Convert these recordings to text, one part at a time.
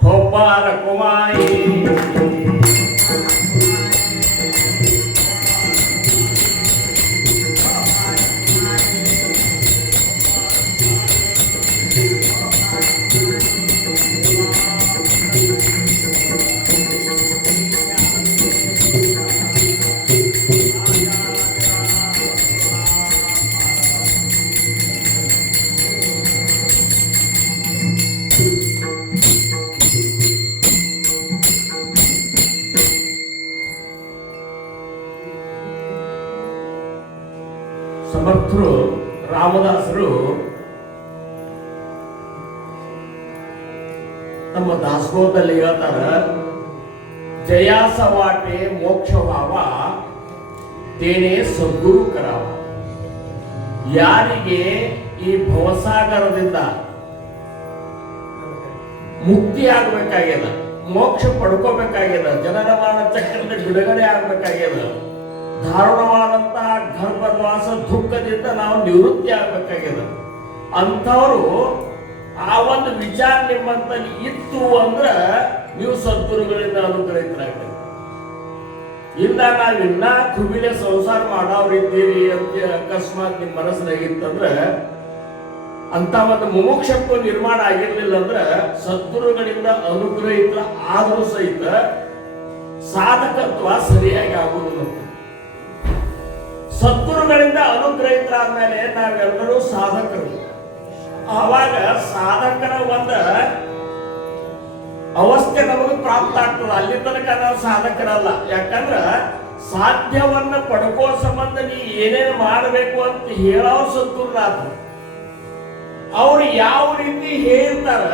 ठोपार कुमाई ಸಮರ್ಥರು ರಾಮದಾಸರು ತಮ್ಮ ದಾಸೋಹದಲ್ಲಿ ಹೇಳ್ತಾರ, ಜಯಾಸವಾಟೆ ಮೋಕ್ಷಭಾವ ತೇನೇ ಸದ್ಗುರು ಕರಾವ. ಯಾರಿಗೆ ಈ ಭವಸಾಗರದಿಂದ ಮುಕ್ತಿ ಆಗ್ಬೇಕಾಗ್ಯದ, ಮೋಕ್ಷ ಪಡ್ಕೋಬೇಕಾಗ್ಯದ, ಜನನ ಮರಣ ಚಕ್ರದ ಬಿಡುಗಡೆ ಆಗ್ಬೇಕಾಗ್ಯದ, ಧಾರುಣವಾದಂತಹ ಗರ್ಭವಾಸ ದುಃಖದಿಂದ ನಾವು ನಿವೃತ್ತಿ ಆಗ್ಬೇಕಾಗ್ಯದ, ಅಂಥವರು ಆ ಒಂದು ವಿಚಾರ ನಿಮ್ಮಂತಲ್ಲಿ ಇತ್ತು ಅಂದ್ರೆ ನೀವು ಸದ್ಗುರುಗಳಿಂದ ಅನುಗ್ರಹಿತರಾಗ್ತದೆ. ಇಲ್ಲ ನಾವಿನ್ನ ಕುಬಿಲೆ ಸಂಸಾರ ಮಾಡೋರಿದ್ದೀರಿ ಅಂತ ಅಕಸ್ಮಾತ್ ನಿಮ್ಮ ಮನಸ್ಸಿನಾಗಿತ್ತಂದ್ರೆ, ಅಂತ ಒಂದು ಮುಮುಕ್ಷತ್ವ ನಿರ್ಮಾಣ ಆಗಿರ್ಲಿಲ್ಲ ಅಂದ್ರೆ ಸದ್ಗುರುಗಳಿಂದ ಅನುಗ್ರಹಿತ ಆದರೂ ಸಹಿತ ಸಾಧಕತ್ವ ಸರಿಯಾಗಿ ಆಗುವುದಿಲ್ಲ. ಸದ್ಗುರುಗಳಿಂದ ಅನುಗ್ರಹಿತರಾದ್ಮೇಲೆ ನಾವೆಲ್ಲರೂ ಸಾಧಕರು. ಆವಾಗ ಸಾಧಕರ ಒಂದು ಅವಸ್ಥೆ ನಮಗೆ ಪ್ರಾಪ್ತ ಆಗ್ತದೆ. ಅಲ್ಲಿ ತನಕ ನಾವು ಸಾಧಕರಲ್ಲ. ಯಾಕಂದ್ರ ಸಾಧ್ಯವನ್ನ ಪಡ್ಕೋ ಸಂಬಂಧ ನೀ ಏನೇನು ಮಾಡಬೇಕು ಅಂತ ಹೇಳೋರು ಸದ್ಗುರುರಾದ್ರು. ಅವ್ರು ಯಾವ ರೀತಿ ಹೇಳ್ತಾರ,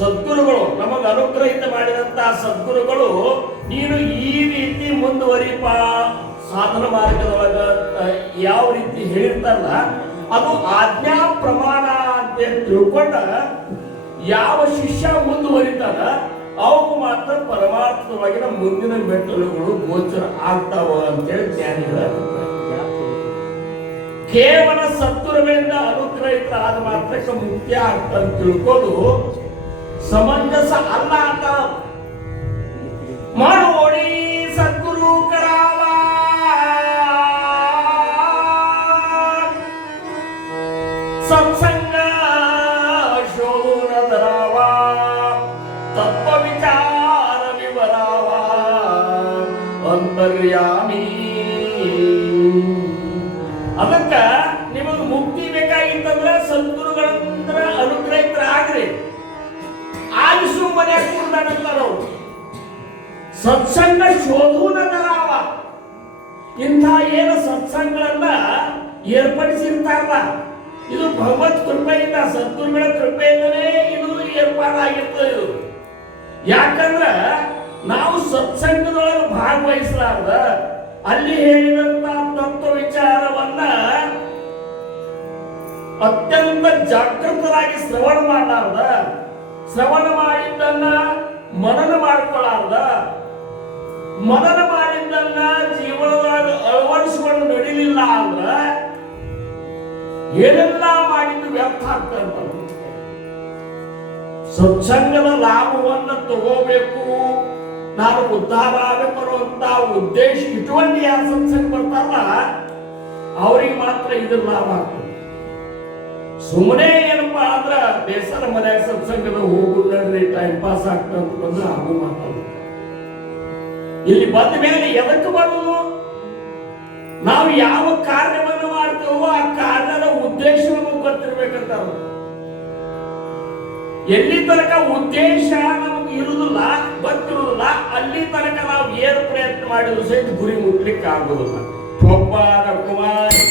ಸದ್ಗುರುಗಳು ನಮಗೆ ಅನುಗ್ರಹಿತ ಮಾಡಿದಂತಹ ಸದ್ಗುರುಗಳು, ನೀನು ಈ ರೀತಿ ಮುಂದುವರಿಪ ಸಾಧನ ಮಾರ್ಗದೊಳಗ ಯಾವ ರೀತಿ ಹೇಳಿರ್ತಾರಲ್ಲ, ಅದು ಆಜ್ಞಾ ಪ್ರಮಾಣ ಅಂತ ತಿಳ್ಕೊಂಡ ಯಾವ ಶಿಷ್ಯ ಮುಂದುವರಿತಾರ ಅವು ಮಾತ್ರ ಪರಮಾರ್ಥವಾಗಿನ ಮುಂದಿನ ಮೆಟ್ಟಲುಗಳು ಗೋಚರ ಆಗ್ತಾವ ಅಂತೇಳಿ ಜ್ಞಾನಿಗಳ ಕೇವಲ ಸದ್ಗುರುಗಳಿಂದ ಅನುಗ್ರಹಿತ ಆದ ಮಾತ್ರಕ್ಕೆ ಮುಕ್ತಿ ಆಗ್ತಂತ ತಿಳ್ಕೋದು ಸಮಂಜಸ ಅಲ್ಲ ಅಂತ. ಮಾಡೋಡಿ ಸದ್ಗುರು ಕರಾವ, ಸತ್ಸಂಗ ಶೋಧನ ಧರಾವ, ತತ್ವ ವಿಚಾರ ವಿವರಾವ, ಅಂತರ್ಯಾಮಿ. ಅದಕ್ಕ ನಿಮಗೆ ಮುಕ್ತಿ ಬೇಕಾಗಿತ್ತಂದ್ರೆ ಸದ್ಗುರುಗಳಂದ್ರ ಅನುಗ್ರಹಿತರಾಗ್ರಿ. ಆಯುಷು ಮನೆ ಕೂಡಂತಾರ ಸತ್ಸಂಗ ಶೋಧನ ಧರಾವ. ಇಂಥ ಏನು ಸತ್ಸಂಗಗಳನ್ನ ಏರ್ಪಡಿಸಿರ್ತಾರಲ್ಲ, ಇದು ಭಗವತ್ ಕೃಪೆಯಿಂದ, ಸದ್ಗುರುಗಳ ಕೃಪೆಯಿಂದಲೇ ಇದು ಏರ್ಪಾಡಾಗಿರ್ತದೆ. ಇದು ಯಾಕಂದ್ರ ನಾವು ಸತ್ಸಂಗದೊಳಗೆ ಭಾಗವಹಿಸಲಾರ್ದ ಅಲ್ಲಿ ಹೇಳಿದಂತ ತತ್ವ ವಿಚಾರವನ್ನ ಅತ್ಯಂತ ಜಾಗೃತರಾಗಿ ಶ್ರವಣ ಮಾಡಲಾರ್ದ, ಶ್ರವಣ ಮಾಡಿದ್ದನ್ನ ಮನನ ಮಾಡ್ಕೊಳ್ಳಾರ್ದ, ಮನನ ಮಾಡಿದ್ದನ್ನ ಜೀವನದೊಳಗೆ ಅಳವಡಿಸಿಕೊಂಡು ನಡೀಲಿಲ್ಲ ಅಂದ್ರ ಏನೆಲ್ಲ ಮಾಡಿದ್ದು ವ್ಯರ್ಥ ಆಗ್ತದೆ. ಸತ್ಸಂಗದ ಲಾಭವನ್ನು ತಗೋಬೇಕು, ನಾನು ಉದ್ಧಾರ ಆಗಬೇಕು ಅನ್ನುವಂತ ಉದ್ದೇಶ ಇಟ್ಕೊಂಡು ಯಾರು ಸತ್ಸಂಗ ಬರ್ತಾರಲ್ಲ ಅವ್ರಿಗೆ ಮಾತ್ರ ಇದ್ರ ಲಾಭ ಆಗ್ತದೆ. ಸುಮ್ಮನೆ ಏನಪ್ಪಾ ಅಂದ್ರ ಬೇಸರ ಮನೆಯಾಗ ಸತ್ಸಂಗದ ಹೋಗು ನಡ್ರಿ ಟೈಮ್ ಪಾಸ್ ಆಗ್ತಂದ್ರೆ ಆಗು ಮಾತಾಡ. ಇಲ್ಲಿ ಬಂದ ಮೇಲೆ ಎದಕ್ಕೆ ಬರುವುದು? ನಾವು ಯಾವ ಕಾರ್ಯವನ್ನು ಮಾಡ್ತೇವೋ ಆ ಕಾರ್ಯದ ಉದ್ದೇಶ ನಮಗೆ ಗೊತ್ತಿರ್ಬೇಕಂತ. ಎಲ್ಲಿ ತನಕ ಉದ್ದೇಶ ನಮಗೆ ಇರುವುದಿಲ್ಲ, ಗೊತ್ತಿರುವುದಿಲ್ಲ, ಅಲ್ಲಿ ತನಕ ನಾವು ಏನು ಪ್ರಯತ್ನ ಮಾಡಿದ್ರು ಸಹಿತ ಗುರಿ ಮುಟ್ಲಿಕ್ಕೆ ಆಗುವುದಿಲ್ಲ. ಒಬ್ಬರ ಕುಮಾರಿ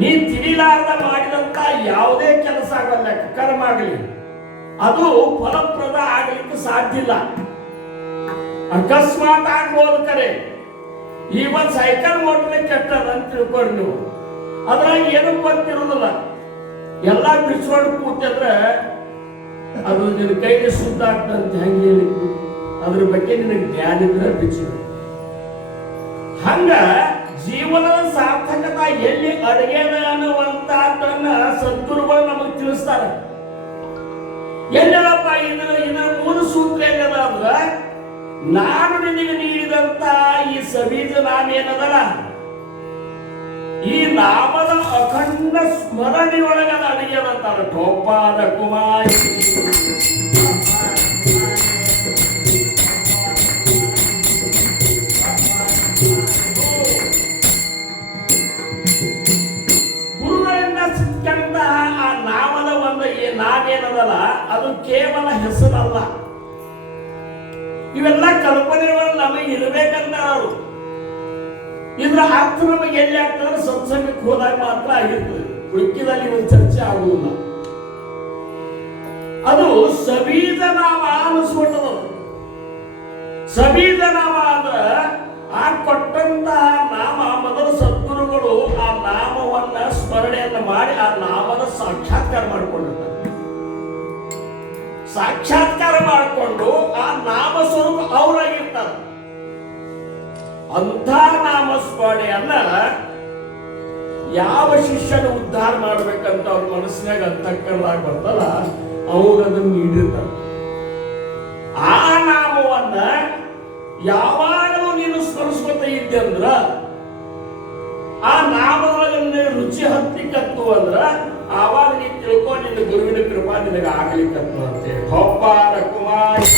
ನೀ ತಿಳಿಲಾರ್ದ ಮಾಡಿದಂತ ಯಾವುದೇ ಕೆಲಸ ಆಗಲ್ಲ, ಕರ್ಮ ಆಗಲಿ, ಅದು ಫಲಪ್ರದ ಆಗಲಿಕ್ಕೆ ಸಾಧ್ಯ ಇಲ್ಲ. ಅಕಸ್ಮಾತ್ ಆಗ್ಬೋದು ಕರೆ. ಈ ಒಂದು ಸೈಕಲ್ ಮೋಟರ್ ಕೆಟ್ಟದ ಅಂತ ತಿಳ್ಕೊಂಡು ನೀವು ಅದ್ರಾಗ ಏನು ಗೊತ್ತಿರುವುದಿಲ್ಲ, ಎಲ್ಲ ಬಿಡಿಸ್ಕೊಂಡು ಕೂತಿದ್ರೆ ಅದು ನಿನ್ನ ಕೈಗೆ ಶುದ್ಧ ಆಗ್ತಂತ ಹೆಂಗೆ ಹೇಳಿ? ಅದ್ರ ಬಗ್ಗೆ ನಿನಗೆ ಜ್ಞಾನ ಇದ್ರೆ ಬಿಚ್ಚು. ಹಂಗ ಜೀವನದ ಸಾರ್ಥಕತೆ ಎಲ್ಲಿ ಅಡಗ್ಯದ ಅನ್ನುವಂತನ್ನ ಸದ್ಗುರುಗಳು ನಮಗೆ ತಿಳಿಸ್ತಾರೆ. ಎಲ್ಲಪ್ಪ ಇದರ ಮೂಲ ಸೂತ್ರ ಏನದ ಅಂದ್ರ, ನಾನು ನಿನಗೆ ನೀಡಿದಂತ ಈ ಸಬೀಜ ನಾಮ ಏನದಲ್ಲ, ಈ ನಾಮದ ಅಖಂಡ ಸ್ಮರಣೆಯೊಳಗದ ಅಡಗ್ಯದಂತಾರೆ. ಟೋಪಾದ ಕುಮಾರಿ ನಾವೇನದಲ್ಲ ಅದು ಕೇವಲ ಹೆಸರಲ್ಲ. ಇವೆಲ್ಲ ಕಲ್ಪನೆಗಳು ನಮಗೆ ಇರಬೇಕಂತ ಅವರು. ಇದ್ರ ಅರ್ಥ ನಮಗೆ ಎಲ್ಲಿ ಆಗ್ತದೆ? ಸತ್ಸಂಗಕ್ಕೆ ಹೋದಾಗ ಮಾತ್ರ ಆಗಿರ್ತದೆ, ಉಳಿಕಿದಲ್ಲಿ ಒಂದು ಚರ್ಚೆ ಆಗುವುದಿಲ್ಲ. ಅದು ಸಬೀಜ ನಾಮ ಅನಿಸ್ಕೊಂಡದು. ಸಬೀಜ ನಾಮ ಅಂದ್ರ ಆ ಕೊಟ್ಟಂತಹ ನಾಮ ಮೊದಲು ಸದ್ಗುರುಗಳು ಆ ನಾಮವನ್ನ ಸ್ಮರಣೆಯನ್ನ ಮಾಡಿ ಆ ನಾಮದ ಸಾಕ್ಷಾತ್ಕಾರ ಮಾಡಿಕೊಂಡಿರ್ತಾರೆ. ಸಾಕ್ಷಾತ್ಕಾರ ಮಾಡಿಕೊಂಡು ಆ ನಾಮ ಸ್ವರೂಪ ಅವರಾಗಿರ್ತಾರೆ. ಅಂಥ ನಾಮ ಸ್ಮರಣೆಯನ್ನ ಯಾವ ಶಿಷ್ಯನ ಉದ್ಧಾರ ಮಾಡ್ಬೇಕಂತ ಅವ್ರ ಮನಸ್ಸಿನಾಗ ಅಂತಕ್ಕಂದಾಗ ಬರ್ತಲ್ಲ, ಅವಾಗ ಅದನ್ನು ನೀಡಿರ್ತಾರೆ. ಆ ನಾಮವನ್ನ ಯಾವಾಗಲೂ ನೀನು ಸ್ಮರಿಸ್ಕೊತ ಇದ್ದೆ ಅಂದ್ರ, ಆ ನಾಮದೊಳಗನ್ನೇ ರುಚಿ ಹತ್ತಿಕತ್ತು ಅಂದ್ರ ಆವಾಗ ನೀನು ತಿಳ್ಕೊ, ನಿನ್ನ ಗುರುವಿನ ಕೃಪಾ ನಿನಗೆ ಆಗಲಿಕ್ಕತ್ತು ಅಂತೆ. ಹೊಪ್ಪಾರ ಕುಮಾರಿ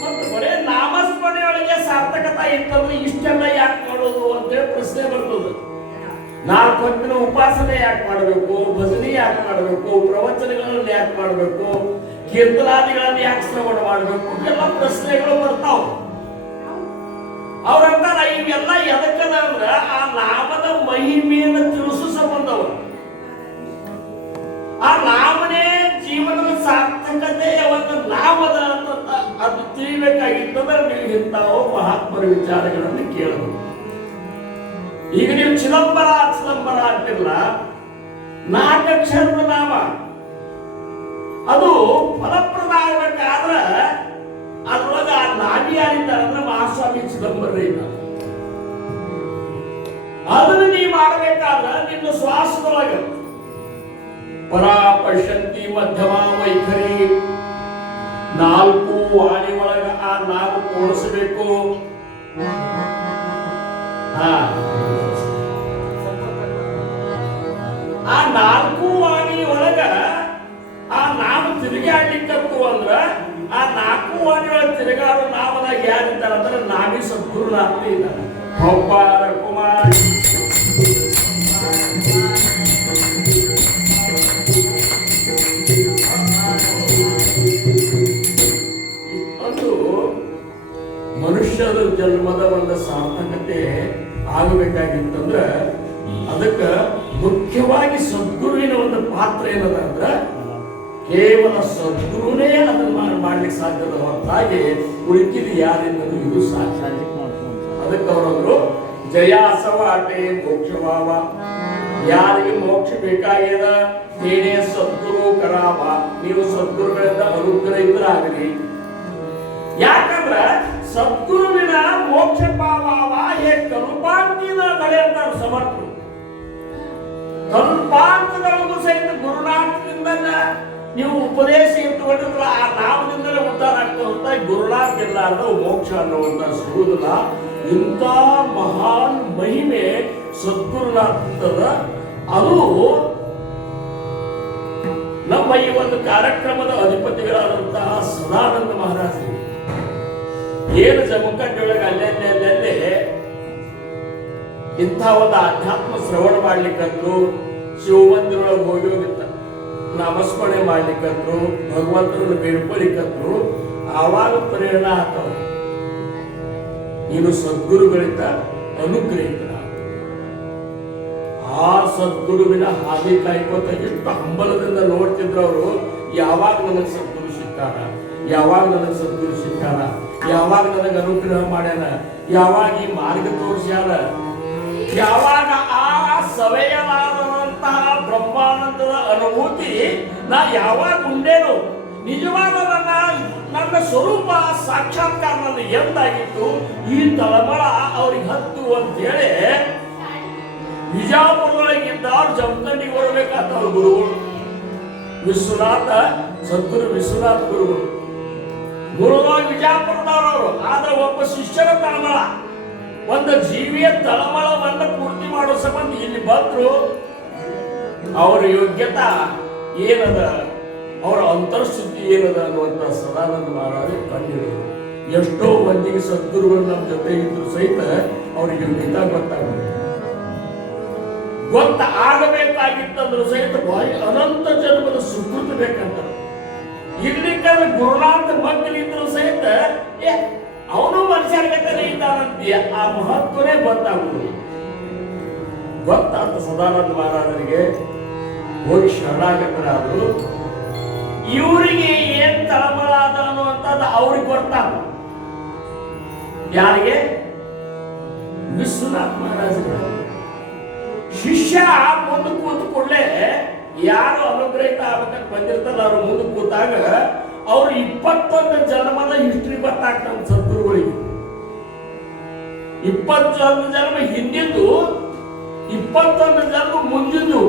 ಮತ್ತು ಬರೇ ನಾಮಸ್ಮರಣೆಯೊಳಗೆ ಸಾರ್ಥಕತೆ ಇತ್ತಂದ್ರೆ ಇಷ್ಟೆಲ್ಲ ಯಾಕೆ ಮಾಡೋದು ಅಂತೇಳಿ ಪ್ರಶ್ನೆ ಬರ್ತದೆ. 4 ಹೊತ್ತಿನ ಉಪಾಸನೆ ಯಾಕೆ ಮಾಡಬೇಕು? ಭಜನೆ ಯಾಕೆ ಮಾಡಬೇಕು? ಪ್ರವಚನಗಳನ್ನು ಯಾಕೆ ಮಾಡಬೇಕು? ಕೀರ್ತನಾದಿಗಳನ್ನು ಯಾಕೆ ಶ್ರವಣ ಮಾಡಬೇಕು? ಎಲ್ಲ ಪ್ರಶ್ನೆಗಳು ಬರ್ತಾವ. ಅವ್ರಂತಾರ ಇವೆಲ್ಲ ಎದಕ್ಕದ ಅಂದ್ರ ಆ ನಾಮದ ಮಹಿಮೆಯನ್ನು ತಿಳಿಸೋ ಸಂಬಂಧವ. ಆ ನಾಮನೇ ಜೀವನದ ಸಾರ್ಥಕತೆ ಒಂದು ನಾಮದ ಅಂತ ಅದು ತಿಳಿಬೇಕಾಗಿತ್ತಂದ್ರೆ ನೀವು ಇಂಥವು ಮಹಾತ್ಮರ ವಿಚಾರಗಳನ್ನು ಕೇಳಬೇಕು. ಈಗ ನೀವು ಚಿದಂಬರ ಅಂತಿಲ್ಲ, 4 ಅಕ್ಷರದ ನಾಮ ಅದು ಫಲಪ್ರದ ಆಗ್ಬೇಕಾದ್ರೆ ಅದ್ರೊಳಗ ಆ ನಾಡಿ ಯಾರಿದ್ದಾರೆ ಅಂದ್ರೆ ಮಹಾಸ್ವಾಮಿ ಚಿದಂಬರ ಇದ್ದಾರೆ. ಅದನ್ನು ನೀ ಮಾಡಬೇಕಾದ್ರೆ ನಿನ್ನ ಶ್ವಾಸದೊಳಗ ಪರಾ ಪಶ್ಯಂತಿ ಮಧ್ಯಮ ವೈಖರಿ 4 ವಾಣಿ ಒಳಗ ಆ ನಾಮ ಕೂಡಿಸಬೇಕು. ಆ 4 ವಾಣಿ ಒಳಗ ಆ ನಾಮ ತಿರುಗಾಡ್ಲಿಕ್ಕೂ ಅಂದ್ರ ಆ 4 ವಾಣಿ ಒಳಗ ತಿರುಗಾಡೋ ನಾಮದಾಗ ಯಾರಿದ್ದಾರ ಅಂದ್ರೆ ನಾಮಿ ಸದ್ಗುರುನಾಥ ಇದ್ದಾರೆ. ಹೊಪ್ಪಾರ ಕುಮಾರಿ ಒಂದು ಮನುಷ್ಯರ ಜನ್ಮದ ಒಂದು ಸಾರ್ಥಕತೆ ಆಗಬೇಕಾಗಿತ್ತಂದ್ರ ಅದಕ್ಕೆ ಮುಖ್ಯವಾಗಿ ಸದ್ಗುರುವಿನ ಒಂದು ಪಾತ್ರ ಏನದ ಅಂದ್ರ ಕೇವಲ ಸದ್ಗುರುನೇ ಅದನ್ನ ಮಾಡ್ಲಿಕ್ಕೆ ಸಾಧ್ಯದ ಹೊರತಾಗಿ ಉಳಿಕಿದ ಯಾರಿಂದಲೂ ಇದು ಸಾಧ್ಯ. ಅದಕ್ಕೆ ಅವರೊಂದು ಜಯಾಸವಾಟೆ ಮೋಕ್ಷಭಾವ, ಯಾರಿಗೆ ಮೋಕ್ಷ ಬೇಕಾಗ್ಯದ ಏನೇ ಸದ್ಗುರು ಕರಾವ, ನೀವು ಸದ್ಗುರುಗಳಿಂದ ಅನುಗ್ರಹಿತರಾಗಲಿ. ಯಾಕಂದ್ರ ಸದ್ಗುರುವಿನ ಮೋಕ್ಷ ಪಾವ ಹೇ ಕಲ್ಪಾಂತಿನ ನಡೆಯುತ್ತಾರೆ ಸಮರ್ಥರು. ಕಲ್ಪಾಂತದೊಳಗೂ ಸಹಿತ ಗುರುನಾಥದಿಂದ ನೀವು ಉಪದೇಶ ಇಟ್ಟುಕೊಂಡಿದ್ರೆ ಆ ನಾಮದಿಂದಲೇ ಉದ್ಧಾರ ಆಗ್ತಾ ಗುರುನಾಥ್ ಇಲ್ಲಾರ್ದ ಮೋಕ್ಷ ಅನ್ನುವಂತ ಸಿಗುವುದಿಲ್ಲ. ಇಂಥ ಮಹಾನ್ ಮಹಿಮೆ ಸದ್ಗುರುನಾಥದ. ಅದು ನಮ್ಮ ಈ ಒಂದು ಕಾರ್ಯಕ್ರಮದ ಅಧಿಪತಿಗಳಾದಂತಹ ಸದಾನಂದ ಮಹಾರಾಜರು ಏನು ಜಮಖಂಡಿಯೊಳಗೆ ಅಲ್ಲೇ ಇಂಥ ಒಂದು ಆಧ್ಯಾತ್ಮ ಶ್ರವಣ ಮಾಡ್ಲಿಕ್ಕಂದ್ರು, ಶಿವಮಂದಿರೊಳಗೆ ಹೋಗಿತ್ತ ನಾಮಸ್ಮರಣೆ ಮಾಡ್ಲಿಕ್ಕಂದ್ರು, ಭಗವಂತರನ್ನು ಬೇಡ್ಕೊಳಿಕ್ಕಂದ್ರು ಆವಾಗ ಪ್ರೇರಣೆ ಆಗ್ತಾವ. ನೀನು ಸದ್ಗುರುಗಳಿಂದ ಅನುಗ್ರಹಿತ. ಆ ಸದ್ಗುರುವಿನ ಹಾದಿ ಕಾಯ್ಕೋತ ಎಷ್ಟು ಹಂಬಲದಿಂದ ನೋಡ್ತಿದ್ರು ಅವರು. ಯಾವಾಗ ನನಗೆ ಸದ್ಗುರು ಸಿಕ್ಕಾರ, ಯಾವಾಗ ನನಗೆ ಸದ್ಗುರು ಸಿಕ್ಕಾರ, ಯಾವಾಗ ನನಗೆ ಅನುಗ್ರಹ ಮಾಡ್ಯಾನ, ಯಾವಾಗ ಈ ಮಾರ್ಗ ತೋರಿಸ್ಯಾರ, ಯಾವಾಗ ಆ ಸವೆಯಲಾದಂತಹ ಬ್ರಹ್ಮಾನಂದದ ಅನುಭೂತಿ ನಾ ಯಾವಾಗ ಉಂಡೇನು, ನಿಜವಾದ ನನ್ನ ಸ್ವರೂಪ ಸಾಕ್ಷಾತ್ಕಾರ ನನ್ನ ಎಂದಾಗಿತ್ತು, ಈ ತಳಮಳ ಅವ್ರಿಗೆ ಹತ್ತು ಅಂತೇಳಿ ವಿಜಾಪುರದೊಳಗಿದ್ದವ್ರು ಜಮಖಂಡಿಗೆ ಬರಬೇಕಾದವ್ರು ಗುರುಗಳು. ವಿಶ್ವನಾಥ ಸದ್ಗುರು ವಿಶ್ವನಾಥ ಗುರುಗಳು ವಿಜಾಪುರದವ್ರವರು. ಆದ್ರೆ ಒಬ್ಬ ಶಿಷ್ಯನ ತಳಮಳ, ಒಂದು ಜೀವಿಯ ತಳಮಳವನ್ನು ಪೂರ್ತಿ ಮಾಡೋ ಸಂಬಂಧ ಇಲ್ಲಿ ಬಂದ್ರು. ಅವರ ಯೋಗ್ಯತಾ ಏನದ, ಅವರ ಅಂತರ್ಸ್ಥಿತಿ ಏನದ ಅನ್ನುವಂತ ಸದಾನಂದ ಮಹಾರಾಜ ಕಂಡಿಡಿದರು. ಎಷ್ಟೋ ಮಂದಿಗೆ ಸದ್ಗುರುಗಳು ನಮ್ಮ ಜೊತೆ ಇದ್ರು ಸಹಿತ ಅವ್ರಿಗೆ ಯೋಗ್ಯತಾ ಗೊತ್ತಾಗಬೇಕಾಗಿತ್ತಂದ್ರು ಸಹಿತ ಭಾರಿ ಅನಂತ ಜನ್ಮದ ಸುಕೃತ ಬೇಕಂತ. ಇರ್ಲಿಕ್ಕಂದ್ರೆ ಗುರುನಾಥ ಮಕ್ಕಳಿದ್ರು ಸಹಿತ ಅವನು ಮನುಷ್ಯರ್ಗತನೇ ಇದ್ದಾನಂತೀಯ, ಆ ಮಹತ್ವನೇ ಗೊತ್ತಾಗುವುದು. ಗೊತ್ತಾದ ಸದಾನಂದ ಮಹಾರಾಜರಿಗೆ ಹೋಗಿ ಶರಣಾಗತರಾದ್ರು. ಇವರಿಗೆ ಏನ್ ತಳಮಳ ಅದ ಅನ್ನುವಂಥದ್ದು ಅವ್ರಿಗೆ ಗೊತ್ತಾಗ. ಯಾರಿಗೆ? ವಿಶ್ವನಾಥ ಮಹಾರಾಜರು. ಶಿಷ್ಯ ಮುಂದೆ ಕೂತು ಕೂಡಲೇ ಯಾರು ಅನುಗ್ರಹಿತ ಆಗ್ಬೇಕಂತ ಬಂದಿರ್ತಾರ ಅವ್ರ ಮುಂದೆ ಕೂತಾಗ ಅವ್ರು 21 ಜನ್ಮದ ಹಿಸ್ಟ್ರಿ ಗೊತ್ತಾಗ್ತಾವ ಸದ್ಗುರುಗಳಿಗೆ. 21 ಜನ್ಮ ಹಿಂದಿದ್ದು, 21 ಜನ್ಮ ಮುಂದಿದ್ದು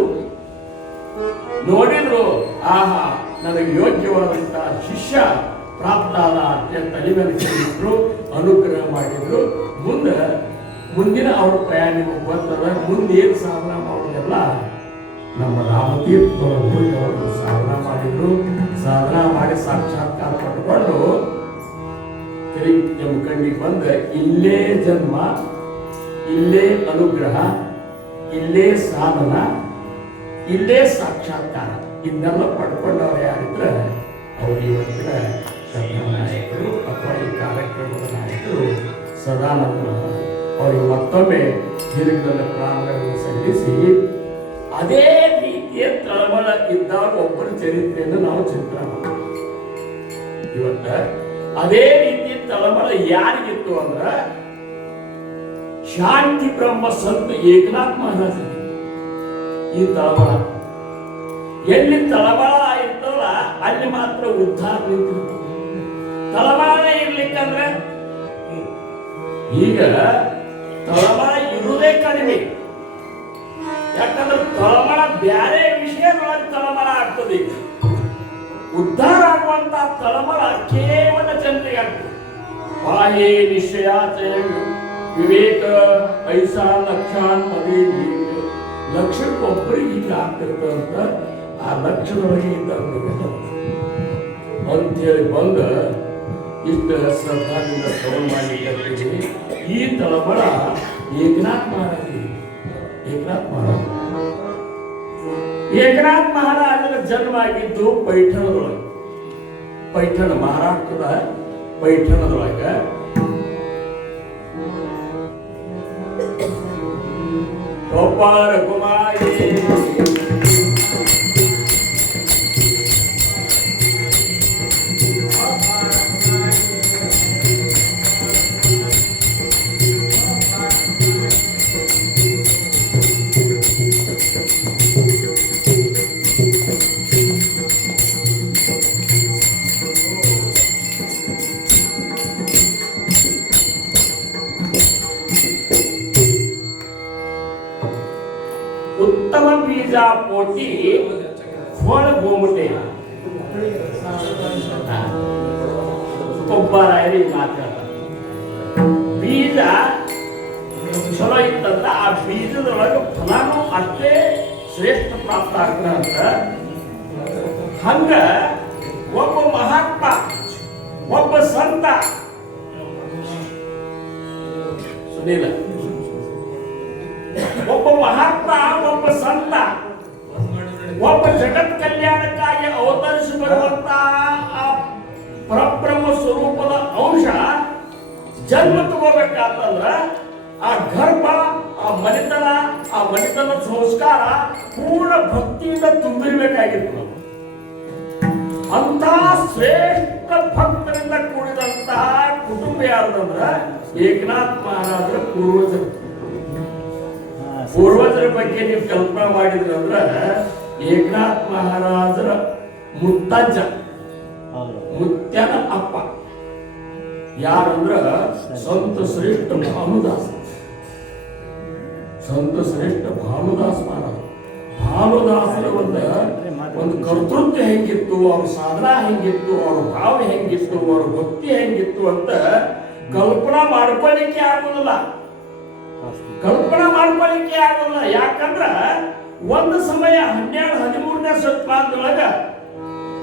ನೋಡಿದ್ರು. ಆಹಾ, ನನಗೆ ಯೋಗ್ಯವಾದಂತಹ ಶಿಷ್ಯ ಪ್ರಾಪ್ತ ಆದ ಅಂತ ತಲೆಮೇಲಿದ್ರು, ಅನುಗ್ರಹ ಮಾಡಿದ್ರು. ಮುಂದಿನ ಅವ್ರ ಪ್ರಯಾಣ ಬಂದದ. ಮುಂದೆ ಏನು ಸಾಧನ ಮಾಡೋದೆಲ್ಲ ನಮ್ಮ ರಾಮತೀರ್ಥವರು ಅವರು ಸಾಧನ ಮಾಡಿದ್ರು. ಸಾಧನ ಮಾಡಿ ಸಾಕ್ಷಾತ್ಕಾರ ಪಡ್ಕೊಂಡು ಜಮಖಂಡಿಗೆ ಬಂದ ಇಲ್ಲೇ ಜನ್ಮ, ಇಲ್ಲೇ ಅನುಗ್ರಹ, ಇಲ್ಲೇ ಸಾಧನ, ಇಲ್ಲೇ ಸಾಕ್ಷಾತ್ಕಾರ ಇದನ್ನೆಲ್ಲ ಪಡ್ಕೊಂಡವ್ರು ಯಾರಿದ್ರೆ ಅವರು ಇವತ್ತಿನ ನಾಯಕರು ಅಥವಾ ಈ ಕಾರ್ಯಕ್ರಮದ ನಾಯಕರು ಸದಾನಂದ. ಅವರಿಗೆ ಮತ್ತೊಮ್ಮೆ ದೀರ್ಘದ ಪ್ರಾಣಗಳನ್ನು ಸಲ್ಲಿಸಿ ಅದೇ ರೀತಿಯ ತಳಮಳ ಇದ್ದಾಗ ಒಬ್ಬರ ಚರಿತ್ರೆಯನ್ನು ನಾವು ಚಿಂತನೆ ಮಾಡ್ತೀವಿ. ಇವತ್ತ ಅದೇ ರೀತಿಯ ತಳಮಳ ಯಾರಿಗಿತ್ತು ಅಂದ್ರ ಶಾಂತಿ ಬ್ರಹ್ಮ ಸಂತ ಏಕನಾಥ ಮಹಾರಾಜ. ಈ ತಳಮಳ ಎಲ್ಲಿ ತಳಮಳ ಇರ್ತಲ್ಲ ಅಲ್ಲಿ ಮಾತ್ರ ಉದ್ಧಾರ ನಿಂತಿರ್ತದೆ. ತಳಮಳನೇ ಇರ್ಲಿಕ್ಕಂದ್ರೆ ಈಗ ತಳಮಳ ಇರುವುದೇ ಕಡಿಮೆ. ಯಾಕಂದ್ರೆ ತಳಮಳ ಬ್ಯಾರೆ ವಿಷಯದೊಳಗೆ ತಳಮಳ ಆಗ್ತದೆ. ಉದ್ಧಾರ ಆಗುವಂತ ತಳಮಳ ಕೇವಲ ಜನರಿಗೆ ಆಗ್ತದೆ. ಬಾಹ್ಯ ನಿಶ್ಚಯಾಚ ವಿವೇಕ ಐಸಾ ಲಕ್ಷಾನ್ ಅದೇ ಲಕ್ಷಕ್ಕೊಬ್ಬರಿಗೆ ಈಗ ಆಗ್ತಿರ್ತಂತ ಆ ಲಕ್ಷದೊಳಗೆ ಇದ್ದ ಅಂತೇಳಿ ಬಂದ ಇಷ್ಟ ಶ್ರದ್ಧಾದಿಂದ ತಗೊಂಡು ಮಾಡಲಿಕ್ಕೆ ಈ ತಳಮಳ ಏಕನಾಥ ಮಹಾರಾಜರ ಜನ್ಮ ಆಗಿದ್ದು ಪೈಠಣದೊಳಗೆ. ಪೈಠಣ ಮಹಾರಾಷ್ಟ್ರದ ಪೈಠಣದೊಳಗೆ ಗೋಪಾಲ ಕುಮಾರಿ उत्तम बीजा पोटी फळ गोमटे ಕೊಬ್ಬರಾಯರಿ ಮಾತಾಡ್ತಾರೆ. ಬೀಜ ಚಲೋ ಇತ್ತಂದ್ರೆ ಆ ಬೀಜದೊಳಗೆ ಫಲಾನು ಅಷ್ಟೇ ಶ್ರೇಷ್ಠ ಪ್ರಾಪ್ತ ಆಗ್ತದಂತ. ಹಂಗ ಒಬ್ಬ ಮಹಾತ್ಮ, ಒಬ್ಬ ಸಂತ ಸುನೀಲ, ಒಬ್ಬ ಮಹಾತ್ಮ, ಒಬ್ಬ ಸಂತ, ಒಬ್ಬ ಜಗತ್ ಕಲ್ಯಾಣಕ್ಕಾಗಿ ಅವತರಿಸಿ ಬರುವಂತ ಪರಬ್ರಹ್ಮ ಸ್ವರೂಪದ ಅಂಶ ಜನ್ಮ ತಗೋಬೇಕಾತಂದ್ರ ಆ ಗರ್ಭ, ಆ ಮನೆತನ ಸಂಸ್ಕಾರ ಪೂರ್ಣ ಭಕ್ತಿಯಿಂದ ತುಂಬಿರ್ಬೇಕಾಗಿತ್ತು. ಅಂತ ಶ್ರೇಷ್ಠ ಭಕ್ತರಿಂದ ಕೂಡಿದಂತಹ ಕುಟುಂಬ ಯಾರ್ದಂದ್ರ ಏಕನಾಥ್ ಮಹಾರಾಜರ ಪೂರ್ವಜರ ಬಗ್ಗೆ ನೀವು ಕಲ್ಪನೆ ಮಾಡಿದ್ರಂದ್ರ ಏಕನಾಥ್ ಮಹಾರಾಜರ ಮುತ್ತಜ್ಜ ಮುತ್ಯನ ಅಪ್ಪ ಯಾರಂದ್ರ ಸಂತ ಶ್ರೇಷ್ಠ ಭಾನುದಾಸ್. ಸಂತ ಶ್ರೇಷ್ಠ ಭಾನುದಾಸ್ ಮಹಾರಾಜ. ಭಾನುದಾಸರ ಒಂದು ಕರ್ತೃತ್ವ ಹೆಂಗಿತ್ತು, ಅವ್ರ ಸಾಧನ ಹೆಂಗಿತ್ತು, ಅವ್ರ ಭಾವ ಹೆಂಗಿತ್ತು, ಅವ್ರ ಭಕ್ತಿ ಹೆಂಗಿತ್ತು ಅಂತ ಕಲ್ಪನಾ ಮಾಡ್ಕೊಳ್ಳಿಕ್ಕೆ ಆಗೋದಿಲ್ಲ. ಕಲ್ಪನಾ ಮಾಡ್ಕೊಳ್ಳಿಕ್ಕೆ ಆಗೋದಿಲ್ಲ. ಯಾಕಂದ್ರ ಒಂದು ಸಮಯ 12-13ನೇ ಶತಮಾನದೊಳಗ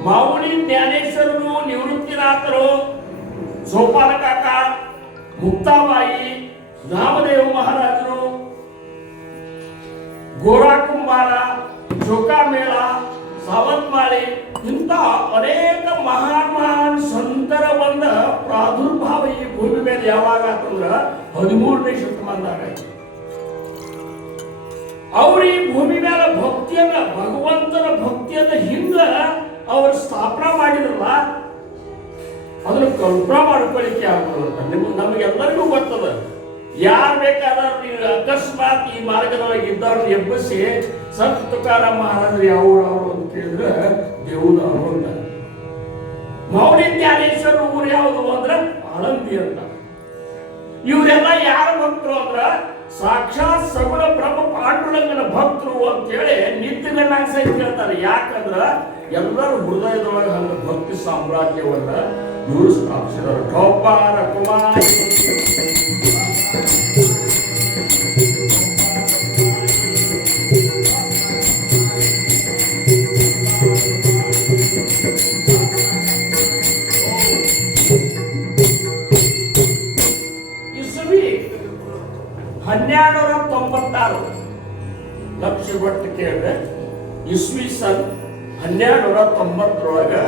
ಮಾವುಳಿ ಜ್ಞಾನೇಶ್ವರರು, ನಿವೃತ್ತಿನಾಥರು, ಸೋಪಾನ ಕಾಕ, ಮುಕ್ತಾಬಾಯಿ, ನಾಮದೇವ ಮಹಾರಾಜರು, ಗೋರಾ ಕುಂಬಾರ, ಚೋಕಾಮೇಳ, ಸಾವಂತಮಾಳಿ ಇಂಥ ಅನೇಕ ಮಹಾನ್ ಸಂತರ ಒಂದು ಪ್ರಾದುರ್ಭಾವ ಈ ಭೂಮಿ ಮೇಲೆ ಯಾವಾಗ ಆತಂದ್ರ 13ನೇ ಶತಮಾನದಾಗ ಆಯ್ತು. ಅವ್ರು ಈ ಭೂಮಿ ಮೇಲೆ ಭಕ್ತಿಯನ್ನ, ಭಗವಂತನ ಭಕ್ತಿಯನ್ನ ಹಿಂದ ಅವರು ಸ್ಥಾಪನಾ ಮಾಡಿದ್ರಲ್ಲ, ಅದನ್ನು ಕಲ್ಪನಾ ಮಾಡ್ಕೊಳ್ಳಿಕ್ಕೆ ಆಗೋಲ್ಲ. ನಮಗೆಲ್ಲರಿಗೂ ಗೊತ್ತದ. ಯಾರು ಬೇಕಾದ್ರೆ ನೀವು ಅಕಸ್ಮಾತ್ ಈ ಮಾರ್ಗದೊಳಗೆ ಇದ್ದವ್ರನ್ನ ಎಬ್ಬಿಸಿ ಸಂತ ತುಕಾರಾಮ್ ಮಹಾರಾಜರು ಯಾವ ಅಂತ ಕೇಳಿದ್ರೆ ದೇವದವರು ಅಂತ. ಮೌಳಿ ಜ್ಞಾನೇಶ್ವರ ಊರು ಯಾವುದು ಅಂದ್ರೆ ಆಳಂದಿ ಅಂತ. ಇವರೆಲ್ಲ ಯಾರ ಭಕ್ತರು ಅಂದ್ರ ಸಾಕ್ಷಾತ್ ಸಗುಣ ಬ್ರಹ್ಮ ಪಾಂಡುರಂಗನ ಭಕ್ತರು ಅಂತೇಳಿ ನಿತ್ಯಗನ್ನಾಗ ಸಹಿತ ಹೇಳ್ತಾರೆ. ಯಾಕಂದ್ರ ಎಲ್ಲರೂ ಹೃದಯದೊಳಗೆ ಹಂಗ ಭಕ್ತಿ ಸಾಮ್ರಾಜ್ಯವನ್ನ ಇವರು ಸ್ಥಾಪಿಸಿದರು. ಠೋಪಾರ ಕುಮಾರ ಇಸವಿ 1296 ಲಕ್ಷ ಭಟ್ ಕೇಳಿದ್ರೆ ಇಸ್ವಿ ಸನ್ 1290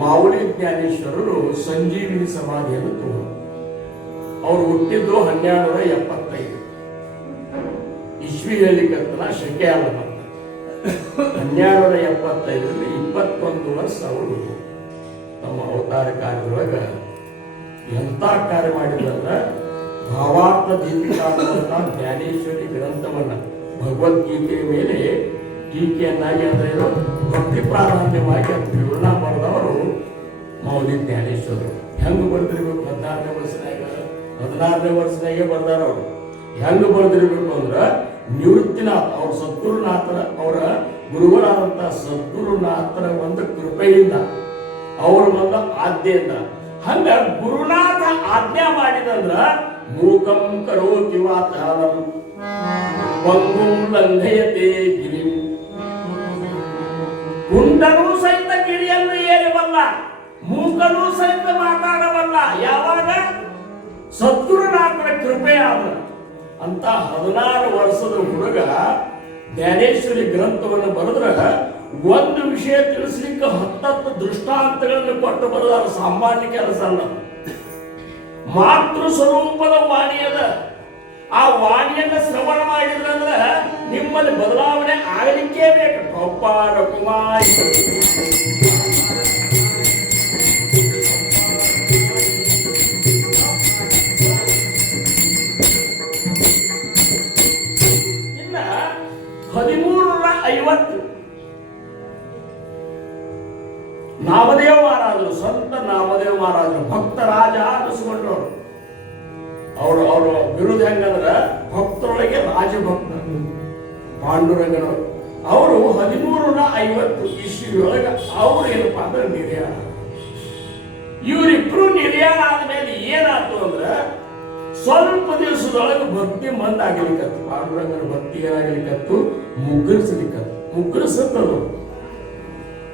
ಮಾವುಳಿ ಜ್ಞಾನೇಶ್ವರರು ಸಂಜೀವಿನಿ ಸಮಾಧಿಯನ್ನು ತಗೊಂಡು. ಅವರು ಹುಟ್ಟಿದ್ದು 1275 ಇಸ್ವಿ ಹೇಳಿಕಂತನ ಶಕೆ ಅಲ್ಲ. 1275ರಲ್ಲಿ 21 ವರ್ಷ ಅವರು ತಮ್ಮ ಅವತಾರ ಕಾರ್ಯದೊಳಗ ಎಂತ ಕಾರ್ಯ ಮಾಡಿದ್ರಲ್ಲ, ಭಾವಾರ್ಥ ದೀಪಿಕಾ ಜ್ಞಾನೇಶ್ವರಿ ಗ್ರಂಥವನ್ನ ಭಗವದ್ಗೀತೆಯ ಮೇಲೆ ಟೀಕೆಯನ್ನಾಗಿ ಅಂದ್ರೆ ಭಕ್ತಿ ಪ್ರಾರಂಭವಾಗಿ ವಿವರಣ ಬರೆದವರು ಮೌಲಿ ಜ್ಞಾನೇಶ್ವರರು. ಹೆಂಗ್ ಬರ್ದಿರ್ಬೇಕು? 16ನೇ ವರ್ಷನಾಗೆ ಬರ್ದಾರ ಅವರು. ಹೆಂಗ್ ಬರ್ದಿರ್ಬೇಕು ಅಂದ್ರ ನಿವೃತ್ತಿನಾಥ್ ಅವ್ರ ಸದ್ಗುರುನಾಥರ, ಅವರ ಗುರುಗಳಾದಂತ ಸದ್ಗುರುನಾಥರ ಒಂದು ಕೃಪೆಯಿಂದ, ಅವರ ಒಂದು ಆಜ್ಞೆಯಿಂದ, ಹಂಗ ಗುರುನಾಥ ಆಜ್ಞಾ ಮಾಡಿದಂದ್ರ ಮೂಕಂ ಕರೋತಿ ವಾತಾವರಣ ಪಂಗುಂ ಲಂಘಯತೆ ಗಿರಿಂ. ಕುಂಡನೂ ಸಹಿತ ಗಿರಿಯನ್ನು ಏರಬಲ್ಲ, ಮೂಕನೂ ಸಹಿತ ಮಾತಾಡಬಲ್ಲ. ಯಾವಾಗ ಸದ್ಗುರುನಾಥನ ಕೃಪೆ ಆದ ಅಂತ 16 ವರ್ಷದ ಹುಡುಗ ಜ್ಞಾನೇಶ್ವರಿ ಗ್ರಂಥವನ್ನು ಬರೆದ್ರ ಒಂದು ವಿಷಯ ತಿಳಿಸ್ಲಿಕ್ಕೆ 10 ದೃಷ್ಟಾಂತಗಳನ್ನು ಕೊಟ್ಟು ಬರೆದಾರ. ಸಾಮಾನ್ಯ ಕೆಲಸ ಅಲ್ಲ. ಮಾತೃ ಸ್ವರೂಪದ ವಾಣಿ ಅದ. ಆ ವಾಣಿಯನ್ನ ಶ್ರವಣ ಮಾಡಿದ್ರಂದ್ರ ನಿಮ್ಮಲ್ಲಿ ಬದಲಾವಣೆ ಆಗಲಿಕ್ಕೇ ಬೇಕು. ಠೋಪಾರ ಕುಮಾರಿ ಇನ್ನ 1350 ನಾಮದೇವ ಮಹಾರಾಜರು, ಸಂತ ನಾಮದೇವ ಮಹಾರಾಜರು ಭಕ್ತ ರಾಜ ಅನಿಸ್ಕೊಂಡ್ರು. ಅವ್ರ ವಿರುದ್ಧ ಹೆಂಗಂದ್ರ ಭಕ್ತರೊಳಗೆ ರಾಜಭಕ್ತ ಪಾಂಡುರಂಗನವರು. ಅವರು 1350 ಇಸ್ವಿಯೊಳಗ ಅವ್ರು ಏನಪ್ಪಾ ಅಂದ್ರೆ ನಿರ್ಯಾಣ. ಇವರಿಬ್ರು ನಿರ್ಯಾಣ ಆದ್ಮೇಲೆ ಏನಾಯ್ತು ಅಂದ್ರ ಸ್ವಲ್ಪ ದಿವಸದೊಳಗೆ ಭಕ್ತಿ ಮಂದ ಆಗಲಿಕ್ಕತ್ತು. ಪಾಂಡುರಂಗನ ಭಕ್ತಿ ಏನಾಗಲಿಕ್ಕತ್ತು? ಮುಗ್ಗರಿಸತ್ತದು.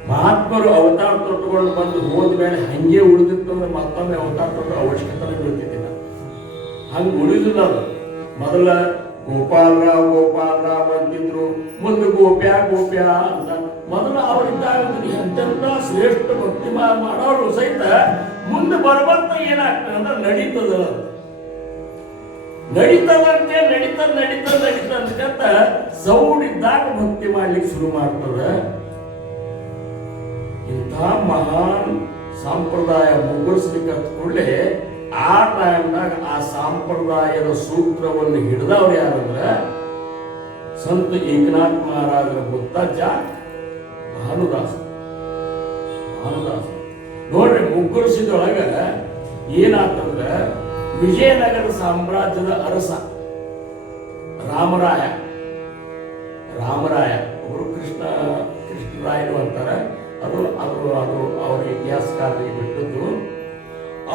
ಮಹಾತ್ಮರು ಅವತಾರ ತೊಟ್ಟುಕೊಂಡು ಬಂದು ಹೋದ್ಮೇಲೆ ಹಂಗೆ ಉಳಿದಿತ್ತು ಅಂದ್ರೆ ಮತ್ತೊಮ್ಮೆ ಅವತಾರ ತೊಟ್ಟು ಅವಶ್ಯಕತೆ ಬೀಳ್ತಿದ್ದಿಲ್ಲ. ಹಂಗೆ ಉಳಿದಿಲ್ಲ ಅದು. ಮೊದಲ ಗೋಪಾಲರಾವ್ ಅಂತಿದ್ರು, ಮುಂದೆ ಗೋಪ್ಯ ಅಂತ ಮೊದಲು ಅವರಿದ್ದಾಗ ಎಂತೆಂತ ಶ್ರೇಷ್ಠ ಭಕ್ತಿ ಮಾಡೋರು ಸಹಿತ ಮುಂದೆ ಬರ್ಬಂತ ಏನಾಗ್ತದೆ ಅಂದ್ರೆ ನಡೀತದಂತ ಸೌಡಿದ್ದಾಗ ಭಕ್ತಿ ಮಾಡ್ಲಿಕ್ಕೆ ಶುರು ಮಾಡ್ತದೆ. ಇಂಥ ಮಹಾನ್ ಸಂಪ್ರದಾಯ ಮುಗಿಸ್ಲಿಕ್ಕೆ ಕೂಡಲೇ ಆ ಟೈಮ್ನಾಗ ಆ ಸಂಪ್ರದಾಯದ ಸೂತ್ರವನ್ನು ಹಿಡಿದವ್ರು ಯಾರಂದ್ರೆ ಸಂತ ಏಕನಾಥ್ ಮಹಾರಾಜರ ಮುತ್ತಜ್ಜ ಭಾನುದಾಸ. ನೋಡ್ರಿ, ಮುಗ್ಗುರಿಸಿದೊಳಗ ಏನಾತಂದ್ರೆ ವಿಜಯನಗರ ಸಾಮ್ರಾಜ್ಯದ ಅರಸ ರಾಮರಾಯ ಒಬ್ಬರು ಕೃಷ್ಣರಾಯರು ಅಂತಾರೆ. ಅದು ಅದು ಅದು ಅವರ ಇತಿಹಾಸಕಾರರಿಗೆ ಬಿಟ್ಟದ್ದು.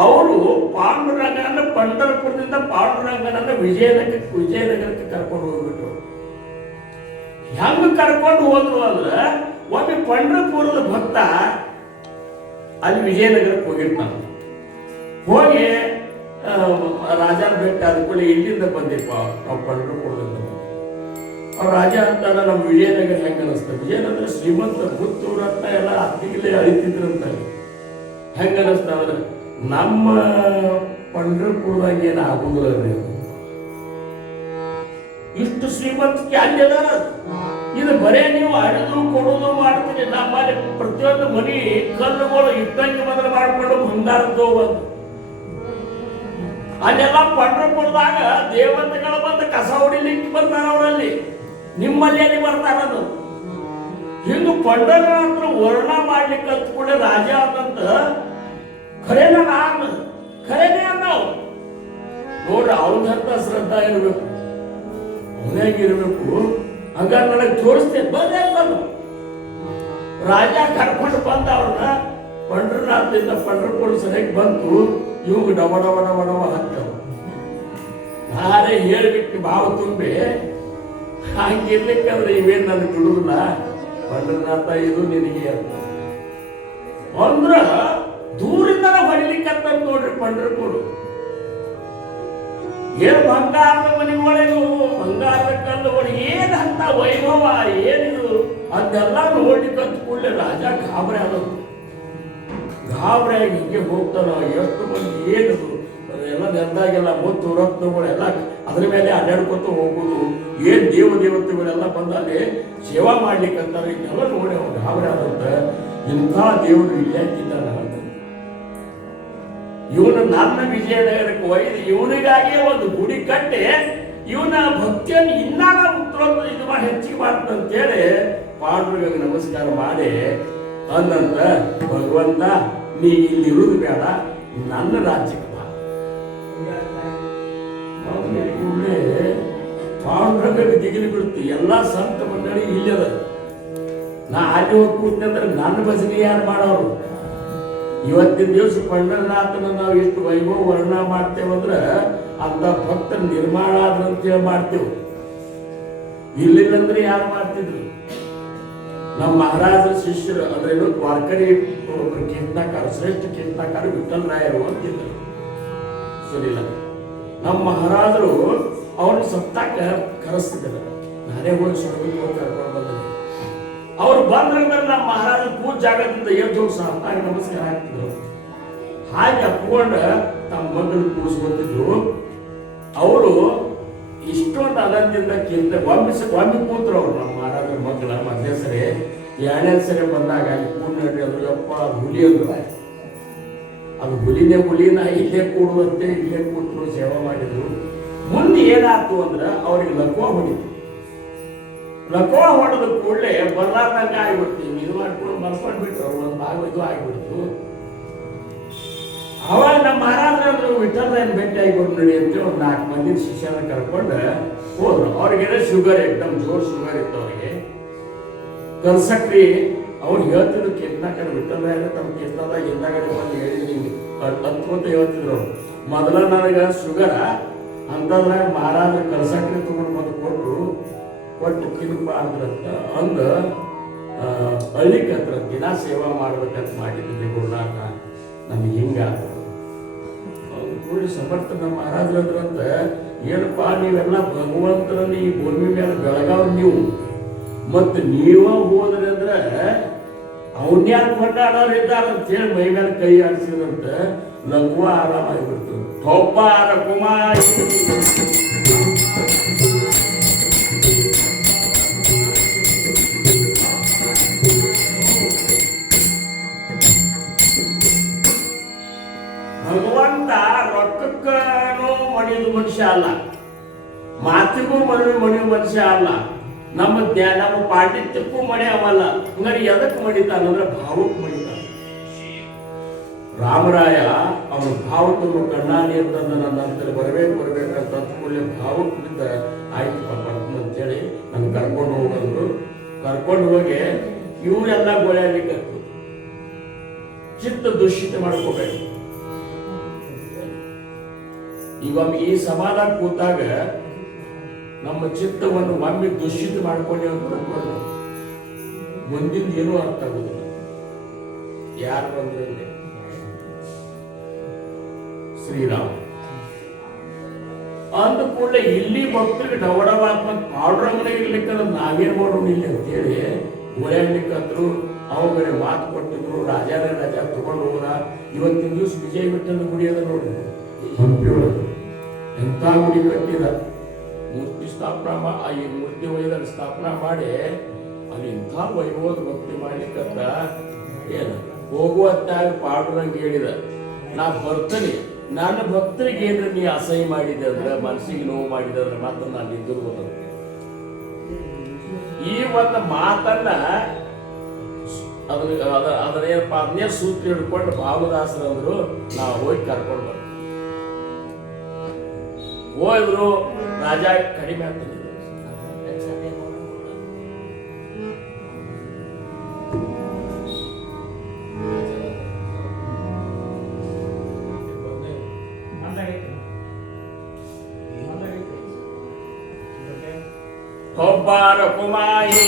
ಅವರು ಪಾಂಡುರಂಗನನ್ನ ಪಂಢರಪುರದಿಂದ ಪಾಂಡುರಂಗನನ್ನ ವಿಜಯನಗರಕ್ಕೆ ಕರ್ಕೊಂಡು ಹೋಗ್ಬಿಟ್ರು. ಹೆಂಗ ಕರ್ಕೊಂಡು ಹೋದ್ರು ಅಂದ್ರೆ ಒಮ್ಮೆ ಪಂಢರಪುರದ ಭಕ್ತ ಅಲ್ಲಿ ವಿಜಯನಗರಕ್ಕೆ ಹೋಗಿರ್ತಾನೆ. ಹೋಗಿ ರಾಜನ ಭೇಟಿ ಆದ ಕೂಡಲೇ ಇಲ್ಲಿಂದ ಬಂದಿಪ್ಪ ನಾವು ಪಂಢರಪುರದಿಂದ. ಅವ್ರು ರಾಜ ಅಂತಾರ ನಮ್ಮ ವಿಜಯನಗರ ಹೆಂಗ ಅನಿಸ್ತದೆ? ವಿಜಯನಗರ ಶ್ರೀಮಂತ ಮುತ್ತು ರತ್ನ ಎಲ್ಲ ಹತ್ತಿಗಿಲೇ ಅಳಿತಿದ್ರಂತ. ಹೆಂಗ ಅನಿಸ್ತಾವ್ರೆ? ನಮ್ಮ ಪಂಢರಪುರದಾಗ ಏನು ಆಗುದಿಲ್ಲ ರೀ. ಇಷ್ಟು ಶ್ರೀಮಂತಿಕೆ ಅಲ್ಲಿ ಅದಾರ. ಇದು ಬರೇ ನೀವು ಅಡಿದು ಕೊಡೋದು ಮಾಡ್ತೀರಿ. ನಮ್ಮಲ್ಲಿ ಪ್ರತಿಯೊಂದು ಮನಿ ಕಲ್ಲುಗಳು ಇಟ್ಟಂಗಿ ಮೊದಲು ಮಾಡ್ಕೊಂಡು ಬಂಗಾರದ್ದು ಹೋಗೋದು. ಅಲ್ಲೆಲ್ಲ ಪಂಢರಪುರದಾಗ ದೇವತೆಗಳ ಬಂದು ಕಸ ಹೊಡಿಲಿಕ್ಕೆ ಬರ್ತಾರ ಅವರಲ್ಲಿ. ನಿಮ್ಮಲ್ಲಿ ಅಲ್ಲಿ ಬರ್ತಾರದು. ಹಿಂಗ ಪಂಢರನಾಥನ ವರ್ಣ ಮಾಡ್ಲಿಕ್ಕೆ ಹತ್ಕೊಂಡೆ ರಾಜ ಆದಂತ ಖರೇನ ನಾನು ಖರೇನೆ ನಾವು ನೋಡ್ರಿ. ಅವ್ರದಂತ ಶ್ರದ್ಧಾ ಇರ್ಬೇಕು, ಅವನಾಗಿರ್ಬೇಕು. ಹಂಗಾರೆ ನನಗೆ ತೋರಿಸ್ತೇನೆ ಬಂದೇ ನಾನು. ರಾಜ ಕರ್ಕೊಂಡು ಬಂದ ಅವ್ರನ್ನ ಪಂಢರನಾಥದಿಂದ ಪಂಢರಪುರ ಸರಿಯಾಗಿ ಬಂತು. ಇವಾಗ ಡಬಡವ ಹತ್ತವ. ನಾರೇ ಹೇಳ್ಬಿಟ್ಟು ಭಾವ ತುಂಬಿ ಹಂಗಿರ್ಲಿಕ್ಕಂದ್ರೆ ಇವೇನು ನನಗೆ ಬಿಡುದಿಲ್ಲ. ಪಂಢರನಾಥ ಇದು ನಿನಗೆ ಅಂದ್ರ ದೂರಿಂದ ಹೊಡಿಲಿಕ್ಕಂತ ನೋಡ್ರಿ. ಪಂಢರಪುರ ಏನು ಬಂಗಾರದ ಮನೆಗಳೇನು, ಬಂಗಾರದ ಕಲ್ಲುಗಳು, ಏನ್ ಅಂತ ವೈಭವ, ಏನಿದು ಅದೆಲ್ಲ ನೋಡ್ಲಿಕ್ಕೆ ಕೂಡಲೇ ರಾಜ ಗಾಬರಿ ಆದದ್ದು. ಗಾಬರಿಯಾಗಿ ಹಿಂಗೆ ಹೋಗ್ತಾನ. ಎಷ್ಟು ಮಂದಿ ಏನದು ಎಲ್ಲ ನೆಂದಾಗೆಲ್ಲ ಮುತ್ತು ರತ್ನಗಳೆಲ್ಲ ಅದ್ರ ಮೇಲೆ ಅಡ್ಡಾಡ್ಕೊತ ಹೋಗುದು. ಏನ್ ದೇವತೆಗಳೆಲ್ಲ ಬಂದಲ್ಲಿ ಸೇವಾ ಮಾಡ್ಲಿಕ್ಕೆ ಅಂತಾರೆ. ಇದೆಲ್ಲ ನೋಡಿ ಅವ್ರು ಗಾಬರಿ ಆದಂತ. ಇಂಥ ದೇವರು ಇಲ್ಲೇ ಇದ್ದಾನ ಅಂತ ಇವನು ನನ್ನ ವಿಜಯನಗರಕ್ಕೆ ಒಯ್ದು ಇವನಿಗಾಗಿಯೇ ಒಂದು ಗುಡಿ ಕಟ್ಟಿ ಇವನ ಭಕ್ತಿಯನ್ನು ಇನ್ನಾಗ ಉತ್ತರ ಇದು ಮಾಡಿ ಹೆಚ್ಚಿಗೆ ಮಾಡ್ತಂತೇಳಿ ಪಾಂಡುರಂಗನಿಗೆ ನಮಸ್ಕಾರ ಮಾಡಿ ಅಂದಂತ, ಭಗವಂತ ನೀ ಇಲ್ಲಿ ಇರುವುದು ಬೇಡ, ನನ್ನ ರಾಜ್ಯಕ್ಕೆ ಬಾ. ಕೂಡಲೇ ಪಾಂಡುರಂಗನಿಗೆ ದಿಗಿಲು ಬಿಡ್ತು. ಎಲ್ಲ ಸಂತ ಮಂಡಳಿ ಇಲ್ಲದ. ನಾ ಅಲ್ಲಿ ಹೋಗಿ ಕೂತ್ನಂದ್ರೆ ನನ್ನ ಭಜನೆ ಯಾರು ಮಾಡೋರು? ಇವತ್ತಿನ ದಿವಸ ಪಂಢರನಾಥನ ನಾವು ಎಷ್ಟು ವೈಭವ ವರ್ಣ ಮಾಡ್ತೇವಂದ್ರೆ ಅಂತ ಭಕ್ತರ ನಿರ್ಮಾಣ ಆದ್ರಂತೇಳಿ ಮಾಡ್ತೇವೆ. ಇಲ್ಲಿಲ್ಲಂದ್ರೆ ಯಾರು ಮಾಡ್ತಿದ್ರು? ನಮ್ಮ ಮಹಾರಾಜರ ಶಿಷ್ಯರು ಅಂದ್ರೆ ವಾರ್ಕರಿ ಒಬ್ಬರು ಕೀರ್ತನಕಾರ, ಶ್ರೇಷ್ಠ ಕೀರ್ತನಕಾರ ವಿಠ್ಠಲ ರಾಯರು ಅಂತಿದ್ರು. ಸರಿಲ್ಲ, ನಮ್ಮ ಮಹಾರಾಜರು ಅವ್ರನ್ನ ಸತ್ತಾಕ ಕರೆಸ್ತಿದ್ರು. ನಾನೇ ಹೋಗಿ ಸ್ವರ್ಗಕ್ಕೆ ಹೋಗಿ ಕರ್ಕೊಂಡು ಬಂದಿದ್ದೆ. ಅವ್ರು ಬಂದ್ರಂದ್ರೆ ನಮ್ಮ ಮಹಾರಾಜ ಪೂಜೆ ಜಾಗದಿಂದ ಎದ್ದು ಸಾಷ್ಟಾಂಗ ನಮಸ್ಕಾರ ಹಾಕ್ತಿದ್ರು. ಹಾಗೆ ಅಪ್ಕೊಂಡು ತಮ್ಮ ಮಗಳು ಕೂರಿಸ್ಕೊತಿದ್ರು. ಅವರು ಇಷ್ಟೊಂದು ಆನಂದದಿಂದ ಒಮ್ಮೆ ಕೂತ್ರು ಅವ್ರು. ನಮ್ಮ ಮಹಾರಾಜರ ಮಗಳ ಮೊದಲೇ ಸರಿ, ಎರಡನೇ ಸರಿ ಬಂದಾಗ ಅಲ್ಲಿ ಕೂಡಿ ಅದ್ರಪ್ಪ ಹುಲಿ ಅಂದ್ರು. ಅದು ಹುಲಿನ ಇಲ್ಲೇ ಕೂಡುವಂತೆ ಇಲ್ಲೇ ಕೂತ್ರು, ಸೇವೆ ಮಾಡಿದ್ರು. ಮುಂದೆ ಏನಾಯ್ತು ಅಂದ್ರೆ ಅವ್ರಿಗೆ ಲಕ್ವ ಹೊಡಿತು. ಲಕ್ವ ಹೊಡೆದ ಕೂಡಲೇ ಬರ್ಲಾರ್ದಂಗೆ ಆಗಿಬಿಡ್ತು. ಇದು ಮಾಡ್ಕೊಂಡು ಬರ್ಕೊಂಡ್ಬಿಟ್ರು. ಒಂದು ಭಾಗ ಇದು ಆಗಿಬಿಡ್ತು. ಅವಾಗ ನಮ್ಮ ಮಹಾರಾಜರು ವಿಠ್ಠಲರಾಯನ ಭೇಟಿ ಆಗಿಬಿಟ್ಟು ನೋಡಿ ಅಂತ ಒಂದು 4 ಮಂದಿ ಶಿಷ್ಯನ ಕರ್ಕೊಂಡು ಹೋದ್ರು. ಅವ್ರಿಗೆಲ್ಲ ಶುಗರ್, ಎಕ್ದಮ್ ಜೋರ್ ಶುಗರ್ ಇತ್ತು ಅವ್ರಿಗೆ. ಕಲ್ಸಕ್ರಿ ಅವ್ರು ಹೇಳ್ತಿದ್ರು ಕೀರ್ತನಕಾರ ವಿಠ್ಠಲರಾಯನ ತಮ್ಮ ಕೀರ್ತನದಾಗ ಹಿಂದಾಗಡೆ ಬಂದು ಹೇಳಿದ್ದೀನಿ ಅಂತ ಹೇಳ್ತಿದ್ರು ಅವ್ರು. ಮೊದಲ ನನಗೆ ಶುಗರ ಅಂತಂದ್ರೆ ಮಹಾರಾಜರು ಕಲ್ಸಕ್ರಿ ತಗೊಂಡು ಬಂದು ಕೊಟ್ಟು ಕಿರುಪ ಅಂದ್ರಂತ ಅಂದ ಹಳ್ಳಿಕತ್ರ ದಿನ ಸೇವಾ ಮಾಡ್ಬೇಕಂತ ಮಾಡಿದ್ರಿ ಗುರುನಾಥ. ನಮ್ಗೆ ಹಿಂಗಾದ ಕೂಡಿ ಸಮರ್ಥ ನಮ್ಮ ಮಹಾರಾಜರಂತ, ಏನಪ್ಪಾ ನೀವೆಲ್ಲ ಭಗವಂತರನ್ನ ಈ ಭೂಮಿ ಮೇಲೆ ಬೆಳಗಾವ್ ನೀವು, ಮತ್ತು ನೀವ ಹೋದ್ರಿ ಅಂದ್ರೆ ಅವನ್ಯಾರು ಕೊಂಡಾಡೋರು ಇದ್ದಾರ ಅಂತ ಹೇಳಿ ಮೈ ಮೇಲೆ ಕೈ ಆಡಿಸಿದಂತ ಲಘುವ ಆರಾಮಾಗಿಬಿಡ್ತು. ಥೋಪಾರ ಕುಮಾರಿ ಭಗವಂತ ರೊಟ್ಟ ಮಾತಿಗೂ ಮಣಿಯು ಮನುಷ್ಯ ಅಲ್ಲ, ನಮ್ಮ ಪಾಂಡಿತ್ಯಕ್ಕೂ ಮಣೆ ಅವಲ್ಲ. ಹಂಗಾರೆ ಎದಕ್ಕೆ ಮಣಿತಾನಂದ್ರೆ ಭಾವಕ್ಕೆ ಮಣಿತಾನ. ರಾಮರಾಯ ಅವನು ಭಾವಕರು ಕಣ್ಣಾಡಿ ಅಂತಂದ ನನ್ನ ಹತ್ತಿರ ಬರ್ಬೇಕಂತ ಅಂದ್ಕೊಳ್ಳಿ ಭಾವಕ್ಕೆ ಬಿದ್ದ ಆಯ್ತು ಬರ್ತನ ಅಂತೇಳಿ ನನ್ ಕರ್ಕೊಂಡು ಹೋಗಂದ್ರು. ಕರ್ಕೊಂಡು ಹೋಗಿ ಇವರೆಲ್ಲ ಗೋಳಾಡ್ಲಿಕ್ಕೆ ಚಿತ್ತ ದುಶ್ಚಿತ ಮಾಡ್ಕೋಬೇಕು. ಈಗ ಈ ಸಮಾಧಾನ ಕೂತಾಗ ನಮ್ಮ ಚಿತ್ತವನ್ನು ಒಮ್ಮೆ ದುಶ್ಚಿತ ಮಾಡ್ಕೊಂಡೆ ಅಂತ ಮುಂದಿನ ಏನೂ ಅರ್ಥ ಆಗುದಿಲ್ಲ. ಯಾರು ಬಂದ್ರೆ ಶ್ರೀರಾಮ ಅಂದ ಕೂಡಲೇ ಇಲ್ಲಿ ಭಕ್ತರಿಗೆ ಡವಡವಾತ್ಮ ಪಾಂಡುರಂಗನ ಇರ್ಲಿಕ್ಕೆ ನಾವೇನ್ ಮಾಡೋಣ ಇಲ್ಲಿ ಅಂತೇಳಿ ಓಡಾಡ್ಲಿಕ್ಕಂದ್ರು. ಅವುಗಳೇ ಮಾತು ಕೊಟ್ಟಿದ್ರು. ರಾಜ ತಗೊಂಡು ಹೋದ. ಇವತ್ತಿನ ದಿವಸ ವಿಜಯ ವಿಠಲ ಗುಡಿ ಅದ ನೋಡಿ ಹಂಪಿ ಒಳಗೆ ಎಂತ ಗುಡಿ ಕಟ್ಟಿದ. ಮೂರ್ತಿ ಸ್ಥಾಪನಾ ಈ ಮೂರ್ತಿ ವೈದ್ಯರ ಸ್ಥಾಪನಾ ಮಾಡಿ ಅಲ್ಲಿ ಇಂಥ ವೈಭವದ ಭಕ್ತಿ ಮಾಡ್ಲಿಕ್ಕಂತ ಏನು ಹೋಗುವತ್ತಾಗ ಪಾಂಡುರಂಗ ಹೇಳಿದ, ನಾ ಬರ್ತೇನೆ, ನನ್ನ ಭಕ್ತರಿಗೆ ಏನ್ರ ನೀ ಅಸಹ್ಯ ಮಾಡಿದೆ ಅಂದ್ರೆ, ಮನಸ್ಸಿಗೆ ನೋವು ಮಾಡಿದೆ ಅಂದ್ರೆ ಮಾತ್ರ ನಾನು ನಿಂತಿರ್ಬೋದು. ಈ ಒಂದು ಮಾತನ್ನ ಅದನ್ನೇನಪ್ಪ ಅದನ್ನೇ ಸೂತ್ರ ಹಿಡ್ಕೊಂಡು ಭಾವದಾಸರು ಅಂದ್ರು, ನಾವು ಹೋಗಿ ಕರ್ಕೊಂಡು ಬಂದ ಹೋದ್ರು. ರಾಜ ಕಡಿಮೆ ಆಗ್ತದೆ. ಒಬ್ಬರ ಕುಮಾಯಿ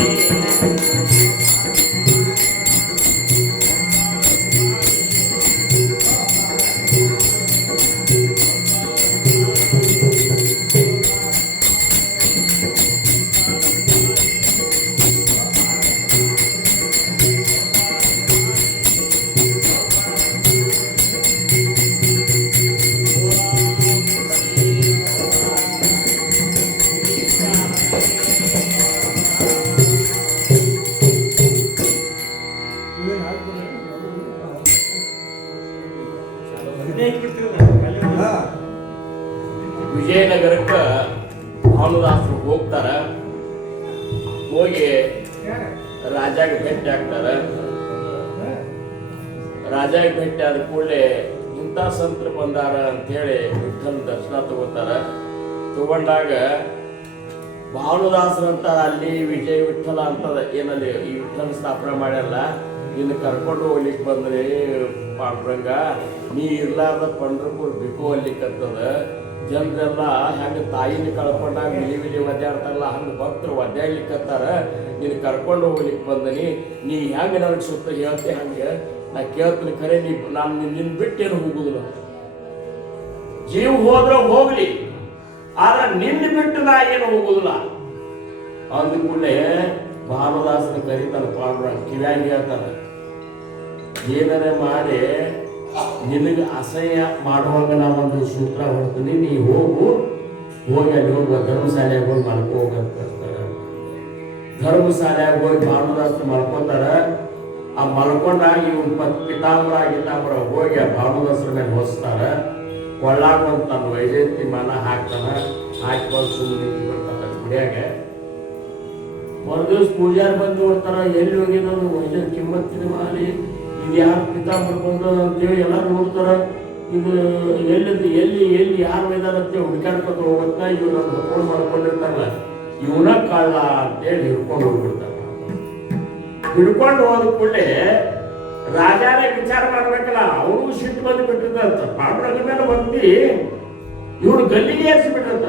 ವಿಜಯನಗರಕ್ಕ ಭಾನುದಾಸರು ಹೋಗ್ತಾರ. ಹೋಗಿ ರಾಜಾಗ ಭೇಟಿ ಆಗ್ತಾರ. ರಾಜಾಗ ಭೇಟಿ ಆದ ಕೂಡಲೇ ಇಂಥ ಸಂತರು ಬಂದಾರ ಅಂತ ಹೇಳಿ ವಿಠಲ್ ದರ್ಶನ ತಗೋತಾರ. ತಗೊಂಡಾಗ ಭಾನುದಾಸರು ಅಂತಾರ, ಅಲ್ಲಿ ವಿಜಯ ವಿಠಲ ಅಂತದ ಏನಲ್ಲಿ ಈ ವಿಠಲ್ ಸ್ಥಾಪನೆ ಮಾಡ್ಯಾರಲ್ಲ, ಇನ್ನು ಕರ್ಕೊಂಡು ಹೋಗ್ಲಿಕ್ಕೆ ಬಂದ್ರಿ ಪಾಂಡುರಂಗ, ನೀ ಇರ್ಲಾರ್ದ ಪಂಡ್ರಪುರ್ ಬಿಕೋ ಅಲ್ಲಿಕ್ಕಂತದ. ಜನರೆಲ್ಲ ಹೆಂಗ ತಾಯಿನ ಕಳ್ಕೊಂಡಾಗ ವಿಲಿ ಒದ್ದಾಡ್ತಾರಲ್ಲ, ಹಂಗ ಭಕ್ತರು ಒದ್ದಾಡ್ಲಿಕ್ಕಂತಾರ. ನೀನು ಕರ್ಕೊಂಡು ಹೋಗ್ಲಿಕ್ಕೆ ಬಂದನಿ, ನೀ ಹೆಂಗ ನನಗೆ ಸುತ್ತ ಹೇಳ್ತಿ ಹಂಗೆ ನಾ ಕೇಳ್ತೀನಿ. ಖರೆ ನಾನು ನಿನ್ನ ಬಿಟ್ಟೇನು ಹೋಗುದಿಲ್ಲ. ಜೀವ ಹೋದ್ರ ಹೋಗ್ಲಿ, ಆದ್ರೆ ನಿನ್ನ ಬಿಟ್ಟು ನಾ ಏನು ಹೋಗುದಿಲ್ಲ ಅಂದ ಕೂಡಲೇ ಭಾನುದಾಸನ ಕರೀತಾನ ಪಾಂಡುರಂಗ. ಕಿವ್ಯಾಗಿ ಹೇಳ್ತಾನ, ಏನಾರ ಮಾಡಿ ನಿನಗೆ ಅಸಹ್ಯ ಮಾಡುವಾಗ ನಾ ಒಂದು ಸೂತ್ರ ಹೊಡ್ತೀನಿ, ನೀ ಹೋಗು, ಹೋಗಿ ಅಲ್ಲಿ ಹೋಗುವ ಧರ್ಮಶಾಲೆಯಾಗ ಹೋಗಿ ಮಲ್ಕೋ ಹೋಗಂತ ಕರ್ತಾರ. ಧರ್ಮಶಾಲೆಯಾಗ ಹೋಗಿ ಭಾನುದಾಸರು ಮಲ್ಕೋತಾರ. ಆ ಮಲ್ಕೊಂಡಾಗ ಇವ್ನ ಪಿತಾಂಬರ ಹೋಗಿ ಆ ಭಾನುದಾಸರ ಮೇಲೆ ಹೊಸ್ತಾರ. ಕೊಳ್ಳಾಗ ಒಂದು ತನ್ನ ವೈಜಯಂತಿ ಮಾನ ಹಾಕ್ತಾನ. ಹಾಕಿ ಬಂದು ಸುಮ್ಮನೆ ಬರ್ತಾರ ಗುಡಿಯಾಗ. ಮರುದಿವ್ಸ ಪೂಜಾರಿ ಬಂದು ನೋಡ್ತಾರ, ಎಲ್ಲಿ ಹೋಗಿದ್ರು ವೈಜಯಂತಿ ಕಿಮ್ಮತ್ತಿನ ಮಾಲಿ, ಇದು ಯಾರು ಪಿತಾಂಬರ ಬಂದ ಅಂತೇಳಿ ಎಲ್ಲರೂ ನೋಡ್ತಾರ. ಇದು ಎಲ್ಲಿ ಯಾರು ಒಯ್ದಾರ ಅಂತೇಳಿ ಹುಡುಕಾಡ್ಕೊತ ಹೋಗತ್ತ. ಇವ್ರು ನಮ್ಮ ಹೊತ್ಕೊಂಡು ಮಾಡ್ಕೊಂಡಿರ್ತಾರಲ್ಲ, ಇವನ ಕಳ್ಳ ಅಂತೇಳಿ ಹಿಡ್ಕೊಂಡು ಹೋಗ್ಬಿಡ್ತಾರ. ಹಿಡ್ಕೊಂಡು ಹೋದ ಕೂಡಲೇ ರಾಜಾನೇ ವಿಚಾರ ಮಾಡ್ಬೇಕಲ್ಲ, ಅವನಿಗೂ ಸಿಟ್ಟು ಬಂದು ಬಿಟ್ಟಿದ್ದಂತ. ಪಾಂಡುರಂಗನ ಮೇಲೆ ಬಂದು ಇವನು ಗಲ್ಲಿಗೆ ಏರಿಸಿಬಿಟ್ಟಂತ.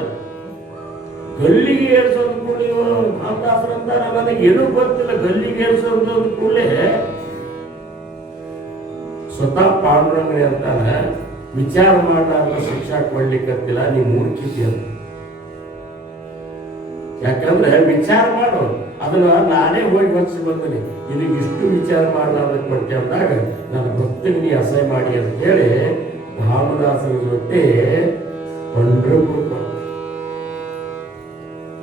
ಗಲ್ಲಿಗೆ ಏರಿಸೋದು ಕೂಡ ಇವನು ಭಾನುದಾಸರಂತ ನನಗೇನು ಗೊತ್ತಿಲ್ಲ. ಗಲ್ಲಿಗೆ ಏರಿಸೋದು ಕೂಡಲೇ ಸ್ವತಃ ಪಾಂಡುರಂಗನೇ ಅಂತಾನ, ವಿಚಾರ ಮಾಡಲಾರ್ದ ಶಿಕ್ಷಾ ಕೊಡ್ಲಿಕ್ಕತ್ತಿಲ್ಲ, ನೀ ಮೂರ್ಖಿತಿ ಅಂತ. ಯಾಕಂದ್ರೆ ವಿಚಾರ ಮಾಡು, ಅದನ್ನ ನಾನೇ ಹೋಗಿ ಹೊಂದಿಸಿ ಬಂದನಿ, ನಿನಗೆ ಇಷ್ಟು ವಿಚಾರ ಮಾಡಲಾರ್ದ ಕೊಡ್ತೇವೆ ಅಂದಾಗ ನನ್ನ ಭಕ್ತಿಗೆ ನೀ ಅಸಹ್ಯ ಮಾಡಿ ಅಂತ ಹೇಳಿ ಭಾನುದಾಸರ ಜೊತೆ ಪಂಡ್ರಪುರ.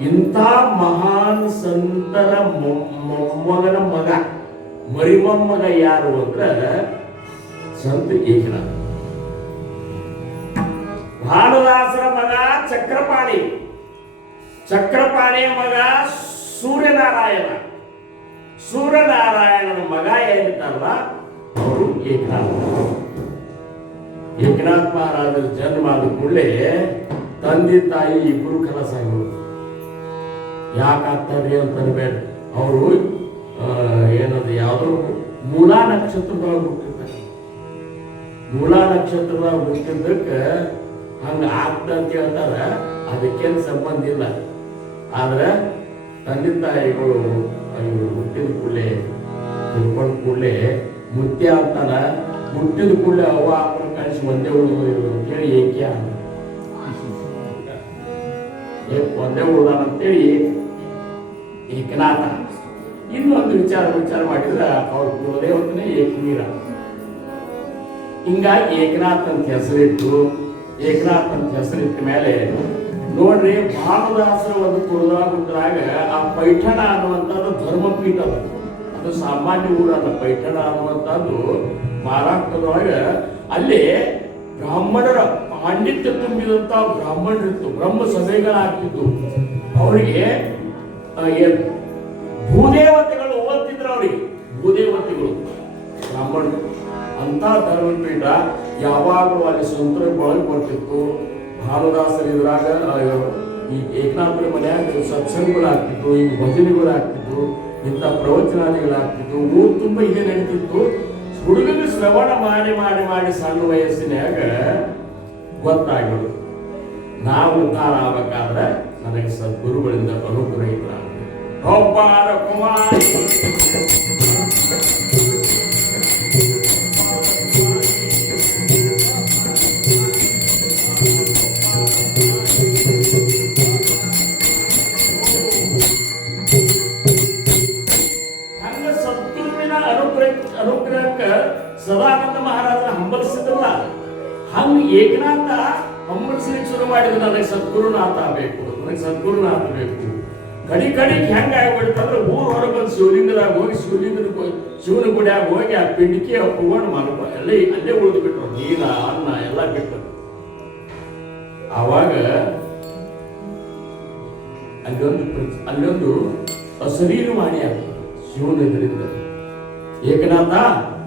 ಇಂಥ ಮಹಾನ್ ಸಂತರ ಮೊಮ್ಮಗನ ಮಗ, ಮರಿಮೊಮ್ಮಗ ಯಾರು ಅಂದ್ರೆ ಸಂತ ಏಕನಾಥ. ಭಾನುದಾಸರ ಮಗ ಚಕ್ರಪಾಣಿ. ಚಕ್ರಪಾಣಿಯ ಮಗ ಸೂರ್ಯನಾರಾಯಣ. ಸೂರ್ಯನಾರಾಯಣನ ಮಗ ಏನಿದ್ದಾರಲ್ಲ ಅವರು ಏಕನಾಥ. ಏಕನಾಥ ಮಹಾರಾಜರ ಜನ್ಮ ಆದ ಕೂಡಲೇ ತಂದೆ ತಾಯಿ ಇಬ್ಬರು ಕೆಲಸ ಆಗಿರು. ಯಾಕಾಗ್ತಾರ್ರಿ ಅಂತ ಅನ್ಬೇಡ, ಅವರು ಏನದು ಯಾವುದೋ ಮೂಲಾ ನಕ್ಷತ್ರದೊಳಗೆ ಹುಟ್ಟಿರ್ತಾರೆ. ಮೂಲಾ ನಕ್ಷತ್ರದೊಳಗೆ ಹುಟ್ಟಿದ್ದಕ್ಕೆ ಹಂಗ ಆಗ್ತ ಅಂತ ಹೇಳ್ತಾರ. ಅದಕ್ಕೇನು ಸಂಬಂಧ ಇಲ್ಲ. ಆದ್ರೆ ತಂದೆ ತಾಯಿಗಳು ಹುಟ್ಟಿದ ಕೂಡಲೇ ತಿಳ್ಕೊಂಡ ಕೂಡಲೇ ಮುತ್ಯ ಅಂತಾರ. ಹುಟ್ಟಿದ ಕೂಡಲೇ ಅವ್ವ ಅಪ್ಪನ ಕಳಿಸಿ ಒಂದೇ ಉಳಿದು ಅಂತೇಳಿ ಏಕೆ ಒಂದೇ ಉಳಿದಾನ ಅಂತೇಳಿ ಏಕನಾಥ. ಇನ್ನೊಂದು ವಿಚಾರ ಮಾಡಿದ್ರೆ ಅವ್ರ ಕುಲದೇವತನೇ ಏಕವೀರ. ಹಿಂಗಾಗಿ ಏಕನಾಥ್ ಅಂತ ಹೆಸರಿಟ್ಟು, ಏಕನಾಥ್ ಅಂತ ಹೆಸರಿಟ್ಟ ಮೇಲೆ ನೋಡ್ರಿ, ಭಾನುದಾಸರ ಒಂದು ಕುಲದಾಗ ಆ ಪೈಠಣ ಅನ್ನುವಂಥದ್ದು ಧರ್ಮಪೀಠ ಅದ. ಅದು ಸಾಮಾನ್ಯ ಊರಲ್ಲ. ಪೈಠಣ ಅನ್ನುವಂಥದ್ದು ಮಹಾರಾಷ್ಟ್ರದೊಳಗೆ ಅಲ್ಲಿ ಬ್ರಾಹ್ಮಣರ ಪಾಂಡಿತ್ಯ ತುಂಬಿದಂತ ಬ್ರಾಹ್ಮಣರಿತ್ತು. ಬ್ರಹ್ಮ ಸಭೆಗಳಾಗ್ತಿದ್ದು. ಅವರಿಗೆ ಭೂದೇವತೆಗಳು ಓದ್ತಿದ್ರು. ಅವರಿಗೆ ಭೂದೇವತೆಗಳು ಬ್ರಾಹ್ಮಣರು. ಅಂತ ಧರ್ಮಪೀಠ ಯಾವಾಗಲೂ ಅಲ್ಲಿ ಸಂತರೊಳಗೆ ಬರ್ತಿತ್ತು. ಭಾನುದಾಸರು ಇದ್ರಾಗ ಈ ಏಕನಾಥರ ಮನೆಯಾಗ ಸತ್ಸಂಗಗಳಾಗ್ತಿತ್ತು, ಈಗ ಭಜನೆಗಳಾಗ್ತಿತ್ತು, ಇಂಥ ಪ್ರವಚನಾದಿಗಳಾಗ್ತಿತ್ತು. ಊರು ತುಂಬ ಇದೇ ನಡೀತಿತ್ತು. ಹುಡುಗನ ಶ್ರವಣ ಮಾಡಿ ಮಾಡಿ ಮಾಡಿ ಸಣ್ಣ ವಯಸ್ಸಿನಾಗ ಗೊತ್ತಾಗೋದು, ನಾವು ಉದ್ಧಾರ ಆಗ್ಬೇಕಾದ್ರೆ ನನಗೆ ಸದ್ಗುರುಗಳಿಂದ ಅನುಗ್ರಹ ಇಲ್ಲ. ಒಬ್ಬಾರ ಕುಮಾರಿ ಅನುಗ್ರಹಕ್ಕೆ ಸದಾನಂದ ಮಹಾರಾಜರ ಹಂಬಲಿಸಿದ್ರಲ್ಲ, ಹಂಗ ಏಕನಾಥ ಹಂಬಲಿಸ್ಲಿಕ್ಕೆ ಶುರು ಮಾಡಿದ್ರು. ನನಗೆ ಸದ್ಗುರುನಾಥ ಬೇಕು, ನನಗೆ ಸದ್ಗುರುನಾಥ ಬೇಕು. ಕಡಿಗೆ ಹೆಂಗ ಆಗ್ಬಿಡ್ತಂದ್ರೆ ಊರ್ ಹೊರಗೆ ಬಂದು ಶಿವಲಿಂಗದಾಗ ಹೋಗಿ ಶಿವನ ಗುಡಿಯಾಗ ಹೋಗಿ ಆ ಪಿಂಡಿಕೆ ಅಪ್ಪಗೊಂಡು ಮನಪ ಅಲ್ಲೇ ಉಳಿದು ಬಿಟ್ರು. ನೀರ ಅನ್ನ ಎಲ್ಲ ಬಿಟ್ಟು ಆವಾಗ ಅಲ್ಲೊಂದು ಶರೀರ ಮಾಡಿ ಆಗ್ತದೆ ಶಿವನ ಇದರಿಂದ. ಏಕನಾಥ,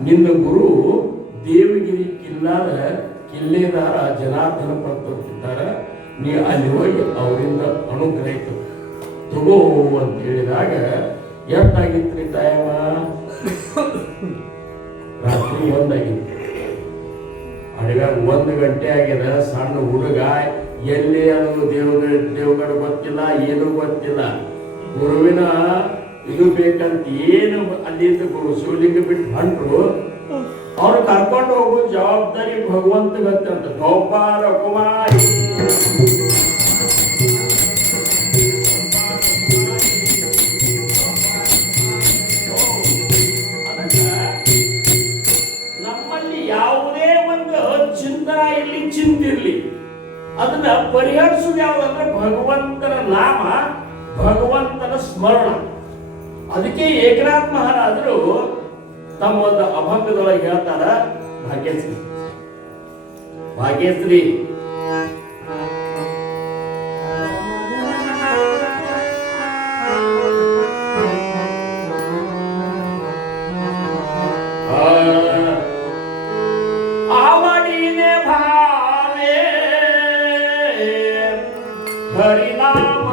ನಿನ್ನ ಗುರು ದೇವಗಿರಿ ಕಿಲ್ಲೇದಾರ ಜನಾರ್ದನ ಪಂತಿದ್ದಾರ, ನೀ ಅಲ್ಲಿ ಹೋಗಿ ಅವರಿಂದ ಅನುಗ್ರಹ ತಗೋ ಅಂತ ಹೇಳಿದಾಗ ಎಷ್ಟಾಗಿತ್ತು ಟೈಮ? ರಾತ್ರಿ 1 ಆಗಿತ್ತು. ಅಡಿಗಾಗ 1 ಗಂಟೆ ಆಗಿದೆ. ಸಣ್ಣ ಹುಡುಗ ಎಲ್ಲಿ ಅದು ದೇವಗಡ ಗೊತ್ತಿಲ್ಲ, ಏನೂ ಗೊತ್ತಿಲ್ಲ. ಗುರುವಿನ ಇದು ಬೇಕಂತ ಏನು ಅಲ್ಲಿಂದ ಶಿವಲಿಂಗ ಬಿಟ್ಟು ಹೊಂಟ್ರು. ಅವ್ರು ಕರ್ಕೊಂಡು ಹೋಗೋ ಜವಾಬ್ದಾರಿ ಭಗವಂತ ಗೊತ್ತಂತ. ಗೋಪಾಲ ಕುಮಾರಿ ನಮ್ಮಲ್ಲಿ ಯಾವುದೇ ಒಂದು ಚಿಂತನ ಇರ್ಲಿ, ಚಿಂತಿರ್ಲಿ, ಅದನ್ನ ಪರಿಹರಿಸುವುದು ಯಾವುದಂದ್ರೆ ಭಗವಂತನ ನಾಮ, ಭಗವಂತನ ಸ್ಮರಣ. ಅದಕ್ಕೆ ಏಕನಾಥ ಮಹಾರಾಜರು ತಮ್ಮ ಒಂದು ಅಭಂಗದೊಳಗೆ ಹೇಳ್ತಾರ, ಭಾಗ್ಯಶ್ರೀ आवडीने भावे हरिनाम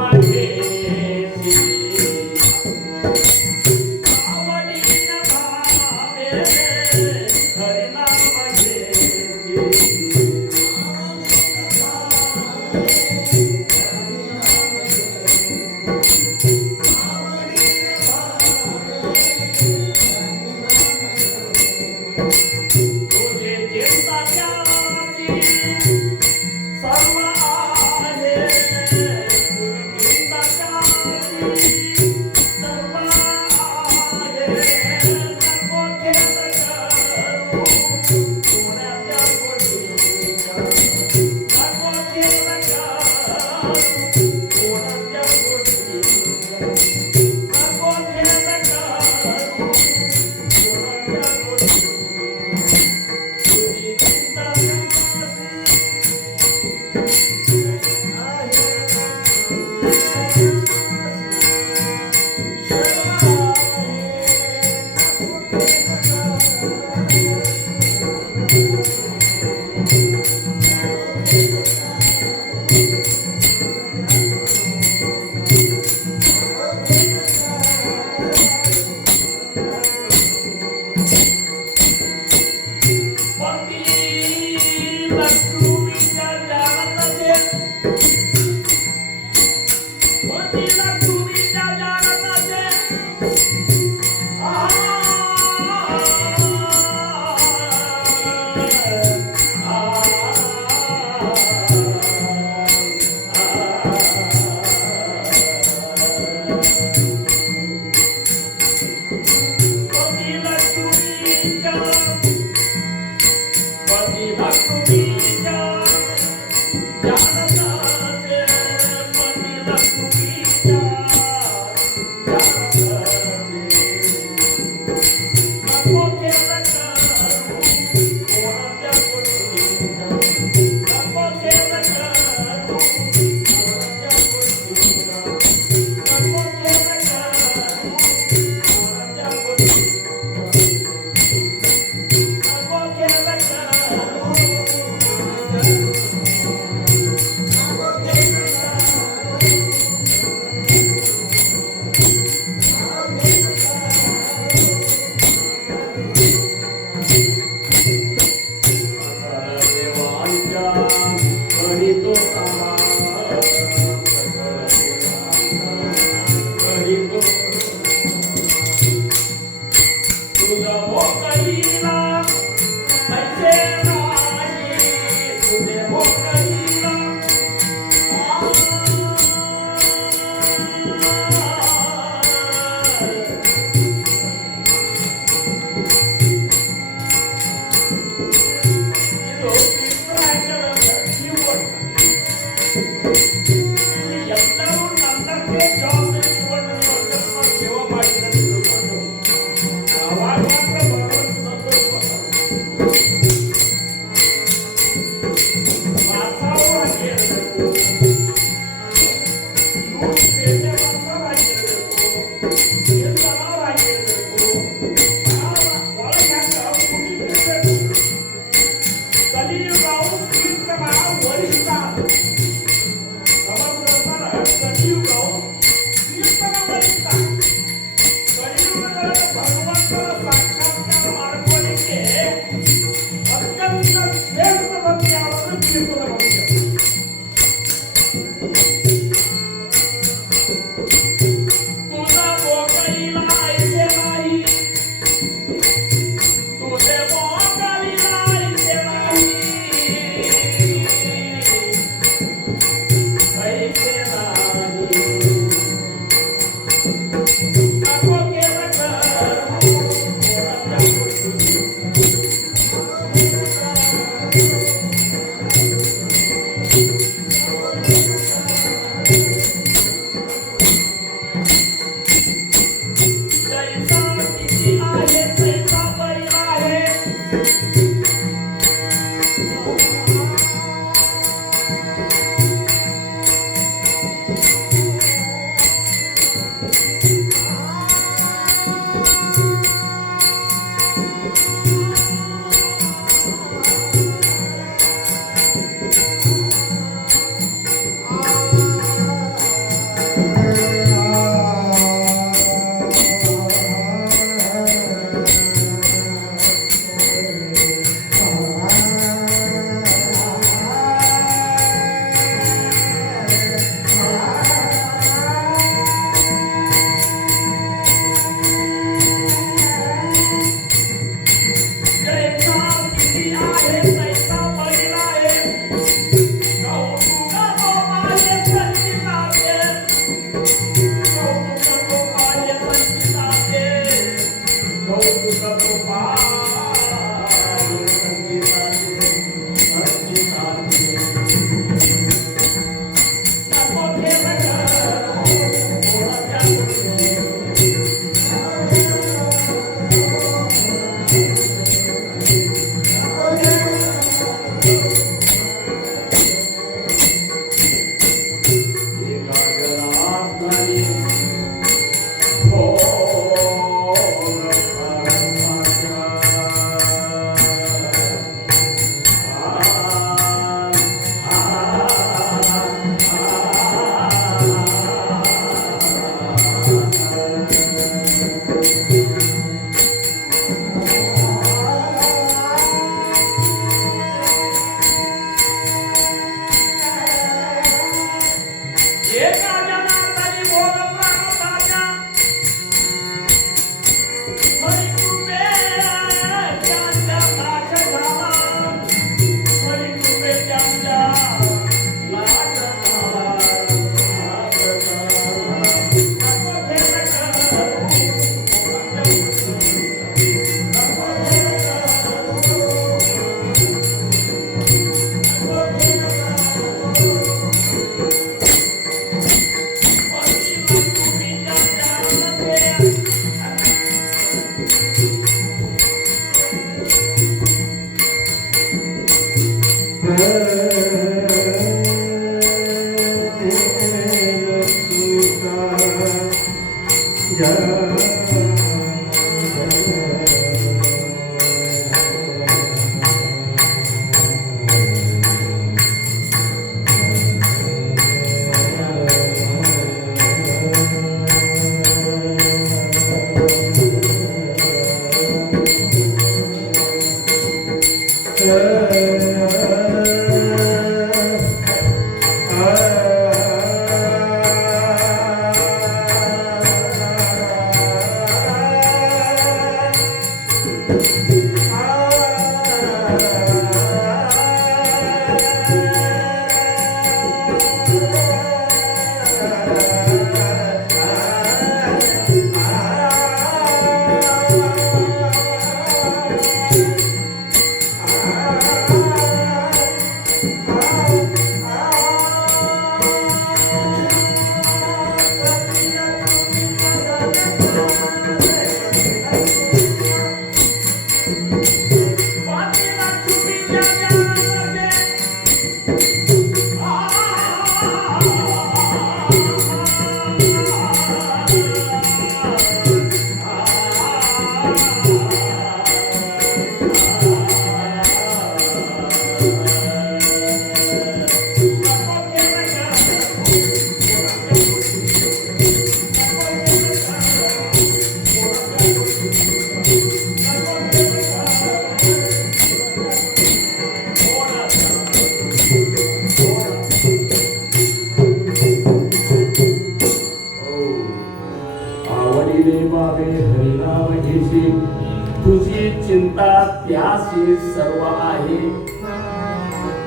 तुझी चिंता त्याशी सर्व आहे.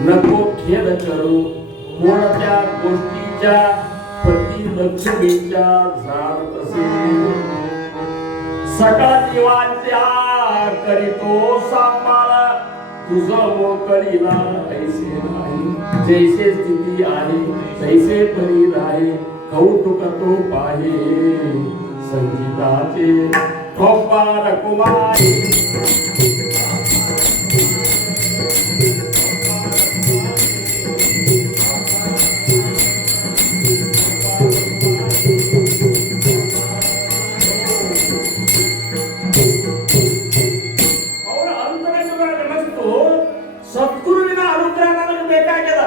नको खेद करू कोणत्या गोष्टीच्या पती लक्ष्मीच्या झाड तसे. सकाळ जीवाच्या करीतो सांभाळ तुझं मोकळीला ऐसे नाही. जैसे स्थिती आहे तैसे परी राहे कौतुक तो पाहे संगीताचे ठोपार कुमारी. ಅವರ ಅಂತರಂಗದೊಳಗಷ್ಟು ಸದ್ಗುರುವಿನ ಅನುಗ್ರಹ ನನಗೆ ಬೇಕಾಗ್ಯದ,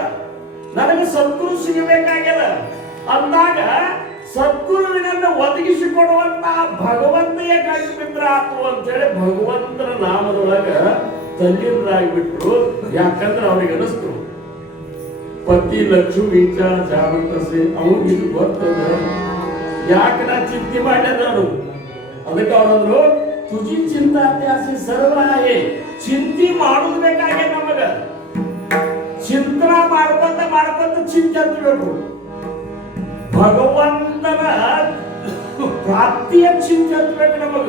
ನನಗೆ ಸದ್ಗುರು ಸಿಗಬೇಕಾಗ್ಯದ ಅಂದಾಗ ಸದ್ಗುರುವಿನನ್ನು ಒದಗಿಸಿಕೊಡುವಂತ ಭಗವಂತನೇ ಗಂಟು ಬಿದ್ರ ಆತು ಅಂತೇಳಿ ಭಗವಂತನ ನಾಮದೊಳಗ ತಲ್ಲೀನರಾಗಿಬಿಟ್ರು. ಯಾಕಂದ್ರೆ ಅವ್ರಿಗೆ ಅನಿಸ್ತು ಪತಿ ಲಕ್ಷ್ಮೀಚ ಜಾಗೃತಸೆ ಅವ್ನಿಗೆ ಇದು ಗೊತ್ತದ, ಯಾಕೆ ನಾ ಚಿಂತೆ ಮಾಡ್ಯದ ನಾನು. ಅದಕ್ಕೆ ಅವ್ರಂದ್ರು ತುಜಿ ಚಿಂತಾತ್ಯಾಸಿ ಸರ್ವ आहे. ಚಿಂತೆ ಮಾಡುದು ಬೇಕಾಗ್ಯದ ನಮಗ. ಚಿಂತನ ಮಾಡ್ಕೊಂತ ಮಾಡ್ಕೊಂತ ಚಿಂತೆ ಹತ್ತಬೇಕು. ಭಗವಂತನ ಪ್ರಾಪ್ತಿಯ ಚಿಂತೆ ಹತ್ತಬೇಕು ನಮಗ.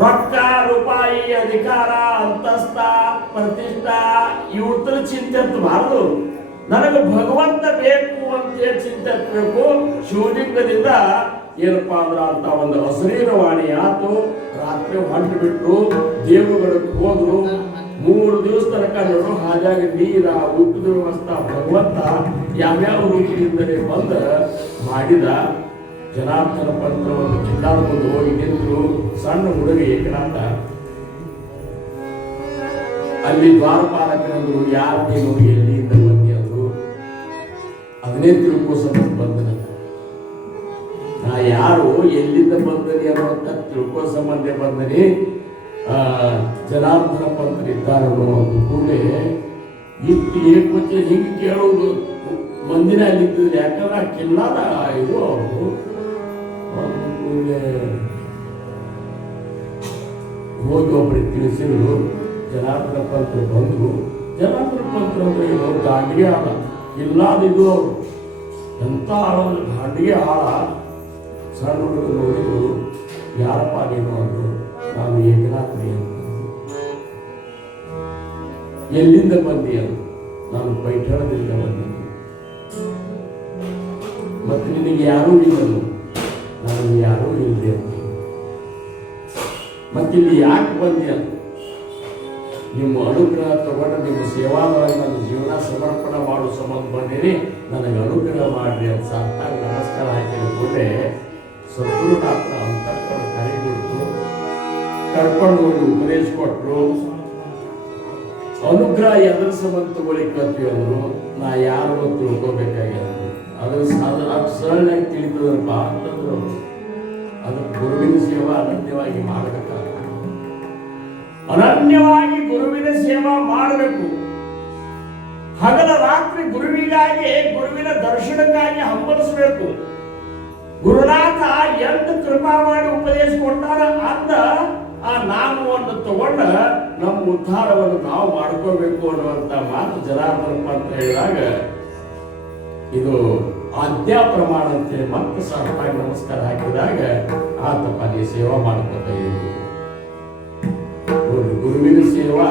ರೊಕ್ಕ ರೂಪಾಯಿ ಅಧಿಕಾರ ಅಂತಸ್ತ ಪ್ರತಿಷ್ಠಾ ಇವ್ರ ಚಿಂತೆ ಹತ್ತಬಾರದು. ನನಗೆ ಭಗವಂತ ಬೇಕು ಅಂತೇಳಿ ಚಿಂತೆ ಹತ್ತಬೇಕು. ಶಿವಲಿಂಗದಿಂದ ಏನಪ್ಪಾ ಅಂದ್ರ ಅಂತ ಒಂದು ಅಶರೀರವಾಣಿ ಆತು. ರಾತ್ರಿ ಹೊಂಟು ಬಿಟ್ರು, ದೇವಗಳಿಗೆ ಹೋದ್ರು. 3 ದಿವಸ ತನಕ ನೋಡು ಹಾಗಾಗಿ ನೀರ ಊಟದ ವ್ಯವಸ್ಥೆ ಭಗವಂತ ಯಾವ್ಯಾವ ರೂಪದಿಂದಲೇ ಬಂದ ಮಾಡಿದ. ಜನಾರ್ದನ ಪಂತ್ರ ಒಂದು ಜಿಲ್ಲಾ ಮುಂದೆ ಹೋಗಿ ನಿಂತರು. ಸಣ್ಣ ಹುಡುಗ ಏಕನಾಥ ಅಲ್ಲಿ ದ್ವಾರಪಾಲಕರಂದ್ರು ಯಾರು ನೀನು ಎಲ್ಲಿಂದ ಬಂದಿ ಅಂದ್ರು. ಅದನ್ನೇ ತಿಳ್ಕೋಸಂತ ಬಂದನ. ನಾ ಯಾರು ಎಲ್ಲಿಂದ ಬಂದನಿ ಅನ್ನುವಂತ ತಿಳ್ಕೋ ಸಂಬಂಧ ಬಂದನಿ. ಜನಾರ್ದನ ಪಂಥರಿದ್ದಾರೆ ಅನ್ನುವಂಥ ಕೂಡಲೇ ಇಟ್ಟು ಏಕವಚೆ ಹಿಂಗೆ ಕೇಳೋದು ಮಂದಿನ ಅಲ್ಲಿದ್ದಿದ್ರು. ಯಾಕಂದ್ರೆ ಕಿಲ್ಲಾದ ಇದು ಅವರು ಕೂಡಲೇ ಹೋಗಿ ಒಬ್ಬರಿಗೆ ತಿಳಿಸಿದ್ರು. ಜನಾರ್ದನ ಪಂಥರು ಬಂದರು. ಜನಾರ್ದನ ಪಂಥರು ಅಂದ್ರೆ ಏನು ಗಾಂಡಿಗೆ ಆಳ ಇಲ್ಲಾದಿದ್ದು ಅವರು ಎಂಥ ಆಳೋದು ಗಾಂಡಿಗೆ ಆಳ. ಸಣ್ಣ ಹುಡುಗರು ನೋಡಿದ್ರು. ಯಾರಪ್ಪ ನೀನು ಅಂದರು. ನಾನು ಏಕನಾಥ್ರಿ ಅಂತ. ಎಲ್ಲಿಂದ ಬಂದಿ ಅದು? ನಾನು ಪೈಠಣದಿಂದ ಬಂದಿದ್ದೆ. ಮತ್ತೆ ನಿನಗೆ ಯಾರೂ ಇಲ್ಲದು? ನನಗೆ ಯಾರೂ ಇಲ್ಲದೆ ಅಂತ. ಮತ್ತಿಲ್ಲಿ ಯಾಕೆ ಬಂದಿ ಅಂತ? ನಿಮ್ಮ ಅನುಗ್ರಹ ತಗೊಂಡು ನಿಮ್ಮ ಸೇವಾದೊಳಗೆ ನನ್ನ ಜೀವನ ಸಮರ್ಪಣೆ ಮಾಡೋ ಸಂಬಂಧ ಬಂದೀನಿ, ನನಗೆ ಅನುಗ್ರಹ ಮಾಡ್ರಿ ಅಂತ ಸಾಕಾಗಿ ನಮಸ್ಕಾರ ಹಾಕಿದ ಕೂಡಲೇ ಸದ್ಗುರುನಾಥನ ಕರ್ಕೊಂಡು ಹೋಗಿ ಉಪದೇಶ ಕೊಟ್ಟರು. ಅನುಗ್ರಹ ಎದುರು ಸಂಬಂಧ ತಗೊಳಿಕತ್ತೀವಿ ಅಂದ್ರು. ನಾ ಯಾರು ತಿಳ್ಕೊಬೇಕಾಗ್ಯದ ಅದು ಸರಳಾಗಿ ತಿಳಿತದಪ್ಪ ಅಂತಂದ್ರು. ಅದಕ್ಕೆ ಗುರುವಿನ ಸೇವಾ ಅನನ್ಯವಾಗಿ ಮಾಡಬೇಕಾಗ, ಅನನ್ಯವಾಗಿ ಗುರುವಿನ ಸೇವಾ ಮಾಡಬೇಕು. ಹಗಲ ರಾತ್ರಿ ಗುರುವಿಗಾಗಿ, ಗುರುವಿನ ದರ್ಶನಕ್ಕಾಗಿ ಹಂಬಲಿಸಬೇಕು. ಗುರುನಾಥ ಎಂದು ಕೃಪಾ ಮಾಡಿ ಉಪದೇಶ ಕೊಡ್ತಾರ ಅಂದ ಆ ನಾಮವನ್ನು ತಗೊಂಡ ನಮ್ಮ ಉದ್ಧಾರವನ್ನು ನಾವು ಮಾಡ್ಕೋಬೇಕು ಅನ್ನುವಂತ ಮಾತು ಜನಾರ್ದನಪ್ಪ ಅಂತ ಹೇಳಿದಾಗ ಇದು ಆದ್ಯಾ ಪ್ರಮಾಣ ಅಂತೇಳಿ ಮತ್ತೆ ಸಾಷ್ಟಾಂಗ ನಮಸ್ಕಾರ ಹಾಕಿದಾಗ ಆತಪ್ಪ ನೀ ಸೇವಾ ಮಾಡ್ಕೋತ ಇದ್ರು. ಗುರುವಿನ ಸೇವಾ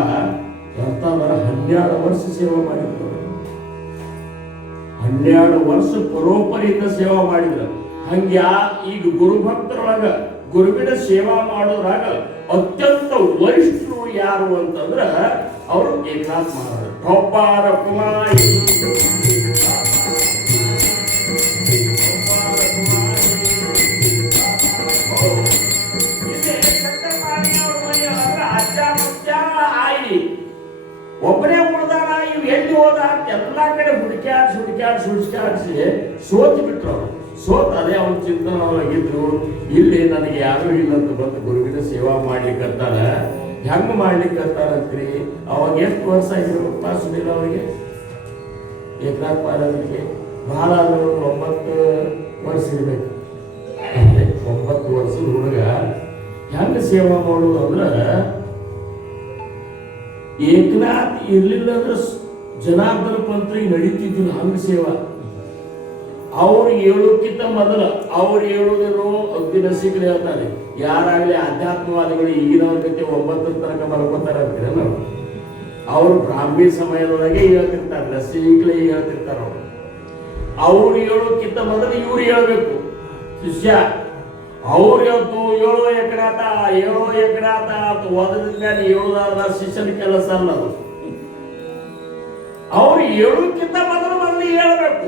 ಎಂತಂದ್ರೆ 12 ವರ್ಷ ಸೇವಾ ಮಾಡಿದ್ರು. 12 ವರ್ಷ ಪರೋಪರಿಯಿಂದ ಸೇವಾ ಮಾಡಿದ್ರು. ಹಂಗ್ಯಾ ಈಗ ಗುರು ಭಕ್ತರೊಳಗ ಗುರುವಿನ ಸೇವಾ ಮಾಡೋದ್ರಾಗ ಅತ್ಯಂತ ವರಿಷ್ಠರು ಯಾರು ಅಂತಂದ್ರ ಅವರು ಏಕನಾಥ ಮಹಾರಾಜರು. ಠೊಪ್ಪಾರ ಕುಮಾರಿ ಒಬ್ಬನೇ ಉಳ್ದಾನ. ಇವ್ ಎಲ್ಲಿ ಹೋದ ಎಲ್ಲಾ ಕಡೆ ಹುಡುಕ್ಯಾಡ್ಸಿ ಸೋತಿ ಬಿಟ್ರು. ಅವರು ಸೋತ್ ಅದೇ ಅವ್ನ ಚಿಂತನವಾಗಿದ್ರು. ಇಲ್ಲಿ ನನಗೆ ಯಾರು ಇಲ್ಲ ಅಂತ ಬಂದು ಗುರುವಿನ ಸೇವಾ ಮಾಡ್ಲಿಕ್ಕಂತಾರ. ಹೆಂಗ್ ಮಾಡ್ಲಿಕ್ಕಂತಾರಂತ್ರಿ? ಅವಾಗ ಎಷ್ಟು ವರ್ಷ ಆಗಿರ್ಬೇಕಪ್ಪ ಸುನೀಲ್ ಅವರಿಗೆ, ಏಕನಾಥ ಮಹಾರಾಜರಿಗೆ? ಬಹಳ 9 ವರ್ಷ ಇರ್ಬೇಕು. 9 ವರ್ಷದ ಹುಡುಗ ಹೆಂಗ ಸೇವಾ ಮಾಡೋದು ಅಂದ್ರ, ಏಕನಾಥ್ ಇರ್ಲಿಲ್ಲ ಅಂದ್ರೆ ಜನಾರ್ದನ ಪಂತ್ರಿಗೆ ನಡೀತಿದ್ದಿಲ್ಲ ಹಂಗ ಸೇವಾ. ಅವ್ರು ಹೇಳೋಕ್ಕಿಂತ ಮೊದಲ ಅವ್ರು ಹೇಳೋದೇನೋ ಅಗ್ದಿ ನಸಿಕರು ಹೇಳ್ತಾರೆ. ಯಾರಾಗಲಿ ಆಧ್ಯಾತ್ಮವಾದಿಗಳು ಈಗಿನವ್ರ ಜೊತೆ 9 ತನಕ ಬರ್ಕೋತಾರೆ ಅಂತೀರ ನಾವು. ಅವರು ಬ್ರಾಹ್ಮಿ ಸಮಯದೊಳಗೆ ಹೇಳ್ತಿರ್ತಾರೆ, ನಸಿಕಲೇ ಹೇಳ್ತಿರ್ತಾರೆ. ಅವ್ರು ಹೇಳೋಕ್ಕಿಂತ ಮೊದಲು ಇವ್ರು ಹೇಳ್ಬೇಕು. ಶಿಷ್ಯ ಅವ್ರು ಹೇಳ್ತು ಏಳೋ ಏಕನಾಥ ಅಂತ ಓದದಿಂದ ಹೇಳೋದಾದ ಶಿಷ್ಯನ ಕೆಲಸ ಅಲ್ಲ. ಅವ್ರು ಹೇಳೋಕ್ಕಿಂತ ಮೊದಲು ಹೇಳ್ಬೇಕು.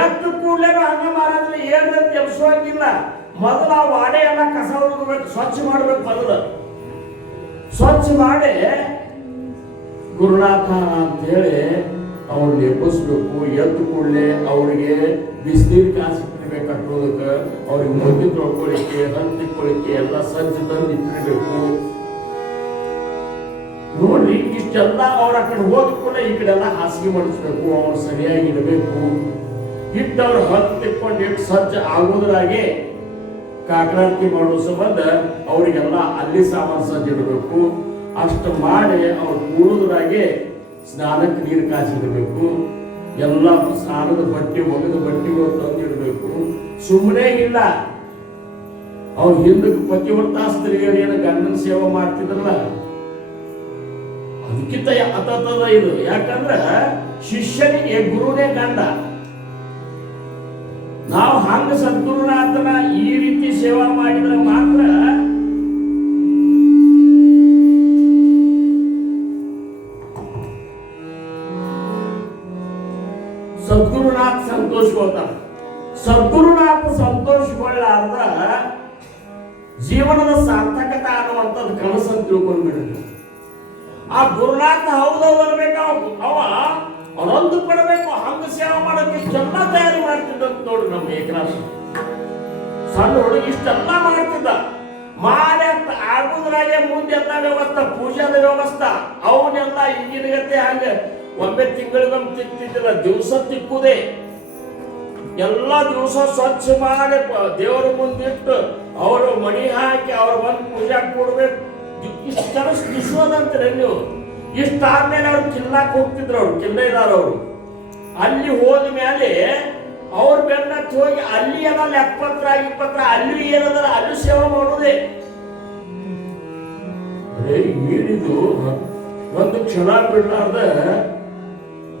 ಎದ್ದು ಕೂಡಲೇ ಹಂಗ ಮಹಾರಾಜ ಹೇಳ್ದಂತ ಎಬ್ಸುವಂಗಿಲ್ಲ. ಮೊದಲು ಆ ವಾಡೆ ಎಲ್ಲ ಕಸ ಹುಡುಗಬೇಕು, ಸ್ವಚ್ಛ ಮಾಡ್ಬೇಕು. ಮೊದಲು ಸ್ವಚ್ಛ ಮಾಡಿ ಗುರುನಾಥ ಅಂತ ಹೇಳಿ ಅವ್ರನ್ನ ಎಬ್ಬಿಸ್ಬೇಕು. ಎದ್ದು ಕೂಡಲೇ ಅವ್ರಿಗೆ ಬಿಸಿನೀರು ಕಾಸಿಟ್ಟಿರ್ಬೇಕು. ಕಟ್ಟೋದಕ್ಕೆ ಅವ್ರಿಗೆ ಮುದ್ದೆ ತೊಳ್ಕೊಳಿಕ್ಕೆ, ಹಂತಿಕೊಳ್ಳಿಕ್ಕೆ ಎಲ್ಲ ಸಜ್ಜು ತಂದು ಇಟ್ಟಿರ್ಬೇಕು. ನೋಡ್ರಿ, ಇಷ್ಟೆಲ್ಲ ಅವ್ರ ಆ ಕಡೆ ಹೋದ ಕೂಡ ಈ ಕಡೆ ಎಲ್ಲ ಹಾಸಿಗೆ ಮಾಡಿಸ್ಬೇಕು. ಅವ್ರು ಸರಿಯಾಗಿ ಇಡಬೇಕು. ಇಟ್ಟವ್ರು ಹತ್ತಿಕೊಂಡು ಇಟ್ಟು ಸಜ್ಜ ಆಗೋದ್ರಾಗೆ ಕಾಕ್ರಾಂತಿ ಮಾಡೋ ಸಂಬಂಧ ಅವರಿಗೆಲ್ಲ ಅಲ್ಲಿ ಸಾಮಾನು ಸಜ್ಜ ಇಡಬೇಕು. ಅಷ್ಟು ಮಾಡಿ ಅವ್ರು ಕೂಡೋದ್ರಾಗೆ ಸ್ನಾನಕ್ಕೆ ನೀರು ಕಾಸಿಡಬೇಕು. ಎಲ್ಲ ಸ್ನಾನದ ಬಟ್ಟೆ ಒಗೆದು ಬಟ್ಟೆಗಳು ತಂದಿಡಬೇಕು. ಸುಮ್ಮನೆ ಇಲ್ಲ. ಅವ್ರು ಹಿಂದಕ್ಕೆ ಪತಿವ್ರತ ಸ್ತ್ರೀಯರು ಏನು ಗಂಡನ ಸೇವೆ ಮಾಡ್ತಿದ್ರಲ್ಲ, ಅದಕ್ಕಿಂತ ಅತತದ ಇದು. ಯಾಕಂದ್ರ ಶಿಷ್ಯನಿಗೆ ಗುರುನೇ ಗಂಡ. ನಾವು ಹಂಗ ಸದ್ಗುರುನಾಥನ ಈ ರೀತಿ ಸೇವಾ ಮಾಡಿದ್ರೆ ಮಾತ್ರ ಸದ್ಗುರುನಾಥ ಸಂತೋಷಗೊಳ್ತಾನೆ. ಸದ್ಗುರುನಾಥ ಸಂತೋಷಗೊಳ್ಳಾರ್ದ ಜೀವನದ ಸಾರ್ಥಕತೆ ಅನ್ನುವಂಥದ್ದು ಕನಸನ್ನು ತಿಳ್ಕೊಂಡ್ಬಿಡ್ರಿ. ಆ ಗುರುನಾಥ ಹೌದೌದು ಅನ್ಬೇಕು. ಅವ ಅನಂತ ಪಡಬೇಕು. ಹಂಗ ಸೇವೆ ಮಾಡೋಕೆ ಇಷ್ಟೆಲ್ಲ ತಯಾರಿ ಮಾಡ್ತಿದ್ದಂತ ನೋಡ್ರಿ ನಮ್ಮ ಏಕನಾಥ. ಸಣ್ಣ ಹುಡುಗ ಇಷ್ಟೆಲ್ಲ ಮಾಡ್ತಿದ್ದ. ಮಾಡಿ ಆಗುದ್ರಾಗೆ ಮುಂದೆಲ್ಲ ವ್ಯವಸ್ಥೆ, ಪೂಜಾದ ವ್ಯವಸ್ಥೆ ಅವನ್ನೆಲ್ಲ ಈಗಿನ ಗತೆ ಹಂಗ ಒಮ್ಮೆ ತಿಂಗಳಿಗೊಮ್ಮೆ ತಿಕ್ತಿದ್ದಿಲ್ಲ. ದಿವಸ ತಿಕ್ಕುದೇ. ಎಲ್ಲ ದಿವಸ ಸ್ವಚ್ಛ ಮಾಡಿ ದೇವರ ಮುಂದಿಟ್ಟು ಅವರು ಮಣಿ ಹಾಕಿ ಅವ್ರ ಬಂದು ಪೂಜಾ ಕೊಡ್ಬೇಕು. ಇಷ್ಟು ಕೆಲಸ ದಿಸೋದಂತಾರೆ ನೀವು. ಇಷ್ಟಾದ್ಮೇಲೆ ಅವ್ರು ಕಿಲ್ಲಾಕ್ ಹೋಗ್ತಿದ್ರು. ಅವ್ರು ಕಿಲ್ಲೆದಾರ ಅವರು ಅಲ್ಲಿ ಹೋದ ಮೇಲೆ ಅವ್ರ ಬೆನ್ನತ್ತಿ ಹೋಗಿ ಅಲ್ಲಿ ಏನಲ್ಲ 70 ಅಲ್ಲಿ ಏನಂದ್ರ ಅಲ್ಲಿ ಸೇವೆ ಮಾಡೋದೇ. ಏನಿದು ಒಂದು ಕ್ಷಣ ಬಿಡ್ಲಾರ್ದ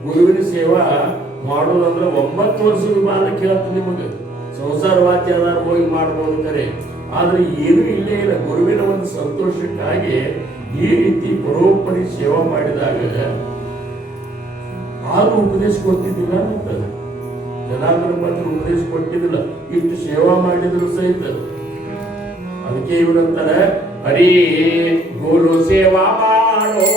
ಗುರುವಿನ ಸೇವಾ ಮಾಡೋದಂದ್ರೆ 9 ವರ್ಷದ ಬಾಲಕ್ಕೆ ಹೇಳ್ತು ನಿಮಗೆ. ಸಂಸಾರವಾತಿ ಅದಾರ ಹೋಗಿ ಮಾಡ್ಬೋದು ಕರೆ, ಆದ್ರೆ ಏನೂ ಇಲ್ಲೇ ಇಲ್ಲ. ಗುರುವಿನ ಒಂದು ಸಂತೋಷಕ್ಕಾಗಿ ಈ ರೀತಿ ಪರೋಪರಿ ಸೇವಾ ಮಾಡಿದಾಗ ಆದ್ರೂ ಉಪದೇಶ ಕೊಡ್ತಿದ್ದಿಲ್ಲ ಅಂತ ಜನಾರ್ದನ ಮಾತ್ರ ಉಪದೇಶ ಕೊಟ್ಟಿದ್ದಿಲ್ಲ. ಇಷ್ಟು ಸೇವಾ ಮಾಡಿದ್ರು ಸಹಿತ. ಅದಕ್ಕೆ ಇವರಂತಾರೆ ಹರಿ ಗುರು ಸೇವಾ ಮಾಡೋ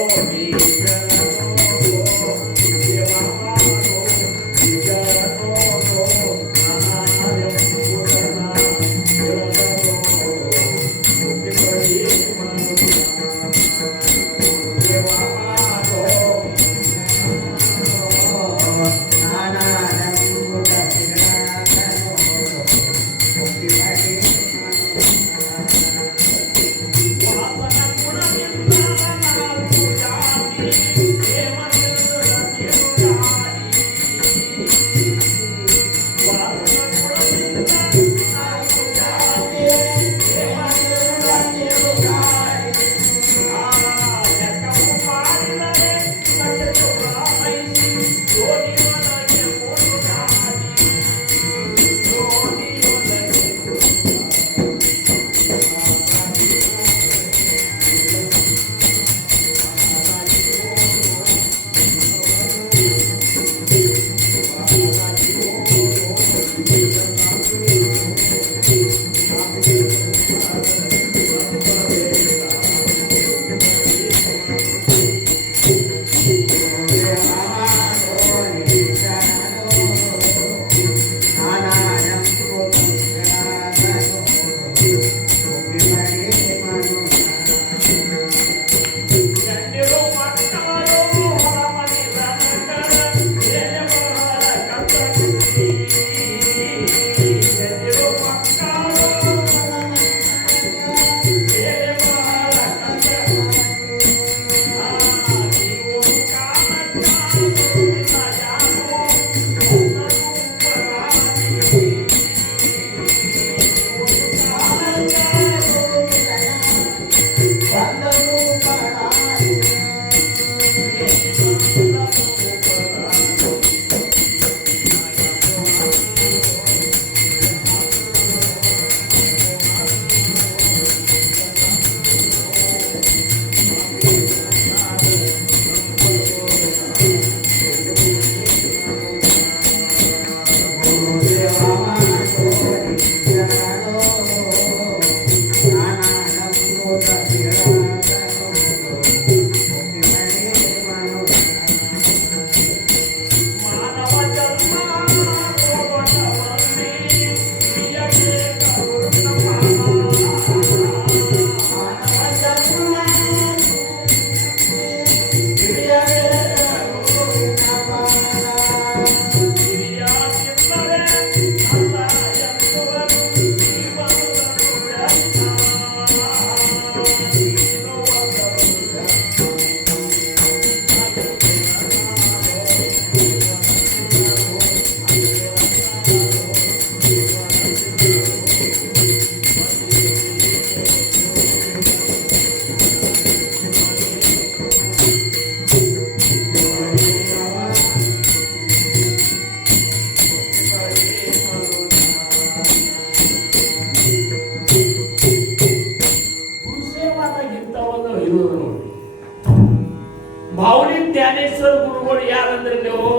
ಮಾೌಲಿ ಜ್ಞಾನೇಶ್ವರ ಗುರುಗಳು ಯಾರಂದ್ರೆ ನೀವು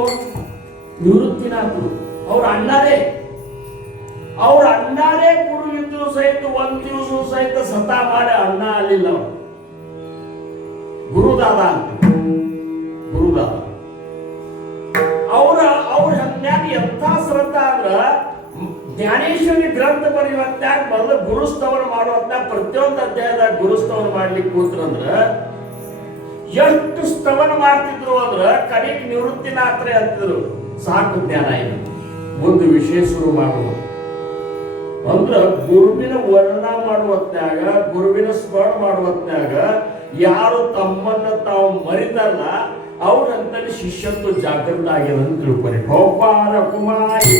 ನಿವೃತ್ತಿನಾಥರು ಅವ್ರ ಅಣ್ಣಾರೇ ಗುರು ಇದ್ರು ಸಹಿತ ಒಂದ್ ದಿವಸ ಸಹಿತ ಸತಾ ಮಾಡಿ ಅಣ್ಣ ಅಲ್ಲಿಲ್ಲ ಗುರುದಾದ ಅವ್ರ ಜ್ಞಾನಿ ಎಂಥ ಶ್ರದ್ಧಾ ಅಂದ್ರ ಜ್ಞಾನೇಶ್ವರಿ ಗ್ರಂಥ ಬರೆಯುವಂತಾಗ ಮೊದಲು ಗುರುಸ್ತವನ ಮಾಡುವಂತ ಪ್ರತಿಯೊಂದು ಅಧ್ಯಾಯದಾಗ ಗುರುಸ್ತವನ ಮಾಡ್ಲಿಕ್ಕೆ ಕೂತ್ರಂದ್ರ ಎಷ್ಟು ಸ್ತವನ ಮಾಡ್ತಿದ್ರು ಅಂದ್ರ ಕಡೆಗೆ ನಿವೃತ್ತಿನಾಥರೇ ಅಂತಿದ್ರು ಸಾಕು ಜ್ಞಾನ ಇದು ಒಂದು ವಿಷಯ ಶುರು ಮಾಡುವುದು ಅಂದ್ರ ಗುರುವಿನ ವರ್ಣನ ಮಾಡುವತ್ನಾಗ ಗುರುವಿನ ಸ್ಮರಣ ಮಾಡುವತ್ನಾಗ ಯಾರು ತಮ್ಮನ್ನ ತಾವು ಮರಿತಾರಲ್ಲ ಅವ್ರಂತಲ್ಲಿ ಶಿಷ್ಯತ್ವ ಜಾಗೃತ ಆಗ್ಯದ ಅಂತ ತಿಳ್ಕೊರಿ ಗೋಪಾಲ ಕುಮಾರಿ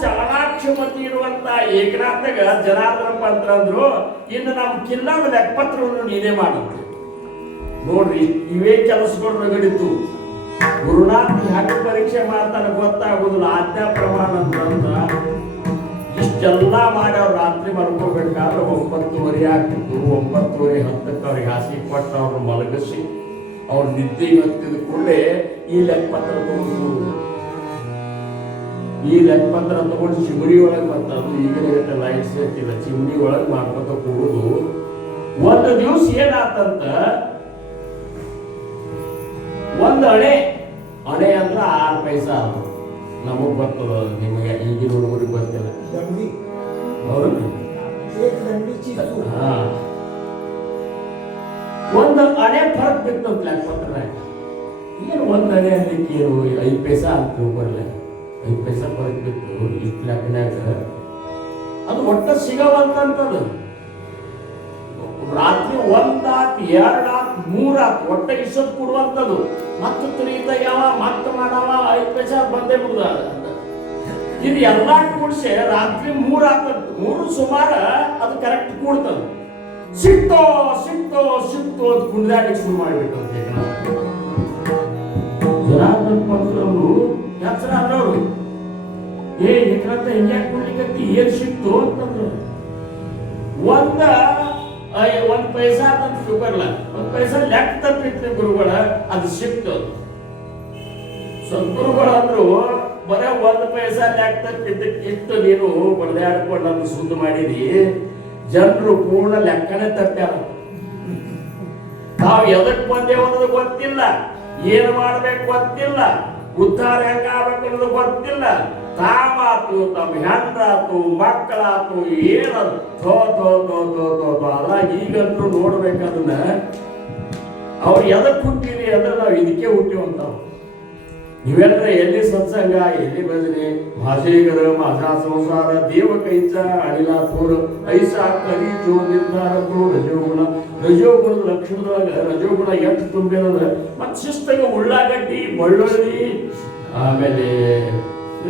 ಚಾಣಾಕ್ಷಮತಿ ಇರುವಂತ ಏಕನಾಥಗ ಜನಾರ್ದನಪ್ಪ ಅಂತಂದ್ರು ಇನ್ನು ನಮ್ಮ ಕಿಲ್ಲದ ಲೆಕ್ಕಪತ್ರವನ್ನು ನೀನೇ ಮಾಡುತ್ತೆ ನೋಡ್ರಿ ಇವೇ ಕೆಲಸಗಳು ರಗಡಿತು ಗುರುನಾಥ ಹೆಂಗ ಪರೀಕ್ಷೆ ಮಾಡ್ತಾನೆ ಗೊತ್ತಾಗುದಿಲ್ಲ ಆಜ್ಞಾ ಪ್ರಮಾಣ ಅಂತ ಇಷ್ಟೆಲ್ಲ ಮಾಡಿ ಅವ್ರು ರಾತ್ರಿ ಮಲ್ಕೋಬೇಕಾದ್ರೆ 9:30 ಸರಿ ಆಗ್ತಿತ್ತು. 9:30-10 ಅವ್ರಿಗೆ ಹಾಸಿಗೆ ಕೊಟ್ಟು ಅವ್ರನ್ನ ಮಲಗಿಸಿ ಅವ್ರ ನಿದ್ದೆಗೆ ಹತ್ತಿದ ಕೂಡಲೇ ಈ ಲೆಕ್ಕಪತ್ರ ತಗೊಂಡು ಚಿಮಣಿ ಒಳಗೆ ಮತ್ತೆ ಅದು ಈಗಿನ ಲೈಟ್ಸ್ ಇರ್ತಿಲ್ಲ, ಚಿಮಣಿ ಒಳಗೆ ಮಾಡ್ಕೊತ ಕೂಡುದು. ಒಂದು ದಿವಸ ಏನಾತಂತ, ಒಂದು ಅಣೆ ಅಂದ್ರೆ 6 ಪೈಸಾ. ನಮಗ್ ಬರ್ತದ, ನಿಮಗೆ ಈಗಿನ ಹುಡುಗರಿಗೆ ಗೊತ್ತಿಲ್ಲ. ಒಂದು ಅಣೆ ಫರಕ್ ಬಿತ್ತು ಲೆಕ್ಕಪತ್ರ. ಏನು ಒಂದು ಅಣೆ ಅನ್ಲಿಕ್ಕೆ ಏನು 5 ಪೈಸಾ ಅಂತ ಬರಲ್ಲ, 5 ಪೈಸಾ ಫರಕ್ ಬಿತ್ತು. ಇಷ್ಟು ಲೆಕ್ಕನ್ಯಾಗ ಅದು ಒಟ್ಟ ಸಿಗವಂತಂತದು. ರಾತ್ರಿ 1 ಆತ್ 2 ಆತ್ 3 ಆತ್ ಒಟ್ಟ ಇಷ್ಟೊತ್ತು ಕೊಡುವಂಥದ್ದು. ಮತ್ತೆ ತುಳಿತಾವ ಮತ್ತೆ ಮಾಡವ 5 ಪೈಸಾ ಬಂದೇ ಬಿಡುದ. ಇದು ಎಲ್ಲ ಕೂಡಿಸಿ ರಾತ್ರಿ 3 ಆಗ್ತದ. 3 ಸುಮಾರ ಅದು ಕರೆಕ್ಟ್ ಕೂಡ್ತದ. ಸಿಕ್ತೋ ಅದು ಕುಂಡ್ಲಾಡಿ ಶುರು ಮಾಡಿಬಿಟ್ಟು ಹೆಸರ ಅನ್ನೋರು ಏಕ್ರಂತ ಹಿಂಗ್ಯಾಕ್ ಕುಡ್ಲಿಕ್ಕತ್ತಿ, ಏನ್ ಸಿಕ್ತು ಅಂತಂದ್ರು. ಒಂದ್ ಪೈಸಾ ಅಂತ ಶುಗರ್ಲ 1 ಪೈಸಾ ಲೆಕ್ಕ ತಪ್ಪಿತ್ತು ಗುರುಗಳ, ಅದು ಸಿಕ್ತು. ಸದ್ಗುರುಗಳು ಅಂದ್ರು ಬರೇ 1 ಪೈಸಾ ಲೆಕ್ಕ ತಪ್ಪಿದ್ದಕ್ಕೆ ಇಟ್ಟು ನೀನು ಬಡದಾಡ್ಕೊಂಡು ಅದನ್ನು ಸುದ್ದಿ ಮಾಡಿದಿ. ಜನರು ಪೂರ್ಣ ಲೆಕ್ಕನೇ ತಪ್ಪ್ಯಾರ. ತಾವು ಎದಕ್ ಬಂದೇವ ಅನ್ನೋದು ಗೊತ್ತಿಲ್ಲ, ಏನ್ ಮಾಡ್ಬೇಕು ಗೊತ್ತಿಲ್ಲ, ಉದ್ಧಾರ ಹೆಂಗ ಆಗ್ಬೇಕು ಅನ್ನೋದು ಗೊತ್ತಿಲ್ಲ. ತಾಮಾತು ತಮ್ಮ ಹೆಂಡ್ರಾತು ಮಕ್ಕಳಾತು ಏನದು ಅದ್ರಾಗ ಈಗಂತೂ ನೋಡ್ಬೇಕದನ್ನ. ಅವ್ರು ಎದಕ್ ಹುಟ್ಟಿರಿ ಅಂದ್ರೆ ನಾವು ಇದಕ್ಕೆ ಹುಟ್ಟಿವಂತಾವ್. ನೀವೆಲ್ಲ ಎಲ್ಲಿ ಸತ್ಸಂಗ, ಎಲ್ಲಿ ಭಜನೆ, ಭಾಷೆಗರ ಮಾಜಾ ಸಂಸಾರ ದೇವ ಕೈಚ ಅಣಿಲ ತೋರ ಐಸಾ ಕರಿ ಜೋ ನಿರ್ಧಾರ ತೋ ರಜೋಗುಣದ ಲಕ್ಷಣದೊಳಗ ರಜೋಗುಣ ಎಷ್ಟು ತುಂಬಿರೋದ್ರ ಮತ್ ಶಿಸ್ತಾಗ ಉಳ್ಳಾಗಡ್ಡಿ ಬೆಳ್ಳುಳ್ಳಿ ಆಮೇಲೆ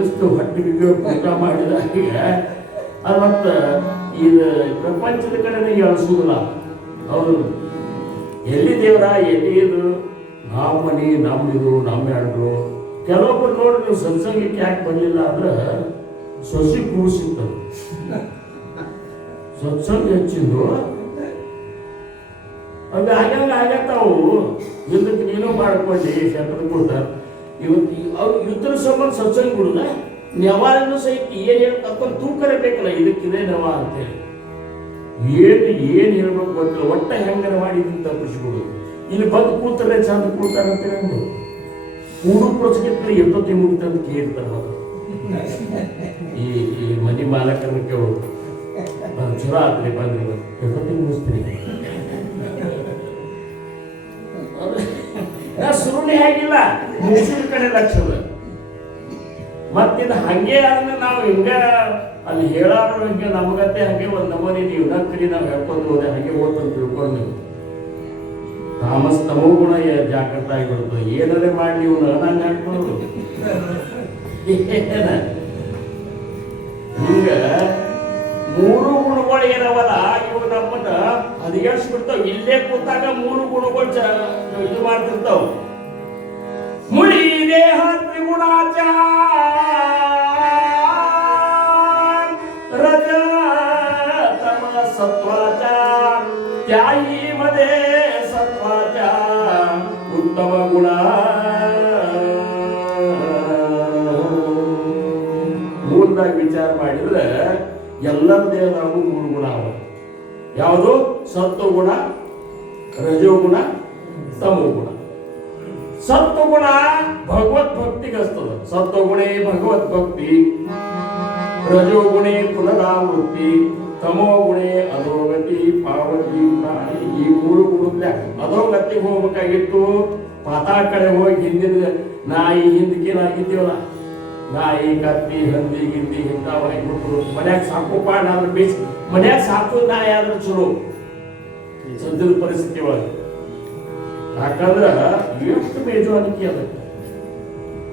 ಎಷ್ಟು ಹೊಟ್ಟಿಗೆ ಊಟ ಮಾಡಿದ ಅದು ಮತ್ತ ಇದು ಪ್ರಪಂಚದ ಕಡೆನೇ ಅಳಿಸುದಿಲ್ಲ. ಹೌದು, ಎಲ್ಲಿ ದೇವರ ಎಲ್ಲಿ ಇದು ನಾವು ಮನಿ ನಮ್ಮಿದು ನಮ್ಮ ಹೆಣ್ರು. ಕೆಲವೊಬ್ಬರು ನೋಡಿ ನೀವು ಸತ್ಸಂಗಕ್ಕೆ ಯಾಕೆ ಬರಲಿಲ್ಲ ಅಂದ್ರೆ ಸೊಸಿ ಕೂಡಿಸಿತ್ತು, ಸತ್ಸಂಗ ಹೆಚ್ಚಿದ್ದು ಹಂಗ ಆಗತ್ತಾವು. ಇದಕ್ಕೆ ನೀನು ಮಾಡ್ಕೊಂಡು ಶಂಕರ ಕೂಡ ಅವ್ರು ಯುದ್ಧದ ಸಂಬಂಧ ಸತ್ಸಂಗ ಬಿಡುದ ನೆವಾರನ್ನು ಸಹಿತ ಏನ್ ಹೇಳ್ಕೊಂಡು ತೂಕರೇ ಬೇಕಲ್ಲ, ಇದಕ್ಕಿದೆ ನೆವ ಅಂತೇಳಿ ಏನ್ ಹೇಳ್ಬೇಕು ಗೊತ್ತಿಲ್ಲ. ಒಟ್ಟ ಹೆಂಗರ ಮಾಡಿ ಇದನ್ನ ತಪ್ಪಿಸ್ಬಿಡು. ಇಲ್ಲಿ ಬಂದು ಕೂತರೆ ಚಂದ ಕೂಡ್ತಾರಂತೆ ನಂದು ಕೂಡು ಪ್ರಶ್ನೆ ಎಷ್ಟೊತ್ತಿ ಮುಗಿತಂತ ಕೇಳ್ತಾರೆ. ಈ ಮನಿ ಮಾಲಕರನ್ನ ಕೇಳೋದು ಚಲೋ ಆತ್ರಿ ಬಂದ್ರಿ ಎಷ್ಟೊತ್ತಿ ಮುಗಿಸ್ತೀನಿ. ಸುರುಳಿ ಆಗಿಲ್ಲ, ಮುಗಿಸಿದ ಕಡೆ ಲಕ್ಷದ. ಮತ್ತಿದ ಹಂಗೆ ಅದನ್ನ ನಾವು ಹಿಂಗ ಅಲ್ಲಿ ಹೇಳಾರ ಹಂಗೆ ನಮಗತ್ತೆ ಹಂಗೆ ಒಂದ್ ನಮೂನಿ ನೀವು ನಕ್ಕರಿ ನಾವು ಹೇಳ್ಕೊಂಡು ಹೋದೆ ಹಂಗೆ ಓದ್ತಂತ ತಿಳ್ಕೊಂಡು ತಾಮಸ್ ತಮೋ ಗುಣ ಜಾಗೃತ ಆಗಿಬಿಡ್ತದೆ. ಏನಾರೇ ಮಾಡಿ ಇವ್ನ ನಂಗೆ ಹಾಕೊಂಡು ಹಿಂಗ 3 ಗುಣಗಳು ಏನವಲ್ಲ ಇವು ನಮ್ಮನ್ನ ಹದಿಗೆಡ್ಸ್ಬಿಡ್ತಾವ. ಇಲ್ಲೇ ಕೂತಾಗ 3 ಗುಣಗಳು ಇದು ಮಾಡ್ತಿರ್ತಾವ. ಮುಳಿ ದೇಹ ತ್ರಿಗುಣಾಚಾರ ರಜ ತಮ ಸತ್ವಾಚಾರ ತ್ಯಾಯಿ ಮದೇ ಉತ್ತಮ ಗುಣ. ಮೂರದಾಗ ವಿಚಾರ ಮಾಡಿದ್ರೆ ಎಲ್ಲರ ದೇಹದಾಗೂ 3 ಗುಣ ಅವ. ಯಾವುದು? ಸತ್ವಗುಣ, ರಜೋಗುಣ, ತಮೋಗುಣ. ಸತ್ವಗುಣ ಭಗವತ್ ಭಕ್ತಿಗೆ ಹಸ್ತದ. ಸತ್ವಗುಣೇ ಭಗವತ್ ಭಕ್ತಿ, ರಜೋಗುಣೇ ಪುನರಾವೃತ್ತಿ, ತಮೋಗುಣೇ ಅಧೋಗತಿ ಪಾವತಿ ಪ್ರಾಣಿ. ಈ 3 ಗುಣದ ಅಧೋಗತಿಗೆ ಹೋಗ್ಬೇಕಾಗಿತ್ತು. ಪಾತಾಳ ಕಡೆ ಹೋಗಿ ಹಿಂದಿನ ನಾಯಿ ಹಿಂದಕ್ಕೇನಾಗಿದ್ದೀವಲ್ಲ, ನಾಯಿ ಕತ್ತಿ ಹಂದಿ ಗಿಂದಿ ಇಂಥವು ಬಿಟ್ಟು ಮನ್ಯಾಗ ಸಾಕು ಪಾಡ ಆದ್ರೆ ಬೇಸ್ ಮನ್ಯಾಗ ಸಾಕು ನಾಯಿ ಆದ್ರೆ ಚಲೋ ಸದ್ಯದ ಪರಿಸ್ಥಿತಿ ಒಳಗೆ. ಯಾಕಂದ್ರ ಎಷ್ಟು ಬೇಜವಾನಿಕೆ ಅದಕ್ಕೆ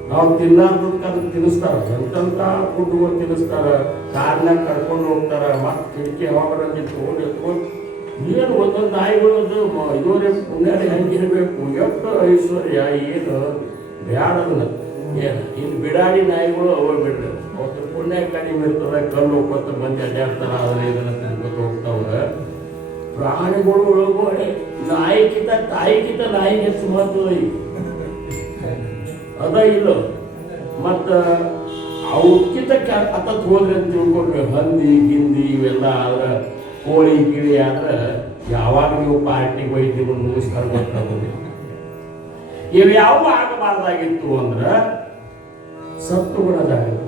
ನಾವು ತಿನ್ನೋದಕ್ಕೆ ಅದಕ್ಕೆ ತಿನ್ನಿಸ್ತಾರ, ಎಂತ ಫುಡ್ಗಳು ತಿನ್ನಿಸ್ತಾರ, ಕಾರ್ನಾಗ ಕರ್ಕೊಂಡು ಹೋಗ್ತಾರ, ಮತ್ತೆ ಕಿಟಕಿ ಹವಾಬರಂಗೆ ತಗೊಂಡು ಎತ್ಕೊಂಡು ಏನು ಒಂದೊಂದು ನಾಯಿಗಳು ಇದೋರೆ ಪುಣ್ಯಾರಿ ಹೆಂಗೆ ಇರಬೇಕು, ಎಷ್ಟು ಐಶ್ವರ್ಯ ಏನು ಬ್ಯಾಡದನ್ನ ಏನು ಇನ್ನು ಬಿಡಾಡಿ ನಾಯಿಗಳು ಅವ ಬಿಡ್ರಿ. ಅವತ್ತು ಪುಣ್ಯ ಕಡಿಮೆ ಇರ್ತದೆ, ಕಲ್ಲು ಹೋಗ್ಕೊತ ಮಂದಿ ಅಡ್ಡಾಡ್ತಾರ, ಅದನ್ನ ಇದನ್ನ ತಿನ್ಕೊತ ಹೋಗ್ತಾವ. ಪ್ರಾಣಿಗಳು ಒಳಗೋಡೆ ನಾಯಿಕಿತ ತಾಯಿಕಿತ ನಾಯಿಗೆ ಹೆಚ್ಚು ಮಹತ್ವ ಅದ ಇಲ್ಲ. ಮತ್ತ ಅವಕ್ಕಿಂತ ಅತ್ತತ್ ಹೋದ್ರೆ ಅಂತ ತಿಳ್ಕೊಂಡ್ರೆ ಹಂದಿ ಗಿಂದಿ ಇವೆಲ್ಲ ಆದ್ರ ಕೋಳಿ ಗಿಳಿ ಆದ್ರ ಯಾವಾಗ ನೀವು ಪಾರ್ಟಿಗೆ ಹೋಯ್ತೀವಿ ಮುಗಿಸ್ಕೊಂಡು ಬರ್ತಾರೆ. ಇವು ಯಾವ ಆಗಬಾರ್ದಾಗಿತ್ತು ಅಂದ್ರ ಸತ್ವಗುಣ ಜಾಗೃತಿ.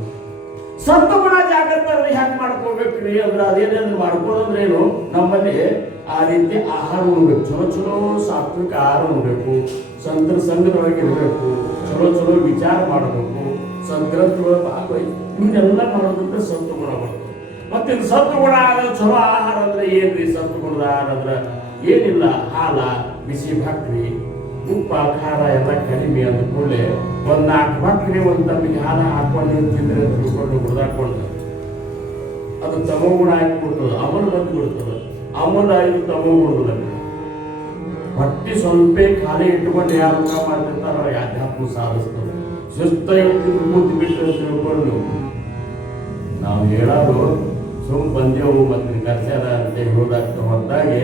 ಸತ್ವಗುಣ ಜಾಗೃತಿ ಅಂದ್ರೆ ಹ್ಯಾಂಗ ಮಾಡ್ಕೋಬೇಕ್ರಿ ಅಂದ್ರೆ ಅದೇನೇನು ಮಾಡ್ಕೊಳ್ಳೋದ್ರೆ ಏನು, ನಮ್ಮಲ್ಲಿ ಆ ರೀತಿ ಆಹಾರ ಉಣ್ಬೇಕು, ಚಲೋ ಚಲೋ ಸಾತ್ವಿಕ ಆಹಾರ ಉಣ್ಬೇಕು, ಸಂತರ ಸಂಘದೊಳಗೆ ಇರಬೇಕು, ಚಲೋ ಚಲೋ ವಿಚಾರ ಮಾಡಬೇಕು, ಸದ್ಗ್ರಂಥದೊಳಗೆ ಭಾಗವಹಿಸಿ ಇವನ್ನೆಲ್ಲ ಮಾಡೋದಂದ್ರೆ ಸತ್ವಗುಣ ಬರ್ತದೆ. ಮತ್ತೆ ಇದು ಸತ್ವಗುಣ ಚಲೋ ಆಹಾರ ಅಂದ್ರೆ ಏನ್ರಿ? ಸತ್ವಗುಣದ ಆಹಾರ ಅಂದ್ರೆ ಏನಿಲ್ಲ, ಹಾಲ, ಬಿಸಿ ಭಾಕ್ರಿ, ಉಪ್ಪ ಖಾರ ಎಲ್ಲ ಕಡಿಮೆ ಅಂದ ಕೂಡಲೇ ಒಂದ್ 4 ಭಾಕ್ರಿ ಒಂದ್ ತಮ್ಮಿಗೆ ಹಾಲ ಹಾಕೊಂಡು ತಿಂದ್ರೆ ತಿಳ್ಕೊಂಡು ಹುಡ್ದಾಕೊಂಡು ಅದು ತಮೋಗುಣ ಹಾಕಿ ಕೊಡ್ತದೆ, ಅಮಲ್ ಬಂದು ಬಿಡ್ತದೆ. ಅಮಲ್ ಆಯ್ತು ತಮೋಗುಣದ ಹೊಟ್ಟಿ ಸ್ವಲ್ಪ ಖಾಲಿ ಇಟ್ಕೊಂಡು ಯಾರು ಊಟ ಮಾಡ್ತಿರ್ತಾರ ಅವ್ರಿಗೆ ಅಧ್ಯಾತ್ಮ ಸಾಧಿಸ್ತದೆ. ಸುಸ್ತ ಹೇಳ್ತಿದ್ರು ಕೂತು ಬಿಟ್ಟು ತಿಳ್ಕೊಂಡು ನಾವು ಹೇಳೋದು ಸುಮ್ ಬಂದೆವು ಮತ್ತೆ ಕರ್ಸ್ಯಾರ ಅಂತ ಹೇಳೋದಾಗ್ತ ಹೊತ್ತಾಗೆ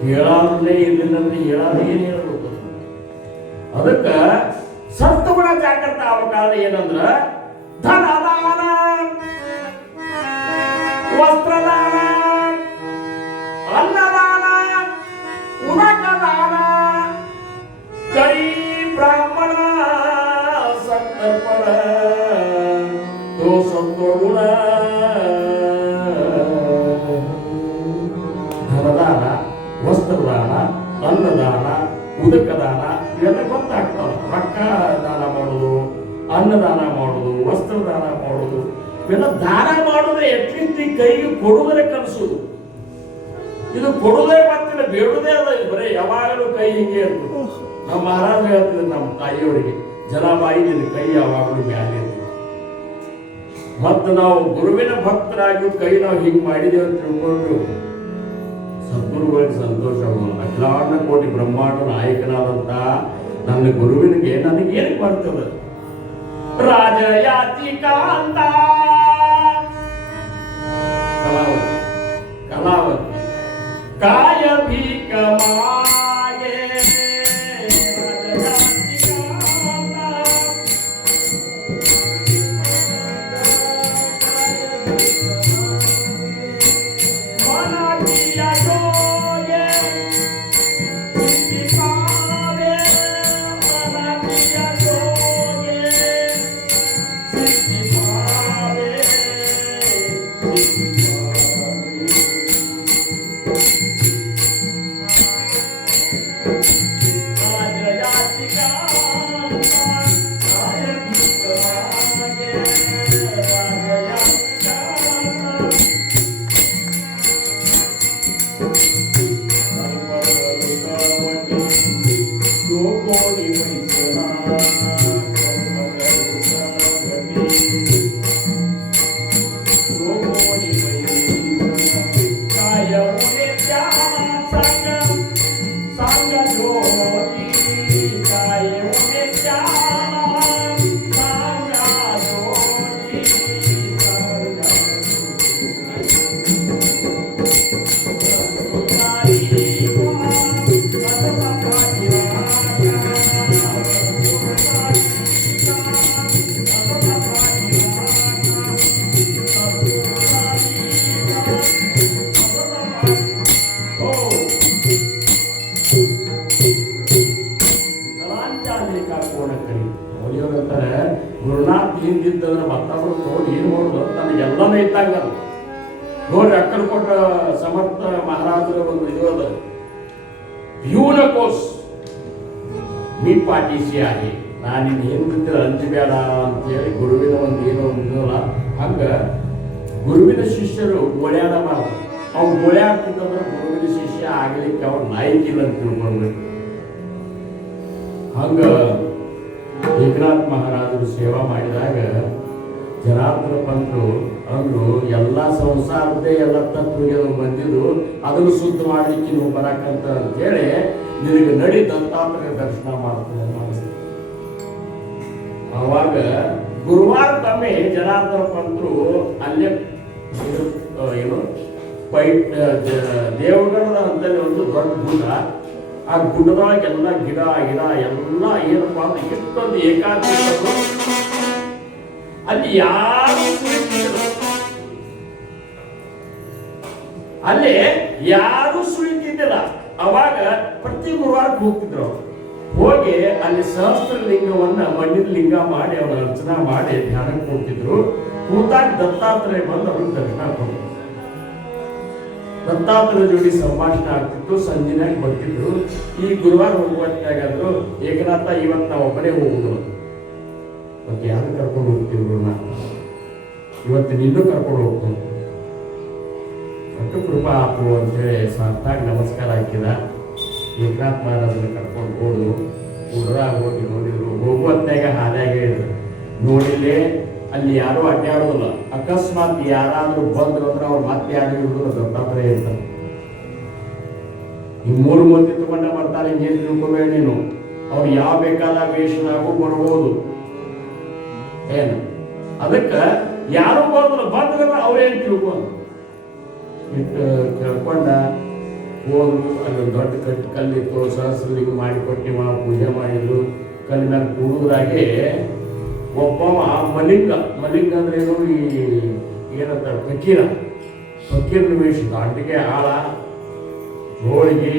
ಕೇಳಾರಲ್ಲೇ ಇರ್ಲಿಲ್ಲ ಅಂದ್ರೆ ಹೇಳಾರ ಏನ್ ಹೇಳ್ಬೇಕು. ಅದಕ್ಕ ಸತ್ವಗುಣ ಜಾಗೃತ ಆಗಬೇಕಾದ್ರೆ ಏನಂದ್ರ ಧನದಾನ, ವಸ್ತ್ರದಾನ, ಅನ್ನದಾನ, ಉದಕದಾನ, ಕೈ ಬ್ರಾಹ್ಮಣ ಸಂತರ್ಪಣ ತೋ ಸತ್ವಗುಣ. ಧನದಾನ, ವಸ್ತ್ರದಾನ, ಅನ್ನದಾನ, ಉದಕದಾನ ಇವೆಲ್ಲ ಗೊತ್ತಾಗ್ತಾವ. ರೊಕ್ಕ ದಾನ ಮಾಡೋದು, ಅನ್ನದಾನ ಮಾಡೋದು, ವಸ್ತ್ರದಾನ ಮಾಡೋದು, ಇವೆಲ್ಲ ದಾನ ಮಾಡೋದ್ರೆ ಎಟ್ಲೀಸ್ಟ್ ಈ ಕೈಗೆ ಕೊಡುವುದರ ಕಲಿಸುದು. ಇದು ಕೊಡುವುದೇ ಬರ್ತಿಲ್ಲ, ಬೇಡುವುದೇ ಅದ. ಬರೀ ಯಾವಾಗಲೂ ಕೈ ಹಿಂಗೆ ಇರ್ತದೆ. ನಮ್ಮ ಮಹಾರಾಜ ಹೇಳ್ತಿದ್ರು ನಮ್ಮ ತಾಯಿಯವರಿಗೆ, ಜನಾಬಾಯಿ ನಿನ್ನ ಕೈ ಯಾವಾಗಲೂ ಮ್ಯಾಲೆ ಇರ್ತದೆ. ಮತ್ತು ನಾವು ಗುರುವಿನ ಭಕ್ತರಾಗಿ ಕೈ ನಾವು ಹಿಂಗೆ ಮಾಡಿದೇವೆ ಅಂತ ತಿಳ್ಕೊಂಡು ಸದ್ಗುರುಗಳಿಗೆ ಸಂತೋಷ. ಅಖಿಲಾಂಡ ಕೋಟಿ ಬ್ರಹ್ಮಾಂಡ ನಾಯಕನಾದಂತ ನನ್ನ ಗುರುವಿನಿಗೆ ನನಗೇನು ಬರ್ತದೆ? ರಾಜಯಾತಿಕಾಂತ ಕಲಾವತಿ ಕಲಾವತಿ ಕಾಯ ಭೀಕಮಾಗೆ ಗುರುನಾಥ್ ಹಿಂದಿದ್ದಂದ್ರೆ ಮತ್ತೊಬ್ಬರು ನೋಡಿ ಏನ್ ಮಾಡೋದು ನನಗೆಲ್ಲನೂ ಇದ್ದಂಗ ನೋಡಿ. ಅಕ್ಕಡ ಕೊಟ್ಟ ಸಮರ್ಥ ಮಹಾರಾಜರ ಒಂದು ಇದು ಅದ, ಭಿಯೂನ ಕೋಸ್ ಮೀ ಪಾಟಿಸಿ ಆಗಿ ನಾನು ಹಿಂದಿದ್ದ ಅಂಜಬೇಡ ಅಂತೇಳಿ ಗುರುವಿನ ಒಂದು ಏನೋ ಒಂದು ಹಂಗ ಗುರುವಿನ ಶಿಷ್ಯರು ಗೋಳ್ಯಾಡಬಾರ್ದು. ಅವ್ನು ಗೋಳ್ಯಾಡ್ತಿತ್ತಂದ್ರೆ ಗುರುವಿನ ಶಿಷ್ಯ ಆಗ್ಲಿಕ್ಕೆ ಅವ್ರು ನಾಯಕಿಲ್ಲ ಅಂತ ತಿಳ್ಕೊಂಡ್ಬೇಕು. ಹಂಗ ಏಕನಾಥ್ ಮಹಾರಾಜರು ಸೇವಾ ಮಾಡಿದಾಗ ಜನಾರ್ದನ ಪಂತರು ಅಂದ್ರು ಎಲ್ಲ ಸಂಸಾರದ್ದೇ ಎಲ್ಲ ತತ್ವಗೆ ಬಂದಿದ್ದು ಅದನ್ನು ಶುದ್ಧ ಮಾಡ್ಲಿಕ್ಕೆ ನೀವು ಬರಕಂತ ಅಂತೇಳಿ ನಿನಗೆ ನಡಿ ದತ್ತಾತ್ರೇಯ ದರ್ಶನ ಮಾಡ್ತೇನೆ. ಅವಾಗ ಗುರುವಾರ ತಮ್ಮೆ ಜನಾರ್ದನ ಪಂತರು ಅಲ್ಲೇ ಏನು ದೇವಗಢದ ಅಂತಲ್ಲಿ ಒಂದು ದೊಡ್ಡ ಗುಡ್ಡ. ಆ ಗುಡ್ಡದೊಳಗೆಲ್ಲ ಗಿಡ ಗಿಡ ಎಲ್ಲ ಏನಪ್ಪಾ ಅಂದ್ರೆ ಎಷ್ಟೊಂದು ಏಕಾಂತ. ಅಲ್ಲಿ ಯಾರು ಅಲ್ಲಿ ಯಾರು ಸುಳಿತಿದ್ದಿಲ್ಲ. ಅವಾಗ ಪ್ರತಿ ಗುರುವಾರಕ್ಕೆ ಹೋಗ್ತಿದ್ರು. ಹೋಗಿ ಅಲ್ಲಿ ಸಹಸ್ರ ಲಿಂಗವನ್ನ ಮಣ್ಣಿನ ಲಿಂಗ ಮಾಡಿ ಅವರ ಅರ್ಚನಾ ಮಾಡಿ ಧ್ಯಾನಕ್ಕೆ ಹೋಗ್ತಿದ್ರು. ಕೂತಾಗ ದತ್ತಾತ್ರೇಯ ಬಂದು ಅವ್ರಿಗೆ ದರ್ಶನ ಕೊಡ್ತಾರೆ. ದತ್ತಾತ್ರೇಯ ಜೋಡಿ ಸಂಭಾಷಣೆ ಆಗ್ತಿತ್ತು. ಸಂಜೆನಾಗ ಬರ್ತಿದ್ರು. ಈ ಗುರುವಾರ ಹೋಗುವಂತಾಗಾದ್ರು ಏಕನಾಥ ಇವತ್ತು ನಾವು ಒಬ್ಬರೇ ಹೋಗುದು, ಮತ್ತೆ ಯಾರು ಕರ್ಕೊಂಡು ಹೋಗ್ತಿದ್ರು, ಇವತ್ತು ನಿನ್ನೂ ಕರ್ಕೊಂಡು ಹೋಗ್ತೀನಿ, ಒಟ್ಟು ಕೃಪಾ ಹಾಕು ಅಂತೇಳಿ ಸಾರ್ಥಾಗಿ ನಮಸ್ಕಾರ ಹಾಕಿದ. ಏಕನಾಥ್ ಮಹಾರಾಜನ ಕರ್ಕೊಂಡು ಹೋದ್ರು. ಗುಡ್ರಾಗ ಹೋಗಿ ನೋಡಿದ್ರು. ಹೋಗುವಂತಾಗ ಹಾದ್ಯಾಗ ಹೇಳಿದ್ರು, ನೋಡಿಲ್ಲೇ ಅಲ್ಲಿ ಯಾರು ಅಡ್ಡಾಡೋದಿಲ್ಲ. ಅಕಸ್ಮಾತ್ ಯಾರಾದ್ರೂ ಬಂದ್ರು ಅಂದ್ರೆ ಅವ್ರು ಮತ್ತೆ ಯಾರು ಹಿಡಿದ್ರು ದತ್ತಾತ್ರೇಯ ಇರ್ತಾರೆ. ಈ 3 ಮಂದಿ ತಗೊಂಡ ಬರ್ತಾರೆ, ಹಿಂಗೇನು ತಿಳ್ಕೊಬೇಡ ನೀನು. ಅವ್ರು ಯಾವ ಬೇಕಾದ ವೇಷನಾಗೂ ಬರ್ಬೋದು ಏನು. ಅದಕ್ಕೆ ಯಾರು ಬಂದ್ರೆ ಅವ್ರೇನು ತಿಳ್ಕೊಂಡು ಇಟ್ಟು ಕೇಳ್ಕೊಂಡ ಹೋದ್ರು. ಅಲ್ಲಿ ದೊಡ್ಡ ಕಲ್ಲಿತ್ತು, ಸಹಸ್ರಲಿಂಗ ಮಾಡಿಕೊಟ್ಟಿವ, ಪೂಜೆ ಮಾಡಿದ್ರು. ಕಲ್ಲಿ ಮೇಲೆ ಕೂಡುದ್ರಾಗೆ ಒಬ್ಬವ ಮಲಿಂಗ ಅಂದ್ರೆ ಏನು, ಈ ಏನಂತಾರೆ ಫಕೀರನ ವೇಷ, ದಾಂಡಿಗೆ ಆಳ ಹೋಳಿಗೆ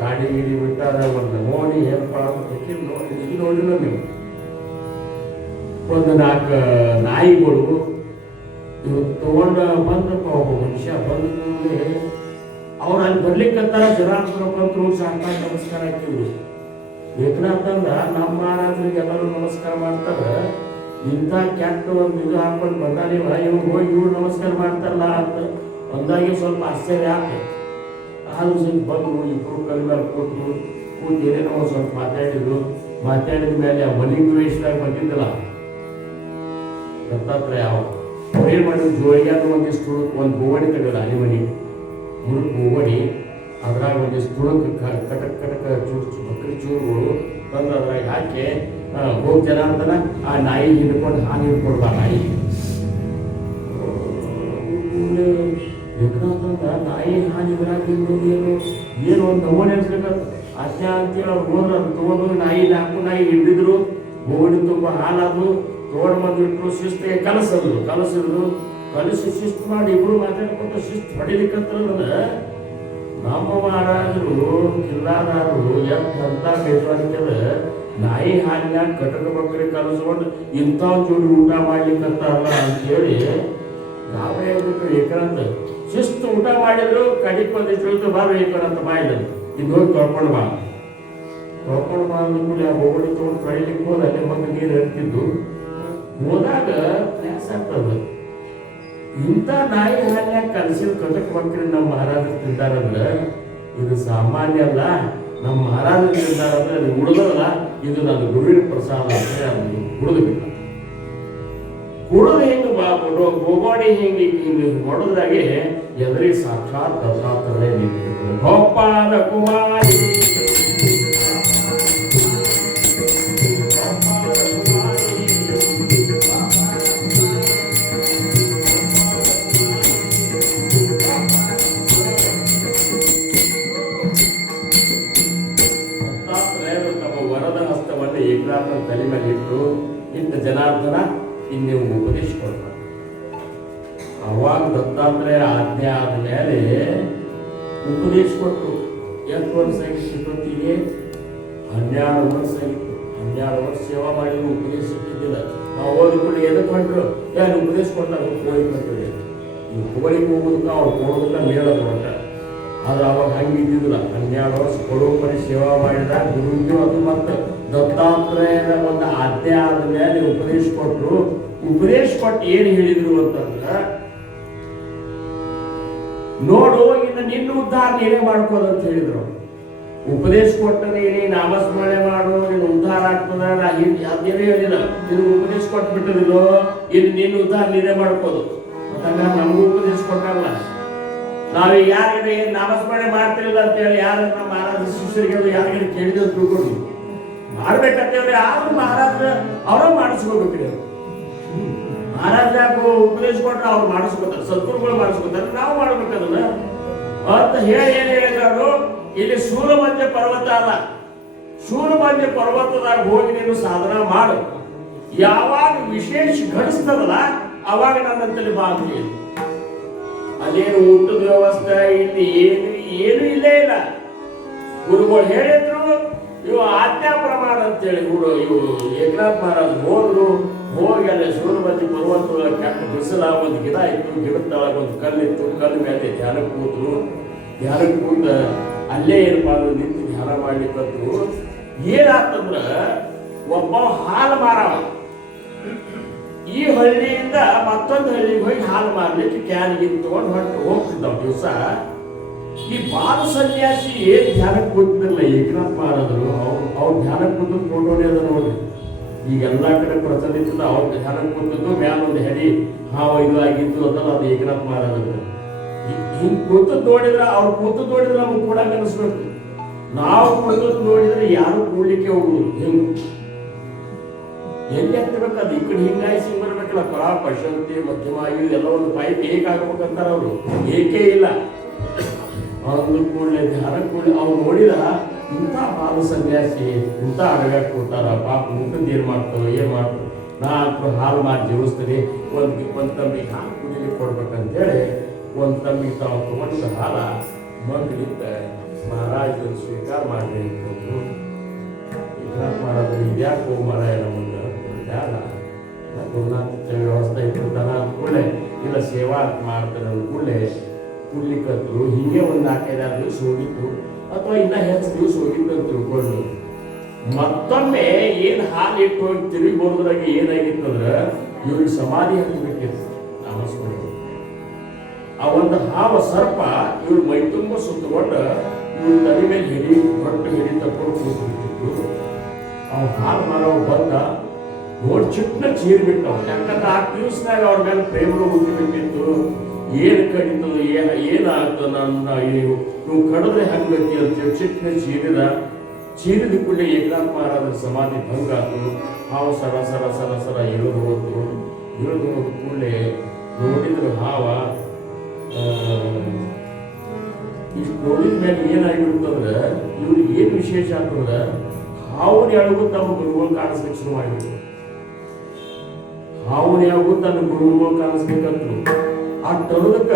ಗಾಡಿ ಗೀಡಿ ಬಿಟ್ಟಾರ. ಒಂದು ನೋಡಿ ಏನಪ್ಪ ಫಕೀರ್ ನೋಡಿ ಇದು ನೋಡಿಲ್ಲ ನೀವು. ಒಂದು 4 ನಾಯಿಗಳು ಇವ್ ತಗೊಂಡ ಬಂದಪ್ಪ. ಒಬ್ಬ ಮನುಷ್ಯ ಬಂದ ಅವ್ರು ಅಲ್ಲಿ ಬರ್ಲಿಕ್ಕಂತಾರ. ಜನಾರ್ದನಪ್ಪಂತರು ಸಾಕಾಗಿ ನಮಸ್ಕಾರ ಹಾಕಿದ್ರು. ಏಕನಾಥಂದ ನಮ್ಮ ಮಹಾರಾಜರಿಗೆ ಎಲ್ಲರೂ ನಮಸ್ಕಾರ ಮಾಡ್ತಾರ. ಇಂಥ ಕೆಟ್ಟ ಒಂದು ಇದು ಹಾಕೊಂಡು ಬಂದಾನಿವ, ಇವ್ರು ಹೋಗಿ ಇವ್ರು ನಮಸ್ಕಾರ ಮಾಡ್ತಾರಲ್ಲ ಅಂತ ಒಂದಾಗಿ ಸ್ವಲ್ಪ ಆಶ್ಚರ್ಯ ಆಗ್ತದೆ. ಆದ್ರೂ ಸ್ವಲ್ಪ ಬಂದರು. ಇಬ್ಬರು ಕಲ್ ಮೇಲೆ ಕೂತು ಏನೇನೋ ಒಂದು ಸ್ವಲ್ಪ ಮಾತಾಡಿದ ಮೇಲೆ ಆ ಮಲಿಂಗ ವೇಷದಾಗ ಬಂದಿದ್ದಲ್ಲ ದತ್ತಾತ್ರೇಯ, ಅವ್ರು ಏನು ಮಾಡಿದ್ರು, ಜೋಳಿಗಾದ ಒಂದಿಷ್ಟು ಒಂದು ಗೋವಣಿ ತೆಗೆದ ಅಲ್ಲಿ ಮನೆ ಮುರುಕು ಗೋವಣಿ. ಅದ್ರಾಗ ಒಂದಿಷ್ಟು ತುಳುಕು ಕಟಕ್ ಬಕ್ರಿ ಚೂರುಗಳು ತಂದು ಅದ್ರಾಗ ಹಾಕಿ ಹೋಗಿ ಜನಾರ್ದನ ಆ ನಾಯಿ ಹಿಡ್ಕೊಂಡು ಹಾಲು ಹಿಡ್ಕೊಡ್ಬ. ನಾಯಿ ನಾಯಿ ಹಾಲು ಇದ್ರಾಗ ಏನು ಒಂದು ನಮೂನೆ ಅನ್ಸ್ಬೇಕಂತ ಅಜ್ಞಾ ಅಂತೇಳಿ ಅವ್ರು ಹೋದ್ರು. ಅದು ತೊಗೊಂಡು ನಾಯಿ 4 ನಾಯಿ ಹಿಡಿದಿದ್ರು. ಗೋವಣಿ ತುಂಬ ಹಾಲಾದ್ರು. ತೋಡ್ ಬಂದ್ಬಿಟ್ರು. ಶಿಸ್ತಿಗೆ ಕಲಸಿ ಶಿಸ್ತು ಮಾಡಿ ಇಬ್ರು ಮಾತಾಡ್ಕೊಂತ ಶಿಸ್ತು ಹೊಡಿಲಿಕ್ಕಂತಂದ್ರೆ ನಮ್ಮ ಮಹಾರಾಜರು ಕಿಲ್ಲಾದಾರರು ಎಂತ ಬೇಸರಿಕೆದ ನಾಯಿ ಹಾಲಿನಾಗ ಕಟಕ ಬಕ್ರಿ ಕಲಸ್ಕೊಂಡು ಇಂಥ ಜೋಡಿ ಊಟ ಮಾಡ್ಲಿಕ್ಕಂತಾರಲ್ಲ ಅಂತೇಳಿ ಗಾಬರಿ ಆಗ್ಬಿಟ್ರು. ಏಕರಂತ ಶಿಸ್ತು ಊಟ ಮಾಡಿದ್ರು. ಕಡಿಗೆ ಒಂದಿಷ್ಟು ಬಾರು ಏಕರಂತ ಮಾಡಿದ್ರು. ಇದು ಹೋಗಿ ತೊಳ್ಕೊಂಡು ಬಾ ಅಂದ್ಮೇಲೆ ಆ ಗೋಗಡಿ ತೊಗೊಂಡು ತೊಳಿಲಿಕ್ಕೆ ಹೋದ. ಅಲ್ಲೇ ಬಂದು ನೀರು ಹರಿತಿದ್ದು ಹೋದಾಗ ಪ್ರಯಾಸ ಆಗ್ತದೆ. ಇಂಥ ನಾಯಿ ಹಾಲಿನಾಗ ಕಲಸಿದ ಕಟಕ್ ಬಕ್ರಿ ನಮ್ಮ ಮಹಾರಾಜರು ತಿಂತಾರಂದ್ರೆ ಇದು ಸಾಮಾನ್ಯ ಅಲ್ಲ. ನಮ್ಮ ಮಹಾರಾಜರು ತಿಂತಾರಂದ್ರೆ ಅದು ಉಳಿದಲ್ಲ. ಇದು ನನ್ನ ಗುರುವಿನ ಪ್ರಸಾದ ಅಂತ ಅದು ಕುಡಿದು ಬಿಟ್ಟ. ಕುಡಿದು ಹಿಂಗೆ ಗೋಗಾಡಿ ಹಿಂಗೆ ಮಾಡೋದ್ರಾಗೆ ಎದುರಿ ಸಾಕ್ಷಾತ್ ದತ್ತಾತ್ರೇಯ ನಿಂತಿರ್ತದೆ. ಗೋಪಾಲ ಕುಮಾರಿ ಏಕನಾಥನ ತಲೆ ಮೇಲೆ ಇಟ್ಟು ಜನಾರ್ದನ ಇನ್ನೇವು ಉಪದೇಶ ಕೊಡ್ತಾರೆ. ಅವಾಗ ದತ್ತಾತ್ರೇಯ ಆಜ್ಞೆ ಆದ ಮೇಲೆ ಉಪದೇಶ ಕೊಟ್ಟು 8 ವರ್ಷ ಆಗಿತ್ತು. 12 ವರ್ಷ ಆಗಿತ್ತು. 12 ವರ್ಷ ಸೇವಾ ಮಾಡಿದ್ರು. ಉಪದೇಶ ಸಿಕ್ಕಿದ್ದಿಲ್ಲ. ನಾವು ಓದಿಕೊಂಡು ಎದಕ್ಕೆ ಹೊಂಟ್ರು ಏನು ಉಪದೇಶ ಕೊಡ್ತಾರೆ. ಕೋಳಿ ಕೊಡ್ತೀವಿ. ಈ ಕೋಳಿಗೆ ಹೋಗೋದಕ್ಕೆ ಅವ್ರು ಕೊಡೋದಕ್ಕೆ ಮೇಳದ ಹೊಂಟ. ಆದ್ರೆ ಅವಾಗ ಹಂಗೆ ಇದ್ದಿದ್ದಿಲ್ಲ. 12 ವರ್ಷ ಕೊಡೋಪರಿ ಸೇವಾ ಮಾಡಿದ ಗುರುವಿಗೆ ಅದು ಮತ್ತು ದತ್ತಾತ್ರೇಯನ ಒಂದು ಆಜ್ಞೆ ಆದ ಮೇಲೆ ಉಪದೇಶ ಕೊಟ್ಟರು. ಉಪದೇಶ ಕೊಟ್ಟು ಏನು ಹೇಳಿದ್ರು ಅಂತಂದ್ರೆ, ನೋಡು ಇನ್ನು ನಿನ್ನ ಉದ್ಧಾರ ನೀನೇ ಮಾಡ್ಕೋದಂತ ಹೇಳಿದ್ರು. ಉಪದೇಶ ಕೊಟ್ಟ ನೀನೇ ನಾಮಸ್ಮರಣೆ ಮಾಡು, ನಿನ್ನ ಉದ್ಧಾರ ಆಗ್ತದ. ಅದೇನೇ ಹೇಳಿಲ್ಲ. ನಿನಗೆ ಉಪದೇಶ ಕೊಟ್ಬಿಟ್ಟಿದ್ರು, ಇನ್ನು ನಿನ್ನ ಉದ್ಧಾರ ನೀನೇ ಮಾಡ್ಕೋದು. ಮತ್ತಂಗ ನಮಗೂ ಉಪದೇಶ ಕೊಟ್ಟಲ್ಲ. ನಾವು ಯಾರಿಗೆ ಏನು ನಾಮಸ್ಮರಣೆ ಮಾಡ್ತಿರಲಿಲ್ಲ ಅಂತೇಳಿ ಯಾರು ನಮ್ಮ ಮಹಾರಾಜ ಶಿಷ್ಯರಿಗೆ ಯಾರಿಗಾರು ಕೇಳಿದ್ರು ತಿಳ್ಕೊಂಡು ಮಾಡ್ಬೇಕಂತೇಳಿ ಆದ್ರೂ ಮಹಾರಾಜ ಅವರ ಮಾಡಿಸ್ಕೋಬೇಕ್ರಿ. ಮಹಾರಾಜ ಉಪದೇಶ ಕೊಟ್ರೆ ಅವ್ರು ಮಾಡಿಸ್ಕೊತಾರೆ, ಸದ್ಗುರುಗಳು ಮಾಡಿಸ್ಕೊತಾರೆ, ನಾವು ಮಾಡ್ಬೇಕದನ್ನ ಅಂತ ಹೇಳಿ ಏನ್ ಹೇಳಿದ್ರು, ಇಲ್ಲಿ ಸೂರಮಂಜ ಪರ್ವತ ಅಲ್ಲ, ಸೂರಮಂಜ ಪರ್ವತದಾಗ ಹೋಗಿ ನೀನು ಸಾಧನ ಮಾಡು, ಯಾವಾಗ ವಿಶೇಷ ಘಟಿಸ್ತದಲ್ಲ ಅವಾಗ ನನ್ನಂತಲ್ಲಿ ಬಾಗಿ. ಅಲ್ಲೇನು ಊಟದ ವ್ಯವಸ್ಥೆ ಇಲ್ಲಿ ಏನು ಇಲ್ಲೇ ಇಲ್ಲ. ಗುರುಗಳು ಹೇಳಿದ್ರು, ಇವು ಆಜ್ಞಾ ಪ್ರಮಾಣ ಅಂತೇಳಿ ಇವು ಏಕನಾಥ್ ಮಹಾರಾಜ್ ಹೋಗಿ ಅಲ್ಲಿ ಸೂರ್ಯಮಂಜಿ ಪರ್ವತ ಕೆಟ್ಟ ಬಿಸಿಲ, ಒಂದು ಗಿಡ ಇತ್ತು, ಗಿಡದ ತಳಗ ಒಂದು ಕಲ್ಲಿತ್ತು, ಕಲ್ಲು ಮೇಲೆ ಧ್ಯಾನಕ್ಕೆ ಕೂತರು. ಧ್ಯಾನಕ್ಕೆ ಕೂತ ಅಲ್ಲೇ ಏನಪ್ಪಾ ಅಂದ್ರೆ ನಿಂತು ಧ್ಯಾನ ಮಾಡ್ಲಿಕ್ಕಂದ್ರು. ಏನಾಗ್ತಂದ್ರ ಒಬ್ಬ ಹಾಲು ಮಾರವ ಈ ಹಳ್ಳಿಯಿಂದ ಮತ್ತೊಂದು ಹಳ್ಳಿಗೆ ಹೋಗಿ ಹಾಲು ಮಾರ್ಲಿಕ್ಕೆ ಕ್ಯಾನ್ಗೆ ತಗೊಂಡು ಹೋಗ್ತಿದ್ದಾವ ದಿವಸ. ಈ ಬಾಲ ಸನ್ಯಾಸಿ ಏನ್ ಧ್ಯಾನಕ್ಕೆ ಕೂತಿದ್ರಲ್ಲ ಏಕನಾಥ್ ಮಹಾರಾಜರು, ಅವ್ರು ಧ್ಯಾನಕ್ಕೆ ಕೂತು ಫೋಟೋನೇ ಅದ ನೋಡ್ರಿ. ಈಗ ಎಲ್ಲಾ ಕಡೆ ಪ್ರಚಲಿತದ ಅವ್ರ ಧ್ಯಾನಕ್ಕೆ ಕೂತಿದ್ದು ಮ್ಯಾಲ ಒಂದು ಹೆಡಿ ಇದು ಆಗಿತ್ತು ಅದಲ್ಲ, ಅದು ಏಕನಾಥ್ ಮಹಾರಾಜರು. ಹಿಂಗ್ ಕೂತದ್ ನೋಡಿದ್ರೆ ಅವ್ರು ಕೂತದ್ ನೋಡಿದ್ರೆ ನಮ್ಗೆ ಕೂಡ ಅನಿಸ್ಬೇಕು. ನಾವು ಕೂತದ್ ನೋಡಿದ್ರೆ ಯಾರು ಕೂಡ್ಲಿಕ್ಕೆ ಹೋಗುದು ಹಿಂಗ್ ಎಲ್ಲಿ ಹತ್ತಬೇಕು, ಅದು ಈ ಕಡೆ ಹಿಂಗಾಯಿಸಿ ಬರ್ಬೇಕಲ್ಲ. ಪರಾ ಪಶಂತಿ ಮಧ್ಯಮಾಯು ಎಲ್ಲ ಒಂದು ಪೈಪ್ ಹೇಗಾಗ್ಬೇಕಂತಾರ ಅವರು, ಏಕೇ ಇಲ್ಲ. ಒಂದು ಕೂಡಲೇ ಧ್ಯಾನ ಕೂಡಲೇ ಅವ್ರು ನೋಡಿದ ಇಂಥ ಬಾಲು ಸನ್ಯಾಸಿ ಇಂಥ ಅಡಗಾಕ್ ಕೊಡ್ತಾರ, ಪಾಪ ಊಟದ ಏನ್ ಮಾಡ್ತಾರೋ ನಾ ಅಂತೂ ಹಾಲು ಮಾಡಿ ಜೀವಿಸ್ತೀನಿ, ಒಂದ್ ತಂಬಿಗೆ ಹಾಲು ಕುಡಿಲಿಕ್ಕೆ ಕೊಡ್ಬೇಕಂತೇಳಿ ಒಂದ್ ತಂಬಿಗೆ ತಾವು ತಗೊಂಡು ಹಾಲ ಮಂಗಲಿಂದ ಮಹಾರಾಜರು ಸ್ವೀಕಾರ ಮಾಡಿ ಅಂತಂದ್ರು. ಏಕನಾಥ್ ಮಹಾರಾಜರು ಇದ್ಯಾಕೆ ಹೋಗಿ ಮಾರಾಯ ನಮ್ಮನ್ನ ಗುರುನಾಥ ವ್ಯವಸ್ಥೆ ಇಟ್ಟಿರ್ತಾನ ಅಂದ್ಕೂಡಲೇ ಇಲ್ಲ ಸೇವಾ ಮಾಡ್ತಾರೆ ಅಂದ್ಕೂಡಲೇ ಕುಡ್ಲಿಕ್ಕಂದ್ರು. ಹೀಗೆ ಒಂದು 4-5 ದಿವಸ ಹೋಗಿತ್ತು, ಅಥವಾ ಇನ್ನ ಹೆಚ್ಚು ದಿವಸ ಹೋಗಿತ್ತು ಅಂತ ತಿಳ್ಕೊಂಡು ಮತ್ತೊಮ್ಮೆ ಏನ್ ಹಾಲು ಇಟ್ಟು ಹೋಗಿ ತಿರುಗಿ ಬರೋದ್ರಾಗ ಏನಾಗಿತ್ತಂದ್ರ ಇವ್ರಿಗೆ ಸಮಾಧಿ ಹಾಕಬೇಕಿತ್ತು. ನಾಮಸ್ಮರಣೆ ಆ ಒಂದು ಹಾವ ಸರ್ಪ ಇವ್ರ ಮೈ ತುಂಬ ಸುತ್ತಕೊಂಡು ಇವ್ರ ತಲೆ ಮೇಲೆ ದೊಡ್ಡ ಹಿಡಿ ತಕೊಂಡು ಕೂತ್ಬಿಟ್ಟಿತ್ತು. ಅವ್ ಹಾಲು ಮಾರವ್ ಬಂದ ನೋಡಿ ಚಿಕ್ಕ ಚೀರ್ ಬಿಟ್ಟವ್. ಯಾಕಂದ್ರೆ ಆ ದಿವಸನಾಗ ಅವ್ರ ಮೇಲೆ ಪ್ರೇಮ ಹುಟ್ಟಿಬಿಟ್ಟಿತ್ತು. ಏನ್ ಕಡಿತದ ಏನಾಗ್ತದ ನನ್ನ ನೀವು ಕಡಿದ್ರೆ ಹಂಗತಿ ಅಂತೇಳಿ ಚಿಕ್ಕ ಚೀರಿದ ಕೂಡಲೇ ಏಕನಾಥ್ ಮಹಾರಾಜರ ಸಮಾಧಿ ಭಂಗ ಆತು. ಹಾವು ಸರ ಇಳಿದು ಹೋದ್ರು. ಇಳಿದು ಹೋದ ಕೂಡಲೇ ನೋಡಿದ್ರು ಹಾವ ಇಷ್ಟು ನೋಡಿದ ಮೇಲೆ ಏನಾಗಿರ್ತಂದ್ರೆ ಇವ್ರಿಗೆ ಏನ್ ವಿಶೇಷ ಆಗ್ತದ, ಹಾವುನ ಎಳಗು ತಮ್ಮ ಗುರುಗಳು ಕಾಣಿಸ್ಲಿಕ್ಕೆ ಶುರು ಮಾಡಿದ್ರು. ಹಾವುನ ಎಳಗು ತನ್ನ ಗುರುಗಳು ಕಾಣಿಸ್ಬೇಕಂದ್ರು. ಆ ತರುಣಕ್ಕ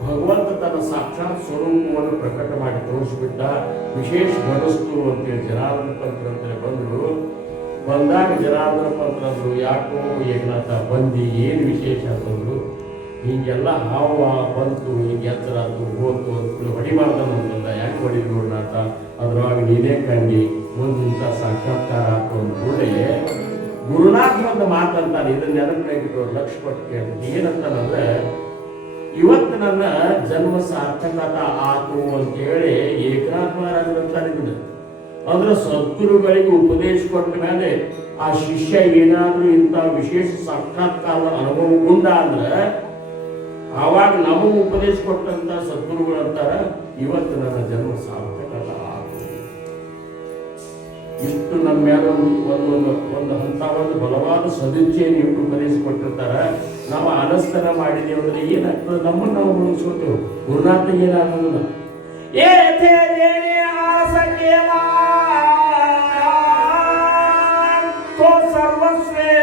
ಭಗವಂತ ತನ್ನ ಸಾಕ್ಷಾತ್ ಸ್ವರೂಪವನ್ನು ಪ್ರಕಟ ಮಾಡಿ ತೋರಿಸ್ಬಿಟ್ಟ. ವಿಶೇಷ ಗಣಸ್ತು ಅಂತೇಳಿ ಜನಾರ್ದನ ಪಂತ್ರ ಅಂತೇಳಿ ಬಂದ್ರು. ಬಂದಾಗ ಜನಾರ್ದನ ಪಂತ್ರ ಅಂದ್ರು, ಯಾಕೋ ಏಕನಾಥ ಬಂದಿ ಏನ್ ವಿಶೇಷ ಅಂತಂದ್ರು. ಹಿಂಗೆಲ್ಲ ಹಾವ ಬಂತು, ಹಿಂಗೆ ಎತ್ತರಾತು ಹೋತು ಅಂತ ಹೊಡಿಬಾರ್ದನು ಅಂತಂದ. ಯಾಕೆ ಹೊಡಿದ್ರು ನೋಡ್ನಾಥ, ಅದ್ರೊಳಗೆ ನೀನೇ ಕಂಡಿ ಮುಂದಿಂತ ಸಾಕ್ಷಾತ್ಕಾರ ಆತು ಅಂದ ಕೂಡಲೇ ಗುರುನಾಥ್ ಒಂದು ಮಾತಂತಾನೆ. ಇದನ್ನ ನೆನಪಿನಾಗಿಟ್ಟು ಲಕ್ಷ ಕೊಟ್ಟು ಕೇಳ್ತೀನಿ. ಏನಂತಾನಂದ್ರೆ, ಇವತ್ತು ನನ್ನ ಜನ್ಮ ಸಾರ್ಥಕತ ಆತು ಅಂತೇಳಿ ಏಕನಾಥ್ ಮಹಾರಾಜರಂತಾನಿದ್ದ. ಅಂದ್ರೆ ಸದ್ಗುರುಗಳಿಗೆ ಉಪದೇಶ ಕೊಟ್ಟ ಮೇಲೆ ಆ ಶಿಷ್ಯ ಏನಾದ್ರೂ ಇಂಥ ವಿಶೇಷ ಸಾಕ್ಷಾತ್ಕಾರದ ಅನುಭವಗೊಂಡ ಅಂದ್ರೆ ಆವಾಗ ನಮಗೂ ಉಪದೇಶ ಕೊಟ್ಟಂತ ಸದ್ಗುರುಗಳು ಅಂತಾರ, ಇವತ್ತು ನನ್ನ ಜನ್ಮ ಸಾರ್ಥಕತ ಆತು. ಇಷ್ಟು ನಮ್ಮ ಮೇಲೆ ಒಂದು ಹಂತ ಒಂದು ಬಲವಾದ ಸದಿಚ್ಛೆಯನ್ನು ಇಟ್ಟು ಉಪದೇಶ ಕೊಟ್ಟಿರ್ತಾರ. ನಾವು ಅನಸ್ತನ ಮಾಡಿದೇವೆ ಅಂದ್ರೆ ಏನಾಗ್ತದೆ, ನಮ್ಮನ್ನು ನಾವು ಮುಗಿಸ್ಕೊತೇವೆ. ಗುರುನಾಥನಿಗೆ ಏನಾಗೋದಿಲ್ಲ. ಸರ್ವಸ್ವೇ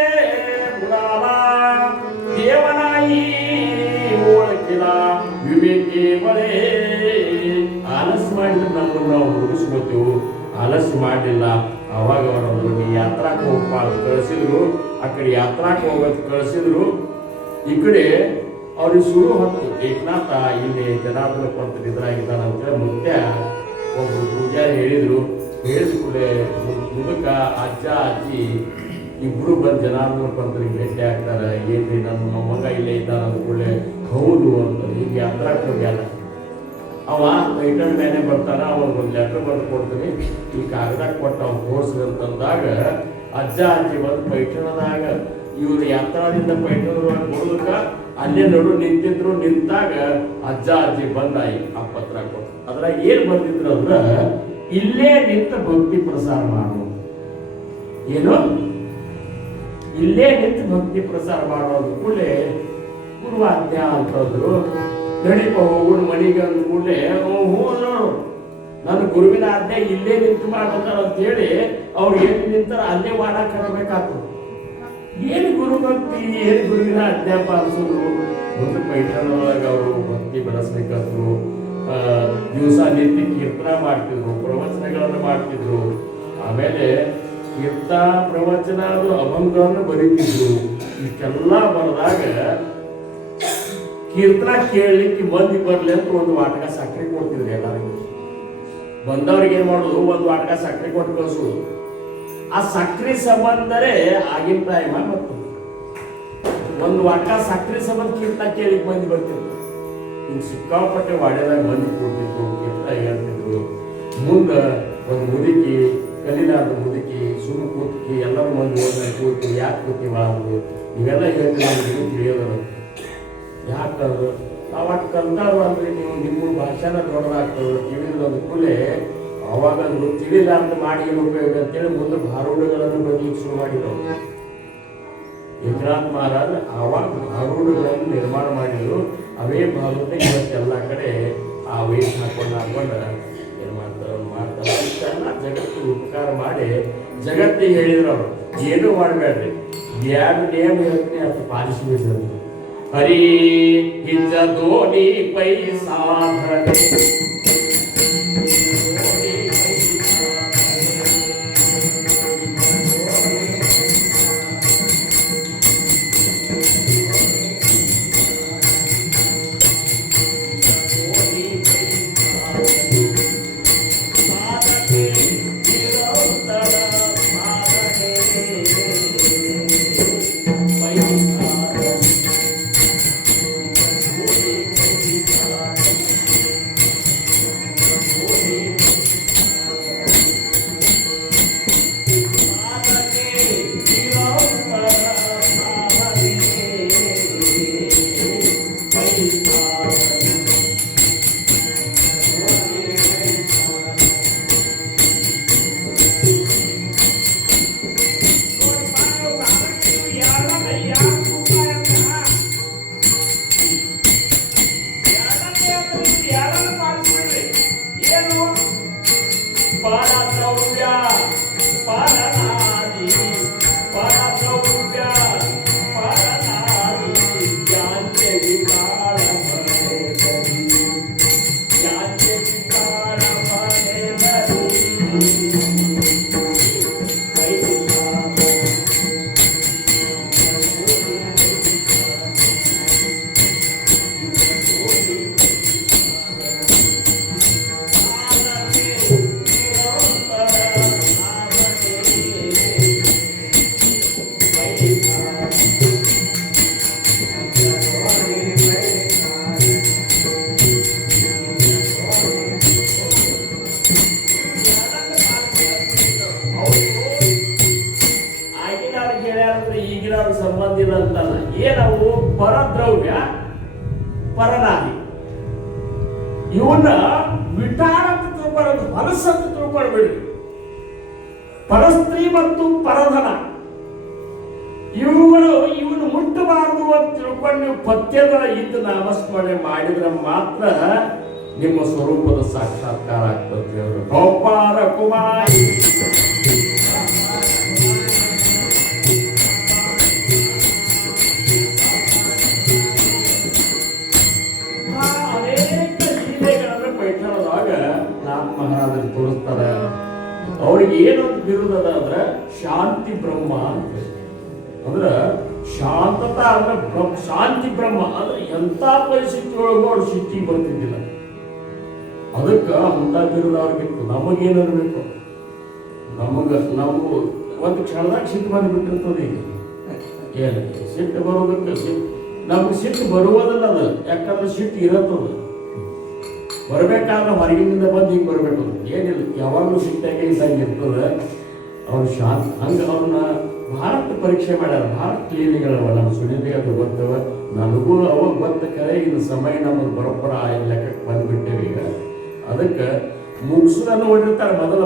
ದೇವನಾಯಿ ಓಳಕಿಲ್ಲ ವಿವೇಕೇ ಬಳೆ. ಆಲಸ್ಯ ಮಾಡಿದ್ರೆ ನಮ್ಮನ್ನು ನಾವು ಮುಗಿಸ್ಕೊತೇವೆ. ಆಲಸ್ಯ ಮಾಡಲಿಲ್ಲ. ಅವಾಗ ಅವರು ಯಾತ್ರಾಕ್ ಹೋಗಪ್ಪ ಕಳಿಸಿದ್ರು. ಆ ಕಡೆ ಯಾತ್ರಾಕ್ ಹೋಗೋದು ಕಳಿಸಿದ್ರು. ಈ ಕಡೆ ಅವ್ರಿಗೆ ಶುರು ಹೊತ್ತು ಏಕನಾಥ ಇಲ್ಲಿ ಜನಾರ್ದನ ಪಂತ್ರ ಇದ್ರಾಗಿದ್ದಾನಂತ ಮುತ್ಯ ಒಬ್ರು ಪೂಜಾರಿ ಹೇಳಿದ್ರು. ಹೇಳಿದ ಕೂಡಲೇ ಮುದುಕ ಅಜ್ಜ ಅಜ್ಜಿ ಇಬ್ರು ಬಂದು ಜನಾರ್ದನ ಪಂತ್ರಿಗೆ ಭೇಟಿ ಆಗ್ತಾರೆ. ಏನ್ರಿ ನನ್ನ ಮೊಮ್ಮಗ ಇಲ್ಲೇ ಇದ್ದಾನ ಅಂದ ಕೂಡಲೇ ಹೌದು ಅಂತ. ಹೀಗೆ ಯಾತ್ರಾಕ್ ಹೋಗ್ಯಾನ ಅವ ಲೈಟರ್ ಮೇಲೆ ಬರ್ತಾನ. ಅವನಿಗೆ ಒಂದು ಲೆಟರ್ ಬರೆದು ಕೊಡ್ತೀನಿ, ಈ ಕಾಗದಾಗ ಕೊಟ್ಟು ಅವ್ನು ತೋರಿಸಿದಂತಂದಾಗ ಅಜ್ಜ ಅಜ್ಜಿ ಬಂದು ಪೈಠಣದಾಗ ಇವ್ರು ಯಾತ್ರಾದಿಂದ ಪೈಠಣದೊಳಗೆ ಬರೋದಕ್ಕ ಅಲ್ಲೇ ನಡು ನಿಂತಿದ್ರು. ನಿಂತಾಗ ಅಜ್ಜ ಅಜ್ಜಿ ಬಂದಾಯಿ ಆ ಪತ್ರ ಕೊಟ್ಟು ಅದ್ರಾಗ ಏನ್ ಬಂದಿದ್ರು ಅಂದ್ರ, ಇಲ್ಲೇ ನಿಂತ ಭಕ್ತಿ ಪ್ರಸಾರ ಮಾಡು. ಏನು ಇಲ್ಲೇ ನಿಂತು ಭಕ್ತಿ ಪ್ರಸಾರ ಮಾಡೋದು ಕೂಡಲೇ ಗುರು ಆಜ್ಞಾ ಅಂತಂದ್ರು. ನಡೀಪ ಹೋಗೋಣ ಮನೆಗೆ ಅಂದ ಕೂಡಲೇ ಹ್ಞೂ ನೋಡು ನನ್ನ ಗುರುವಿನ ಆಜ್ಞೆ ಇಲ್ಲೇ ನಿಂತು ಮಾಡೋದಾರ ಅಂತ ಹೇಳಿ ಅವ್ರು ಏನು ನಿಂತಾರ ಅಲ್ಲೇ ವಾಡ ಕರಬೇಕಾಗ್ತದೆ. ಏನು ಗುರು ಭಕ್ತಿ, ಏನು ಗುರುವಿನ ಆಜ್ಞಾ ಪಾಲಿಸೋದು. ಮುಂದೆ ಪೈಠಾಣದೊಳಗೆ ಅವರು ಭಕ್ತಿ ಬೆಳೆಸ್ಬೇಕಾದ್ರು. ದಿವಸ ನಿತ್ಯ ಕೀರ್ತನ ಮಾಡ್ತಿದ್ರು, ಪ್ರವಚನಗಳನ್ನು ಮಾಡ್ತಿದ್ರು. ಆಮೇಲೆ ಕೀರ್ತನ ಪ್ರವಚನ ಅದು ಅಭಂಗವನ್ನು ಬರೀತಿದ್ರು. ಇಷ್ಟೆಲ್ಲ ಬರೆದಾಗ ಕೀರ್ತನ ಕೇಳಲಿಕ್ಕೆ ಮಂದಿ ಬರ್ಲಿ ಅಂತ ಒಂದು ವಾಟಕ ಸಕ್ಕರೆ ಕೊಡ್ತಿದ್ರು ಎಲ್ಲರಿಗೂ. ಬಂದವ್ರಿಗೆ ಏನ್ ಮಾಡೋದು, ಒಂದು ವಾಟಕ ಸಕ್ಕರೆ ಕೊಟ್ಟು ಕಳಿಸೋದು. ಆ ಸಕ್ಕರೆ ಸಂಬಂಧರೇ ಆಗಿನ ಟೈಮ್ ಮತ್ತು ಒಂದು ವಾಟಕ ಸಕ್ಕರೆ ಸಂಬಂಧ ಕೀರ್ತನ ಕೇಳಿಕ್ ಮಂದಿ ಬರ್ತಿದ್ರು. ಹಿಂಗೆ ಸಿಕ್ಕಾಪಟ್ಟೆ ವಾಡ್ಯದಾಗ ಮಂದಿ ಕೊಡ್ತಿದ್ರು, ಕೀರ್ತನ ಹೇಳ್ತಿದ್ರು. ಮುಂದೆ ಒಂದು ಮುದುಕಿ, ಕಲಿಲಾದ ಮುದುಕಿ, ಸುಮ್ಮ ಕೂತ್ಕಿ ಎಲ್ಲರೂ ಮಂದಿ ಹೋದ ಕೂತಿ ಯಾಕೆ ಕೂತೀವ ಅಂದ್ರು. ಇವೆಲ್ಲ ಹೇಳ್ತೀವಿ ನಮ್ಗೆ ತಿಳಿಯೋದು. ಯಾಕಂದ್ರೆ ನಾವು ಅಷ್ಟು ಕಲ್ತಾರು ಅಂದ್ರೆ ನೀವು ನಿಮ್ಮ ಭಾಷೆನ ದೊಡ್ಡದಾಗ್ತದೆ ತಿಳಿಯೋದು ಕೂಡಲೇ ಅವಾಗ ತಿಳಿಲಾರ್ದ ಮಾಡಿ ಏನು ಉಪಯೋಗ ಅಂತೇಳಿ ಮುಂದೆ ಭಾರೂಢಗಳನ್ನು ಬರಲಿಕ್ಕೆ ಶುರು ಮಾಡಿದ್ರು. ಏಕನಾಥ್ ಮಹಾರಾಜ್ ಆವಾಗ ಭಾರೂಢಗಳನ್ನು ನಿರ್ಮಾಣ ಮಾಡಿದ್ರು. ಅವೇ ಭಾರತ ಇವತ್ತೆಲ್ಲ ಕಡೆ ಆ ವೇಷ ಹಾಕೊಂಡು ಏನು ಮಾಡ್ತಾರೆ ಇಷ್ಟೆಲ್ಲ ಜಗತ್ತು ಉಪಕಾರ ಮಾಡಿ ಜಗತ್ತಿಗೆ ಹೇಳಿದ್ರು ಅವರು ಏನೂ ಮಾಡಬೇಡ್ರಿ, ಎರಡು ನೇಮ ಹೇಳ್ತೀನಿ ಅದು ಪಾಲಿಸಬೇಕು. ಹರಿ ಹಿಜ ದೋಣಿ ಪೈ ಸಾಧನೆ ಸಂಬಂಧ ಇಲ್ಲ ಅಂತಲ್ಲ. ಏನವು ಪರದ್ರವ್ಯ ಪರನಾದಿ ಇವನ್ನ ವಿಟಾರ ಅಂತ ತಿಳ್ಕೊಳ್ಳೋದು, ಹೊಲಸಂತ ತಿಳ್ಕೊಳ್ಬೇಡಿ. ಪರಸ್ತ್ರೀ ಮತ್ತು ಪರಧನ ಇವನು ಮುಟ್ಟಬಾರದು ಅಂತ ತಿಳ್ಕೊಂಡು ನೀವು ಪಥ್ಯದ ಇದ್ದು ನಾಮಸ್ಮರಣೆ ಮಾಡಿದ್ರೆ ಮಾತ್ರ ನಿಮ್ಮ ಸ್ವರೂಪದ ಸಾಕ್ಷಾತ್ಕಾರ ಆಗ್ತದೆ. ಗೋಪಾಲ ಕುಮಾರಿ ಅನೇಕ ಲೀಲೆಗಳನ್ನು ಪೈಠಣದಾಗ ನಾಥ ಮಹಾರಾಜರು ತೋರಿಸ್ತಾರೆ. ಅವ್ರಿಗೆ ಏನೊಂದು ಬಿರುದದ ಅಂದ್ರೆ ಶಾಂತಿ ಬ್ರಹ್ಮ ಅಂತ. ಅಂದ್ರೆ ಶಾಂತತ ಅಂದ್ರೆ ಶಾಂತಿ ಬ್ರಹ್ಮ ಅಂದ್ರೆ ಎಂತ ಪರಿಸ್ಥಿತಿ ಒಳಗೂ ಅವ್ರು ಸಿಟ್ಟಿ ಬರ್ತಿದ್ದಿಲ್ಲ. ಅದಕ್ಕೆ ಅಂತ ಬಿರುದ ಅವ್ರಿಗಿತ್ತು. ನಮಗೇನಿರ್ಬೇಕು, ನಮಗೂ ಒಂದು ಕ್ಷಣದಾಗ ಸಿಟ್ಟು ಬಂದ್ಬಿಟ್ಟಿರ್ತದೆ. ಈಗ ಏನು ಸಿಟ್ಟು ಬರೋದಕ್ಕೆ ನಮ್ಗೆ ಸಿಟ್ಟು ಬರುವುದಲ್ಲ ಅದು, ಯಾಕಂದ್ರೆ ಸಿಟ್ಟು ಇರತ್ತದ. ಬರಬೇಕಾದ್ರೆ ಹೊರಗಿನಿಂದ ಬಂದು ಹಿಂಗೆ ಬರಬೇಕು, ಏನಿಲ್ಲ ಯಾವಾಗಲೂ ಸಿಟ್ಟಾಗೆ ಇದ್ದಂಗೆ ಇರ್ತದೆ. ಅವ್ರು ಶಾಂತ ಹಂಗೆ ಅವ್ರನ್ನ ಭಾರತ ಪರೀಕ್ಷೆ ಮಾಡ್ಯಾರ. ಭಾರತ ಕ್ಲೀನಿಗಳವ ನಮ್ಮ ಸುನಿಧಿಗೆ ಅದು ಗೊತ್ತವ, ನನಗೂ ಅವಾಗ ಗೊತ್ತ. ಕರೆ ಇದು ಸಮಯ ನಮಗೆ ಬರೋಬ್ಬರ ಲೆಕ್ಕಕ್ಕೆ ಬಂದ್ಬಿಟ್ಟೇವೆ. ಈಗ ಅದಕ್ಕೆ ಮುಗಿಸೋದನ್ನು ಹೊಡಿರ್ತಾರೆ. ಮೊದಲ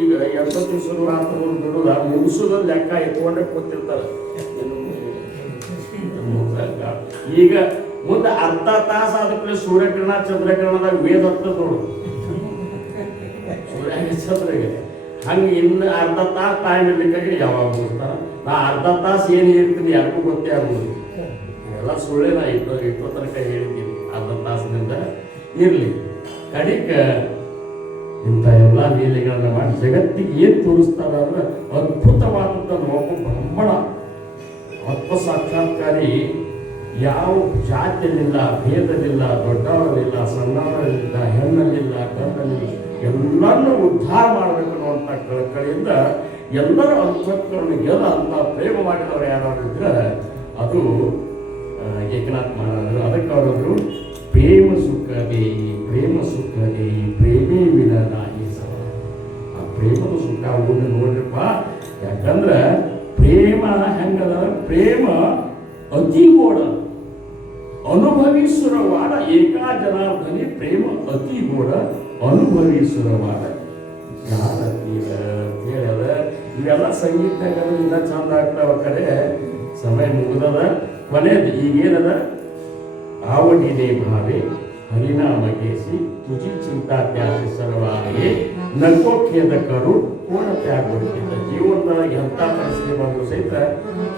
ಈಗ ಎಷ್ಟೊತ್ತಿ ಶುರುವಾತ ಬಿಡುದ ಮುಗಿಸೋದ ಲೆಕ್ಕ ಎತ್ಕೊಂಡೆ ಕೂತಿರ್ತಾರೆ. ಈಗ ಮುಂದೆ ಅರ್ಧ ತಾಸ ಅದಕ್ಕೆ ಸೂರ್ಯಕಿರಣ ಚಂದ್ರಕಿರಣದಾಗ ವೇದ ಹತ್ತದ ನೋಡು, ಸೂರ್ಯ ಚಂದ್ರಗೆ ಹಂಗೆ ಇನ್ನು ಅರ್ಧ ತಾಸು ಟೈಮ್ ಇರ್ಲಿಕ್ಕಾಗಿ ಯಾವಾಗ ಮುಗಿಸ್ತಾರ. ನಾ ಅರ್ಧ ತಾಸು ಏನು ಹೇಳ್ತೀನಿ ಯಾರಿಗೂ ಗೊತ್ತೇ ಆಗುದು. ಎಲ್ಲ ಸುಳ್ಳೆ ನಾ ಇಟ್ಟು ತನಕ ಹೇಳಿದ್ದೀನಿ. ಅರ್ಧ ತಾಸಿನಿಂದ ಇರಲಿ ಕಡಿಕ ಇಂಥ ಎಲ್ಲ ಲೀಲೆಗಳನ್ನ ಮಾಡಿ ಜಗತ್ತಿಗೆ ಏನು ತೋರಿಸ್ತಾರ ಅಂದ್ರೆ ಅದ್ಭುತವಾದಂಥ ಲೋಕ ಬ್ರಹ್ಮಣ ಆತ್ಮ ಸಾಕ್ಷಾತ್ಕಾರಿ. ಯಾವ ಜಾತಿಯಲ್ಲಿಲ್ಲ, ಭೇದಲಿಲ್ಲ, ದೊಡ್ಡವರಲ್ಲಿಲ್ಲ, ಸಣ್ಣವರಲ್ಲಿಲ್ಲ, ಹೆಣ್ಣಲ್ಲಿಲ್ಲ, ಗಂಡಲ್ಲಿಲ್ಲ, ಎಲ್ಲರನ್ನೂ ಉದ್ಧಾರ ಮಾಡಬೇಕು ಅನ್ನುವಂಥ ಕಳಕಳಿಯಿಂದ ಎಲ್ಲರ ಅಂತಃಕರಣಗೆಲ್ಲ ಅಂತ ಪ್ರೇಮ ಮಾಡಿದವರು ಯಾರು ಇದ್ರೆ ಅದು ಏಕನಾಥ್ ಮಹಾರಾಜರು. ಅದಕ್ಕೆ ಅವರದ್ರು ಪ್ರೇಮ ಸುಖ ದೇಯಿ, ಪ್ರೇಮ ಸುಖ ದೇಯಿ, ಪ್ರೇಮೇ ವಿನರಾಯಿ ಸಹ. ಆ ಪ್ರೇಮದ ಸುಖ ಅವನ್ನ ನೋಡ್ರಿಪ್ಪ. ಯಾಕಂದ್ರೆ ಪ್ರೇಮ ಹೆಂಗದ, ಪ್ರೇಮ ಅತಿ ಗೋಡ ಅನುಭವಿಸುರವಾಡ ಏಕಾ ಜನಾರ್ದನಿ, ಪ್ರೇಮ ಅತಿ ಗೋಡ ಅನುಭವಿಸುರವಾಡ ಜ್ಞಾನತೀರ ಹೇಳದ. ಇವೆಲ್ಲ ಸಂಗೀತನಾಗ ಇಂದ ಚಂದ ಆಗ್ತಾವ. ಕರೆ ಸಮಯ ಮುಗಿದದ. ಕೊನೆಯದು ಈಗೇನದ, आवडीने भावे हरिनाम घेसी तुझी चिंता त्याचे सर्वांगे नको खेद करू कोण त्याग ಹೊರಟಿದ್ದ. ಜೀವನದೊಳಗೆ ಎಂಥ ಪರಿಸ್ಥಿತಿ ಬಂದರೂ ಸಹಿತ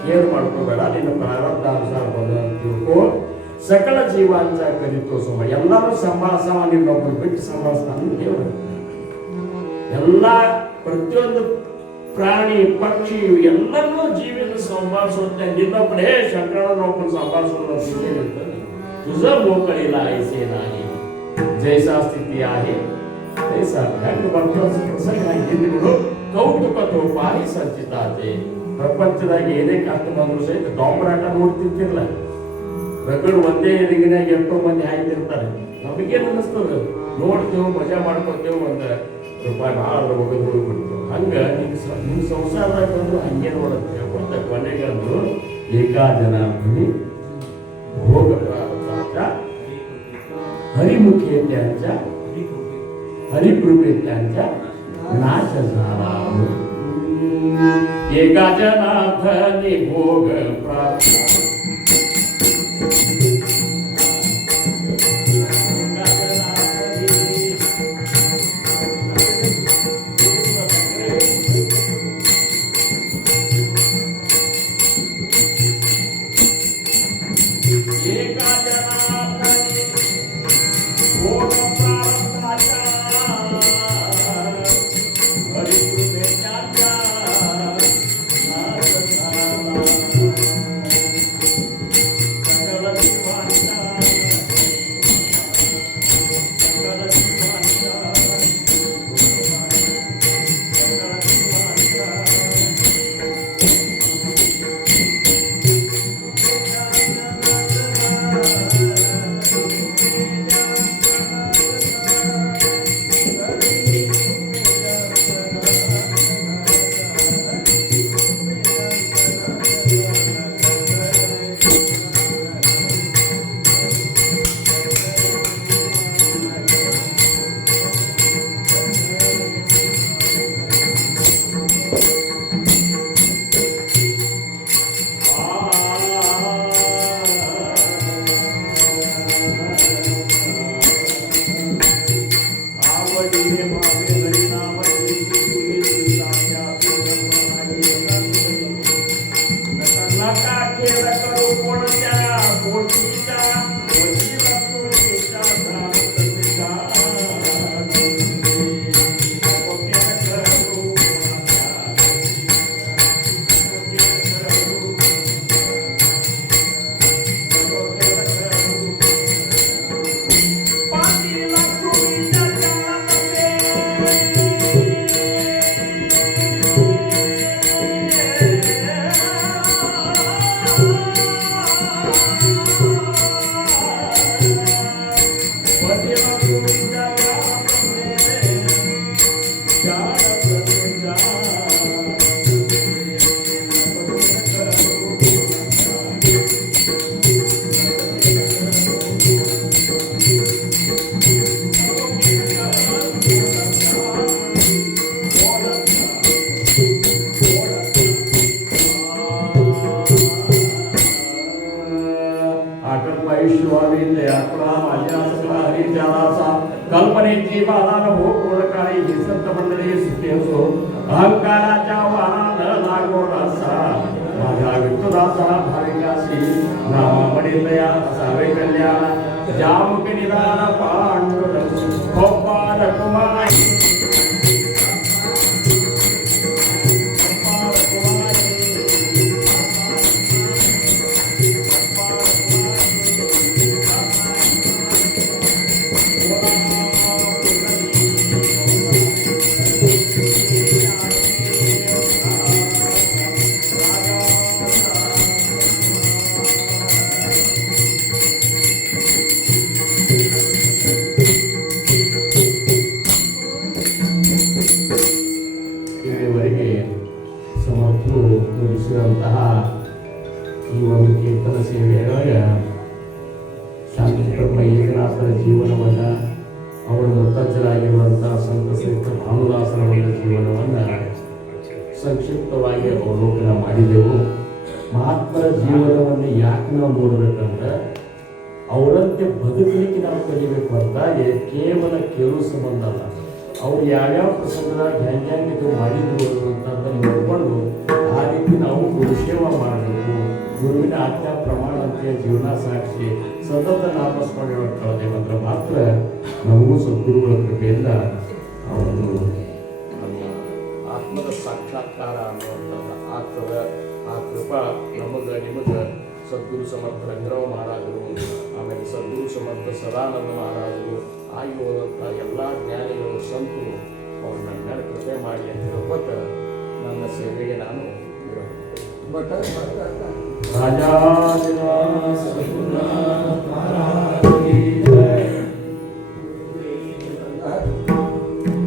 ಕೇರ್ ಮಾಡ್ಕೋಬೇಡ. ನಿನ್ನ ಪ್ರಾರಬ್ಧ ಅನುಸಾರ ಬಂದ ತಿಳ್ಕೋ. ಸಕಲ ಜೀವಾಂಚ ಕಲಿತೋ ಸುಮ. ಎಲ್ಲರೂ ಸಂಭಾಷಣ ನಿನ್ನೊಬ್ಬರು ಬಿಟ್ಟು ಸಂಭಾಷಿಸ್ತಾನೆ ದೇವರು. ಎಲ್ಲ ಪ್ರತಿಯೊಂದು ಪ್ರಾಣಿ ಪಕ್ಷಿ ಎಲ್ಲರನ್ನೂ ಜೀವಿತ ಸಂಭಾಷಿಸುತ್ತೆ. ನಿನ್ನೊಬ್ಬನೇ ಶಂಕರನೊಬ್ಬನ ಸಂಭಾಷಿಸೋದು तुझं मोकळीला ऐसे नाही, जैसा स्थिती आहे तैसा. ಹೆಂಗೆ ಬರ್ತದೆ ಪ್ರಸಂಗ ಹಿಂದಿಗಳು ಕೌಟುಕ ತೋಪಾಯಿ ಸಂಚಿತಾತೆ. ಪ್ರಪಂಚದಾಗ ಏನೇ ಕಷ್ಟ ಬಂದ್ರು ಸಹಿತ ಡಾಂಬರಾಟ ನೋಡ್ತಿರ್ತಿರ್ಲ. ರಗಡ್ ಒಂದೇ ಎದಿಗಿನಾಗ ಎಷ್ಟೋ ಮಂದಿ ಹಾಯ್ತಿರ್ತಾರೆ. ನಮಗೇನು ಅನ್ನಿಸ್ತದೆ, ನೋಡ್ತೇವೆ, ಮಜಾ ಮಾಡ್ಕೊತೇವೆ, ಒಂದು ರೂಪಾಯಿ ಭಾಳ ಒಗದು ಹೋಗ್ಬಿಡ್ತೇವೆ. ಹಂಗೆ ನಿಮ್ಮ ಸಂಸಾರದಾಗ ಬಂದು ಹಂಗೆ ನೋಡುತ್ತೆ. ಒಂದು ಕೊನೆಗಂದು ಏಕಾ ಜನಾರ್ದನಿ भोग प्राप्ताच्या हरिमुखे त्यांच्या हरिकृपे त्यांच्या नाश झाला. एका जनार्दनी भोग प्राप्त कल्पने जीवाला हो कोळकाळी संत मंडळी सुटे असो अहंकाराच्या वाहनाला लागो रसा माझ्या विठुराचा भाविकाशी नामामध्ये दया असावे कल्याण जामुक निदान पांडुरंग गोपाल कुमारी ಈ ಒಂದು ಕೀರ್ತನ ಸೇವೆಯೊಳಗೆ ಶಾಂತಿಪ್ರಭ ಏಕನಾಥರ ಜೀವನವನ್ನು ಅವರ ಮುತ್ತಜ್ಜರಾಗಿರುವಂಥ ಸಂತ ಶ್ರೇಷ್ಠ ಭಾನುದಾಸರ ಒಂದು ಜೀವನವನ್ನು ಸಂಕ್ಷಿಪ್ತವಾಗಿ ಅವಲೋಕನ ಮಾಡಿದೆವು. ಮಹಾತ್ಮರ ಜೀವನವನ್ನು ಯಾಕೆ ನಾವು ನೋಡಬೇಕಂದ್ರೆ ಅವರಂತೆ ಬದುಕಲಿಕ್ಕೆ ನಾವು ಕಲಿಬೇಕು ಹೊರತಾಗಿ ಕೇವಲ ಕೇಳುವ ಸಂಬಂಧ ಅಲ್ಲ. ಅವ್ರು ಯಾವ್ಯಾವ ಪ್ರಸಂಗದಾಗ ಹೆಂಗೆ ಇದು ಮಾಡಿದ್ರು ಅನ್ನುವಂಥದ್ದನ್ನು ನೋಡಿಕೊಂಡು ಆ ರೀತಿ ನಾವು ಗುರುಸೇವಾ ಮಾಡಬೇಕು. ಗುರುವಿನ ಆಜ್ಞಾ ಪ್ರಮಾಣಂತೆ ಜೀವನ ಸಾಕ್ಷಿ ಸತತ ನಾಮಸ್ಮರಣೆ ಮಾಡ್ಕೊಳ್ಳೋದೇವಂದ್ರೆ ಮಾತ್ರ ನಮಗೂ ಸದ್ಗುರುಗಳ ಕೃಪೆಯಿಂದ ಒಂದು ನಮ್ಮ ಆತ್ಮದ ಸಾಕ್ಷಾತ್ಕಾರ ಅನ್ನುವಂಥದ್ದು ಆಗ್ತದೆ. ಆ ಕೃಪಾ ನಮಗೆ ನಿಮಗೆ ಸದ್ಗುರು ಸಮರ್ಥ ರಂಗರಾವ್ ಮಹಾರಾಜರು, ಆಮೇಲೆ ಸದ್ಗುರು ಸಮರ್ಥ ಸದಾನಂದ ಮಹಾರಾಜರು ಆಗಿ ಹೋದಂಥ ಎಲ್ಲ ಜ್ಞಾನಿಗಳು ಸಂತರು ಅವ್ರು ನನ್ನ ಮೇಲೆ ಕೃಪೆ ಮಾಡಿ ಅಂತ ಹೇಳ್ಕೊತ ನನ್ನ ಸೇವೆಗೆ ನಾನು ರಾಜಾ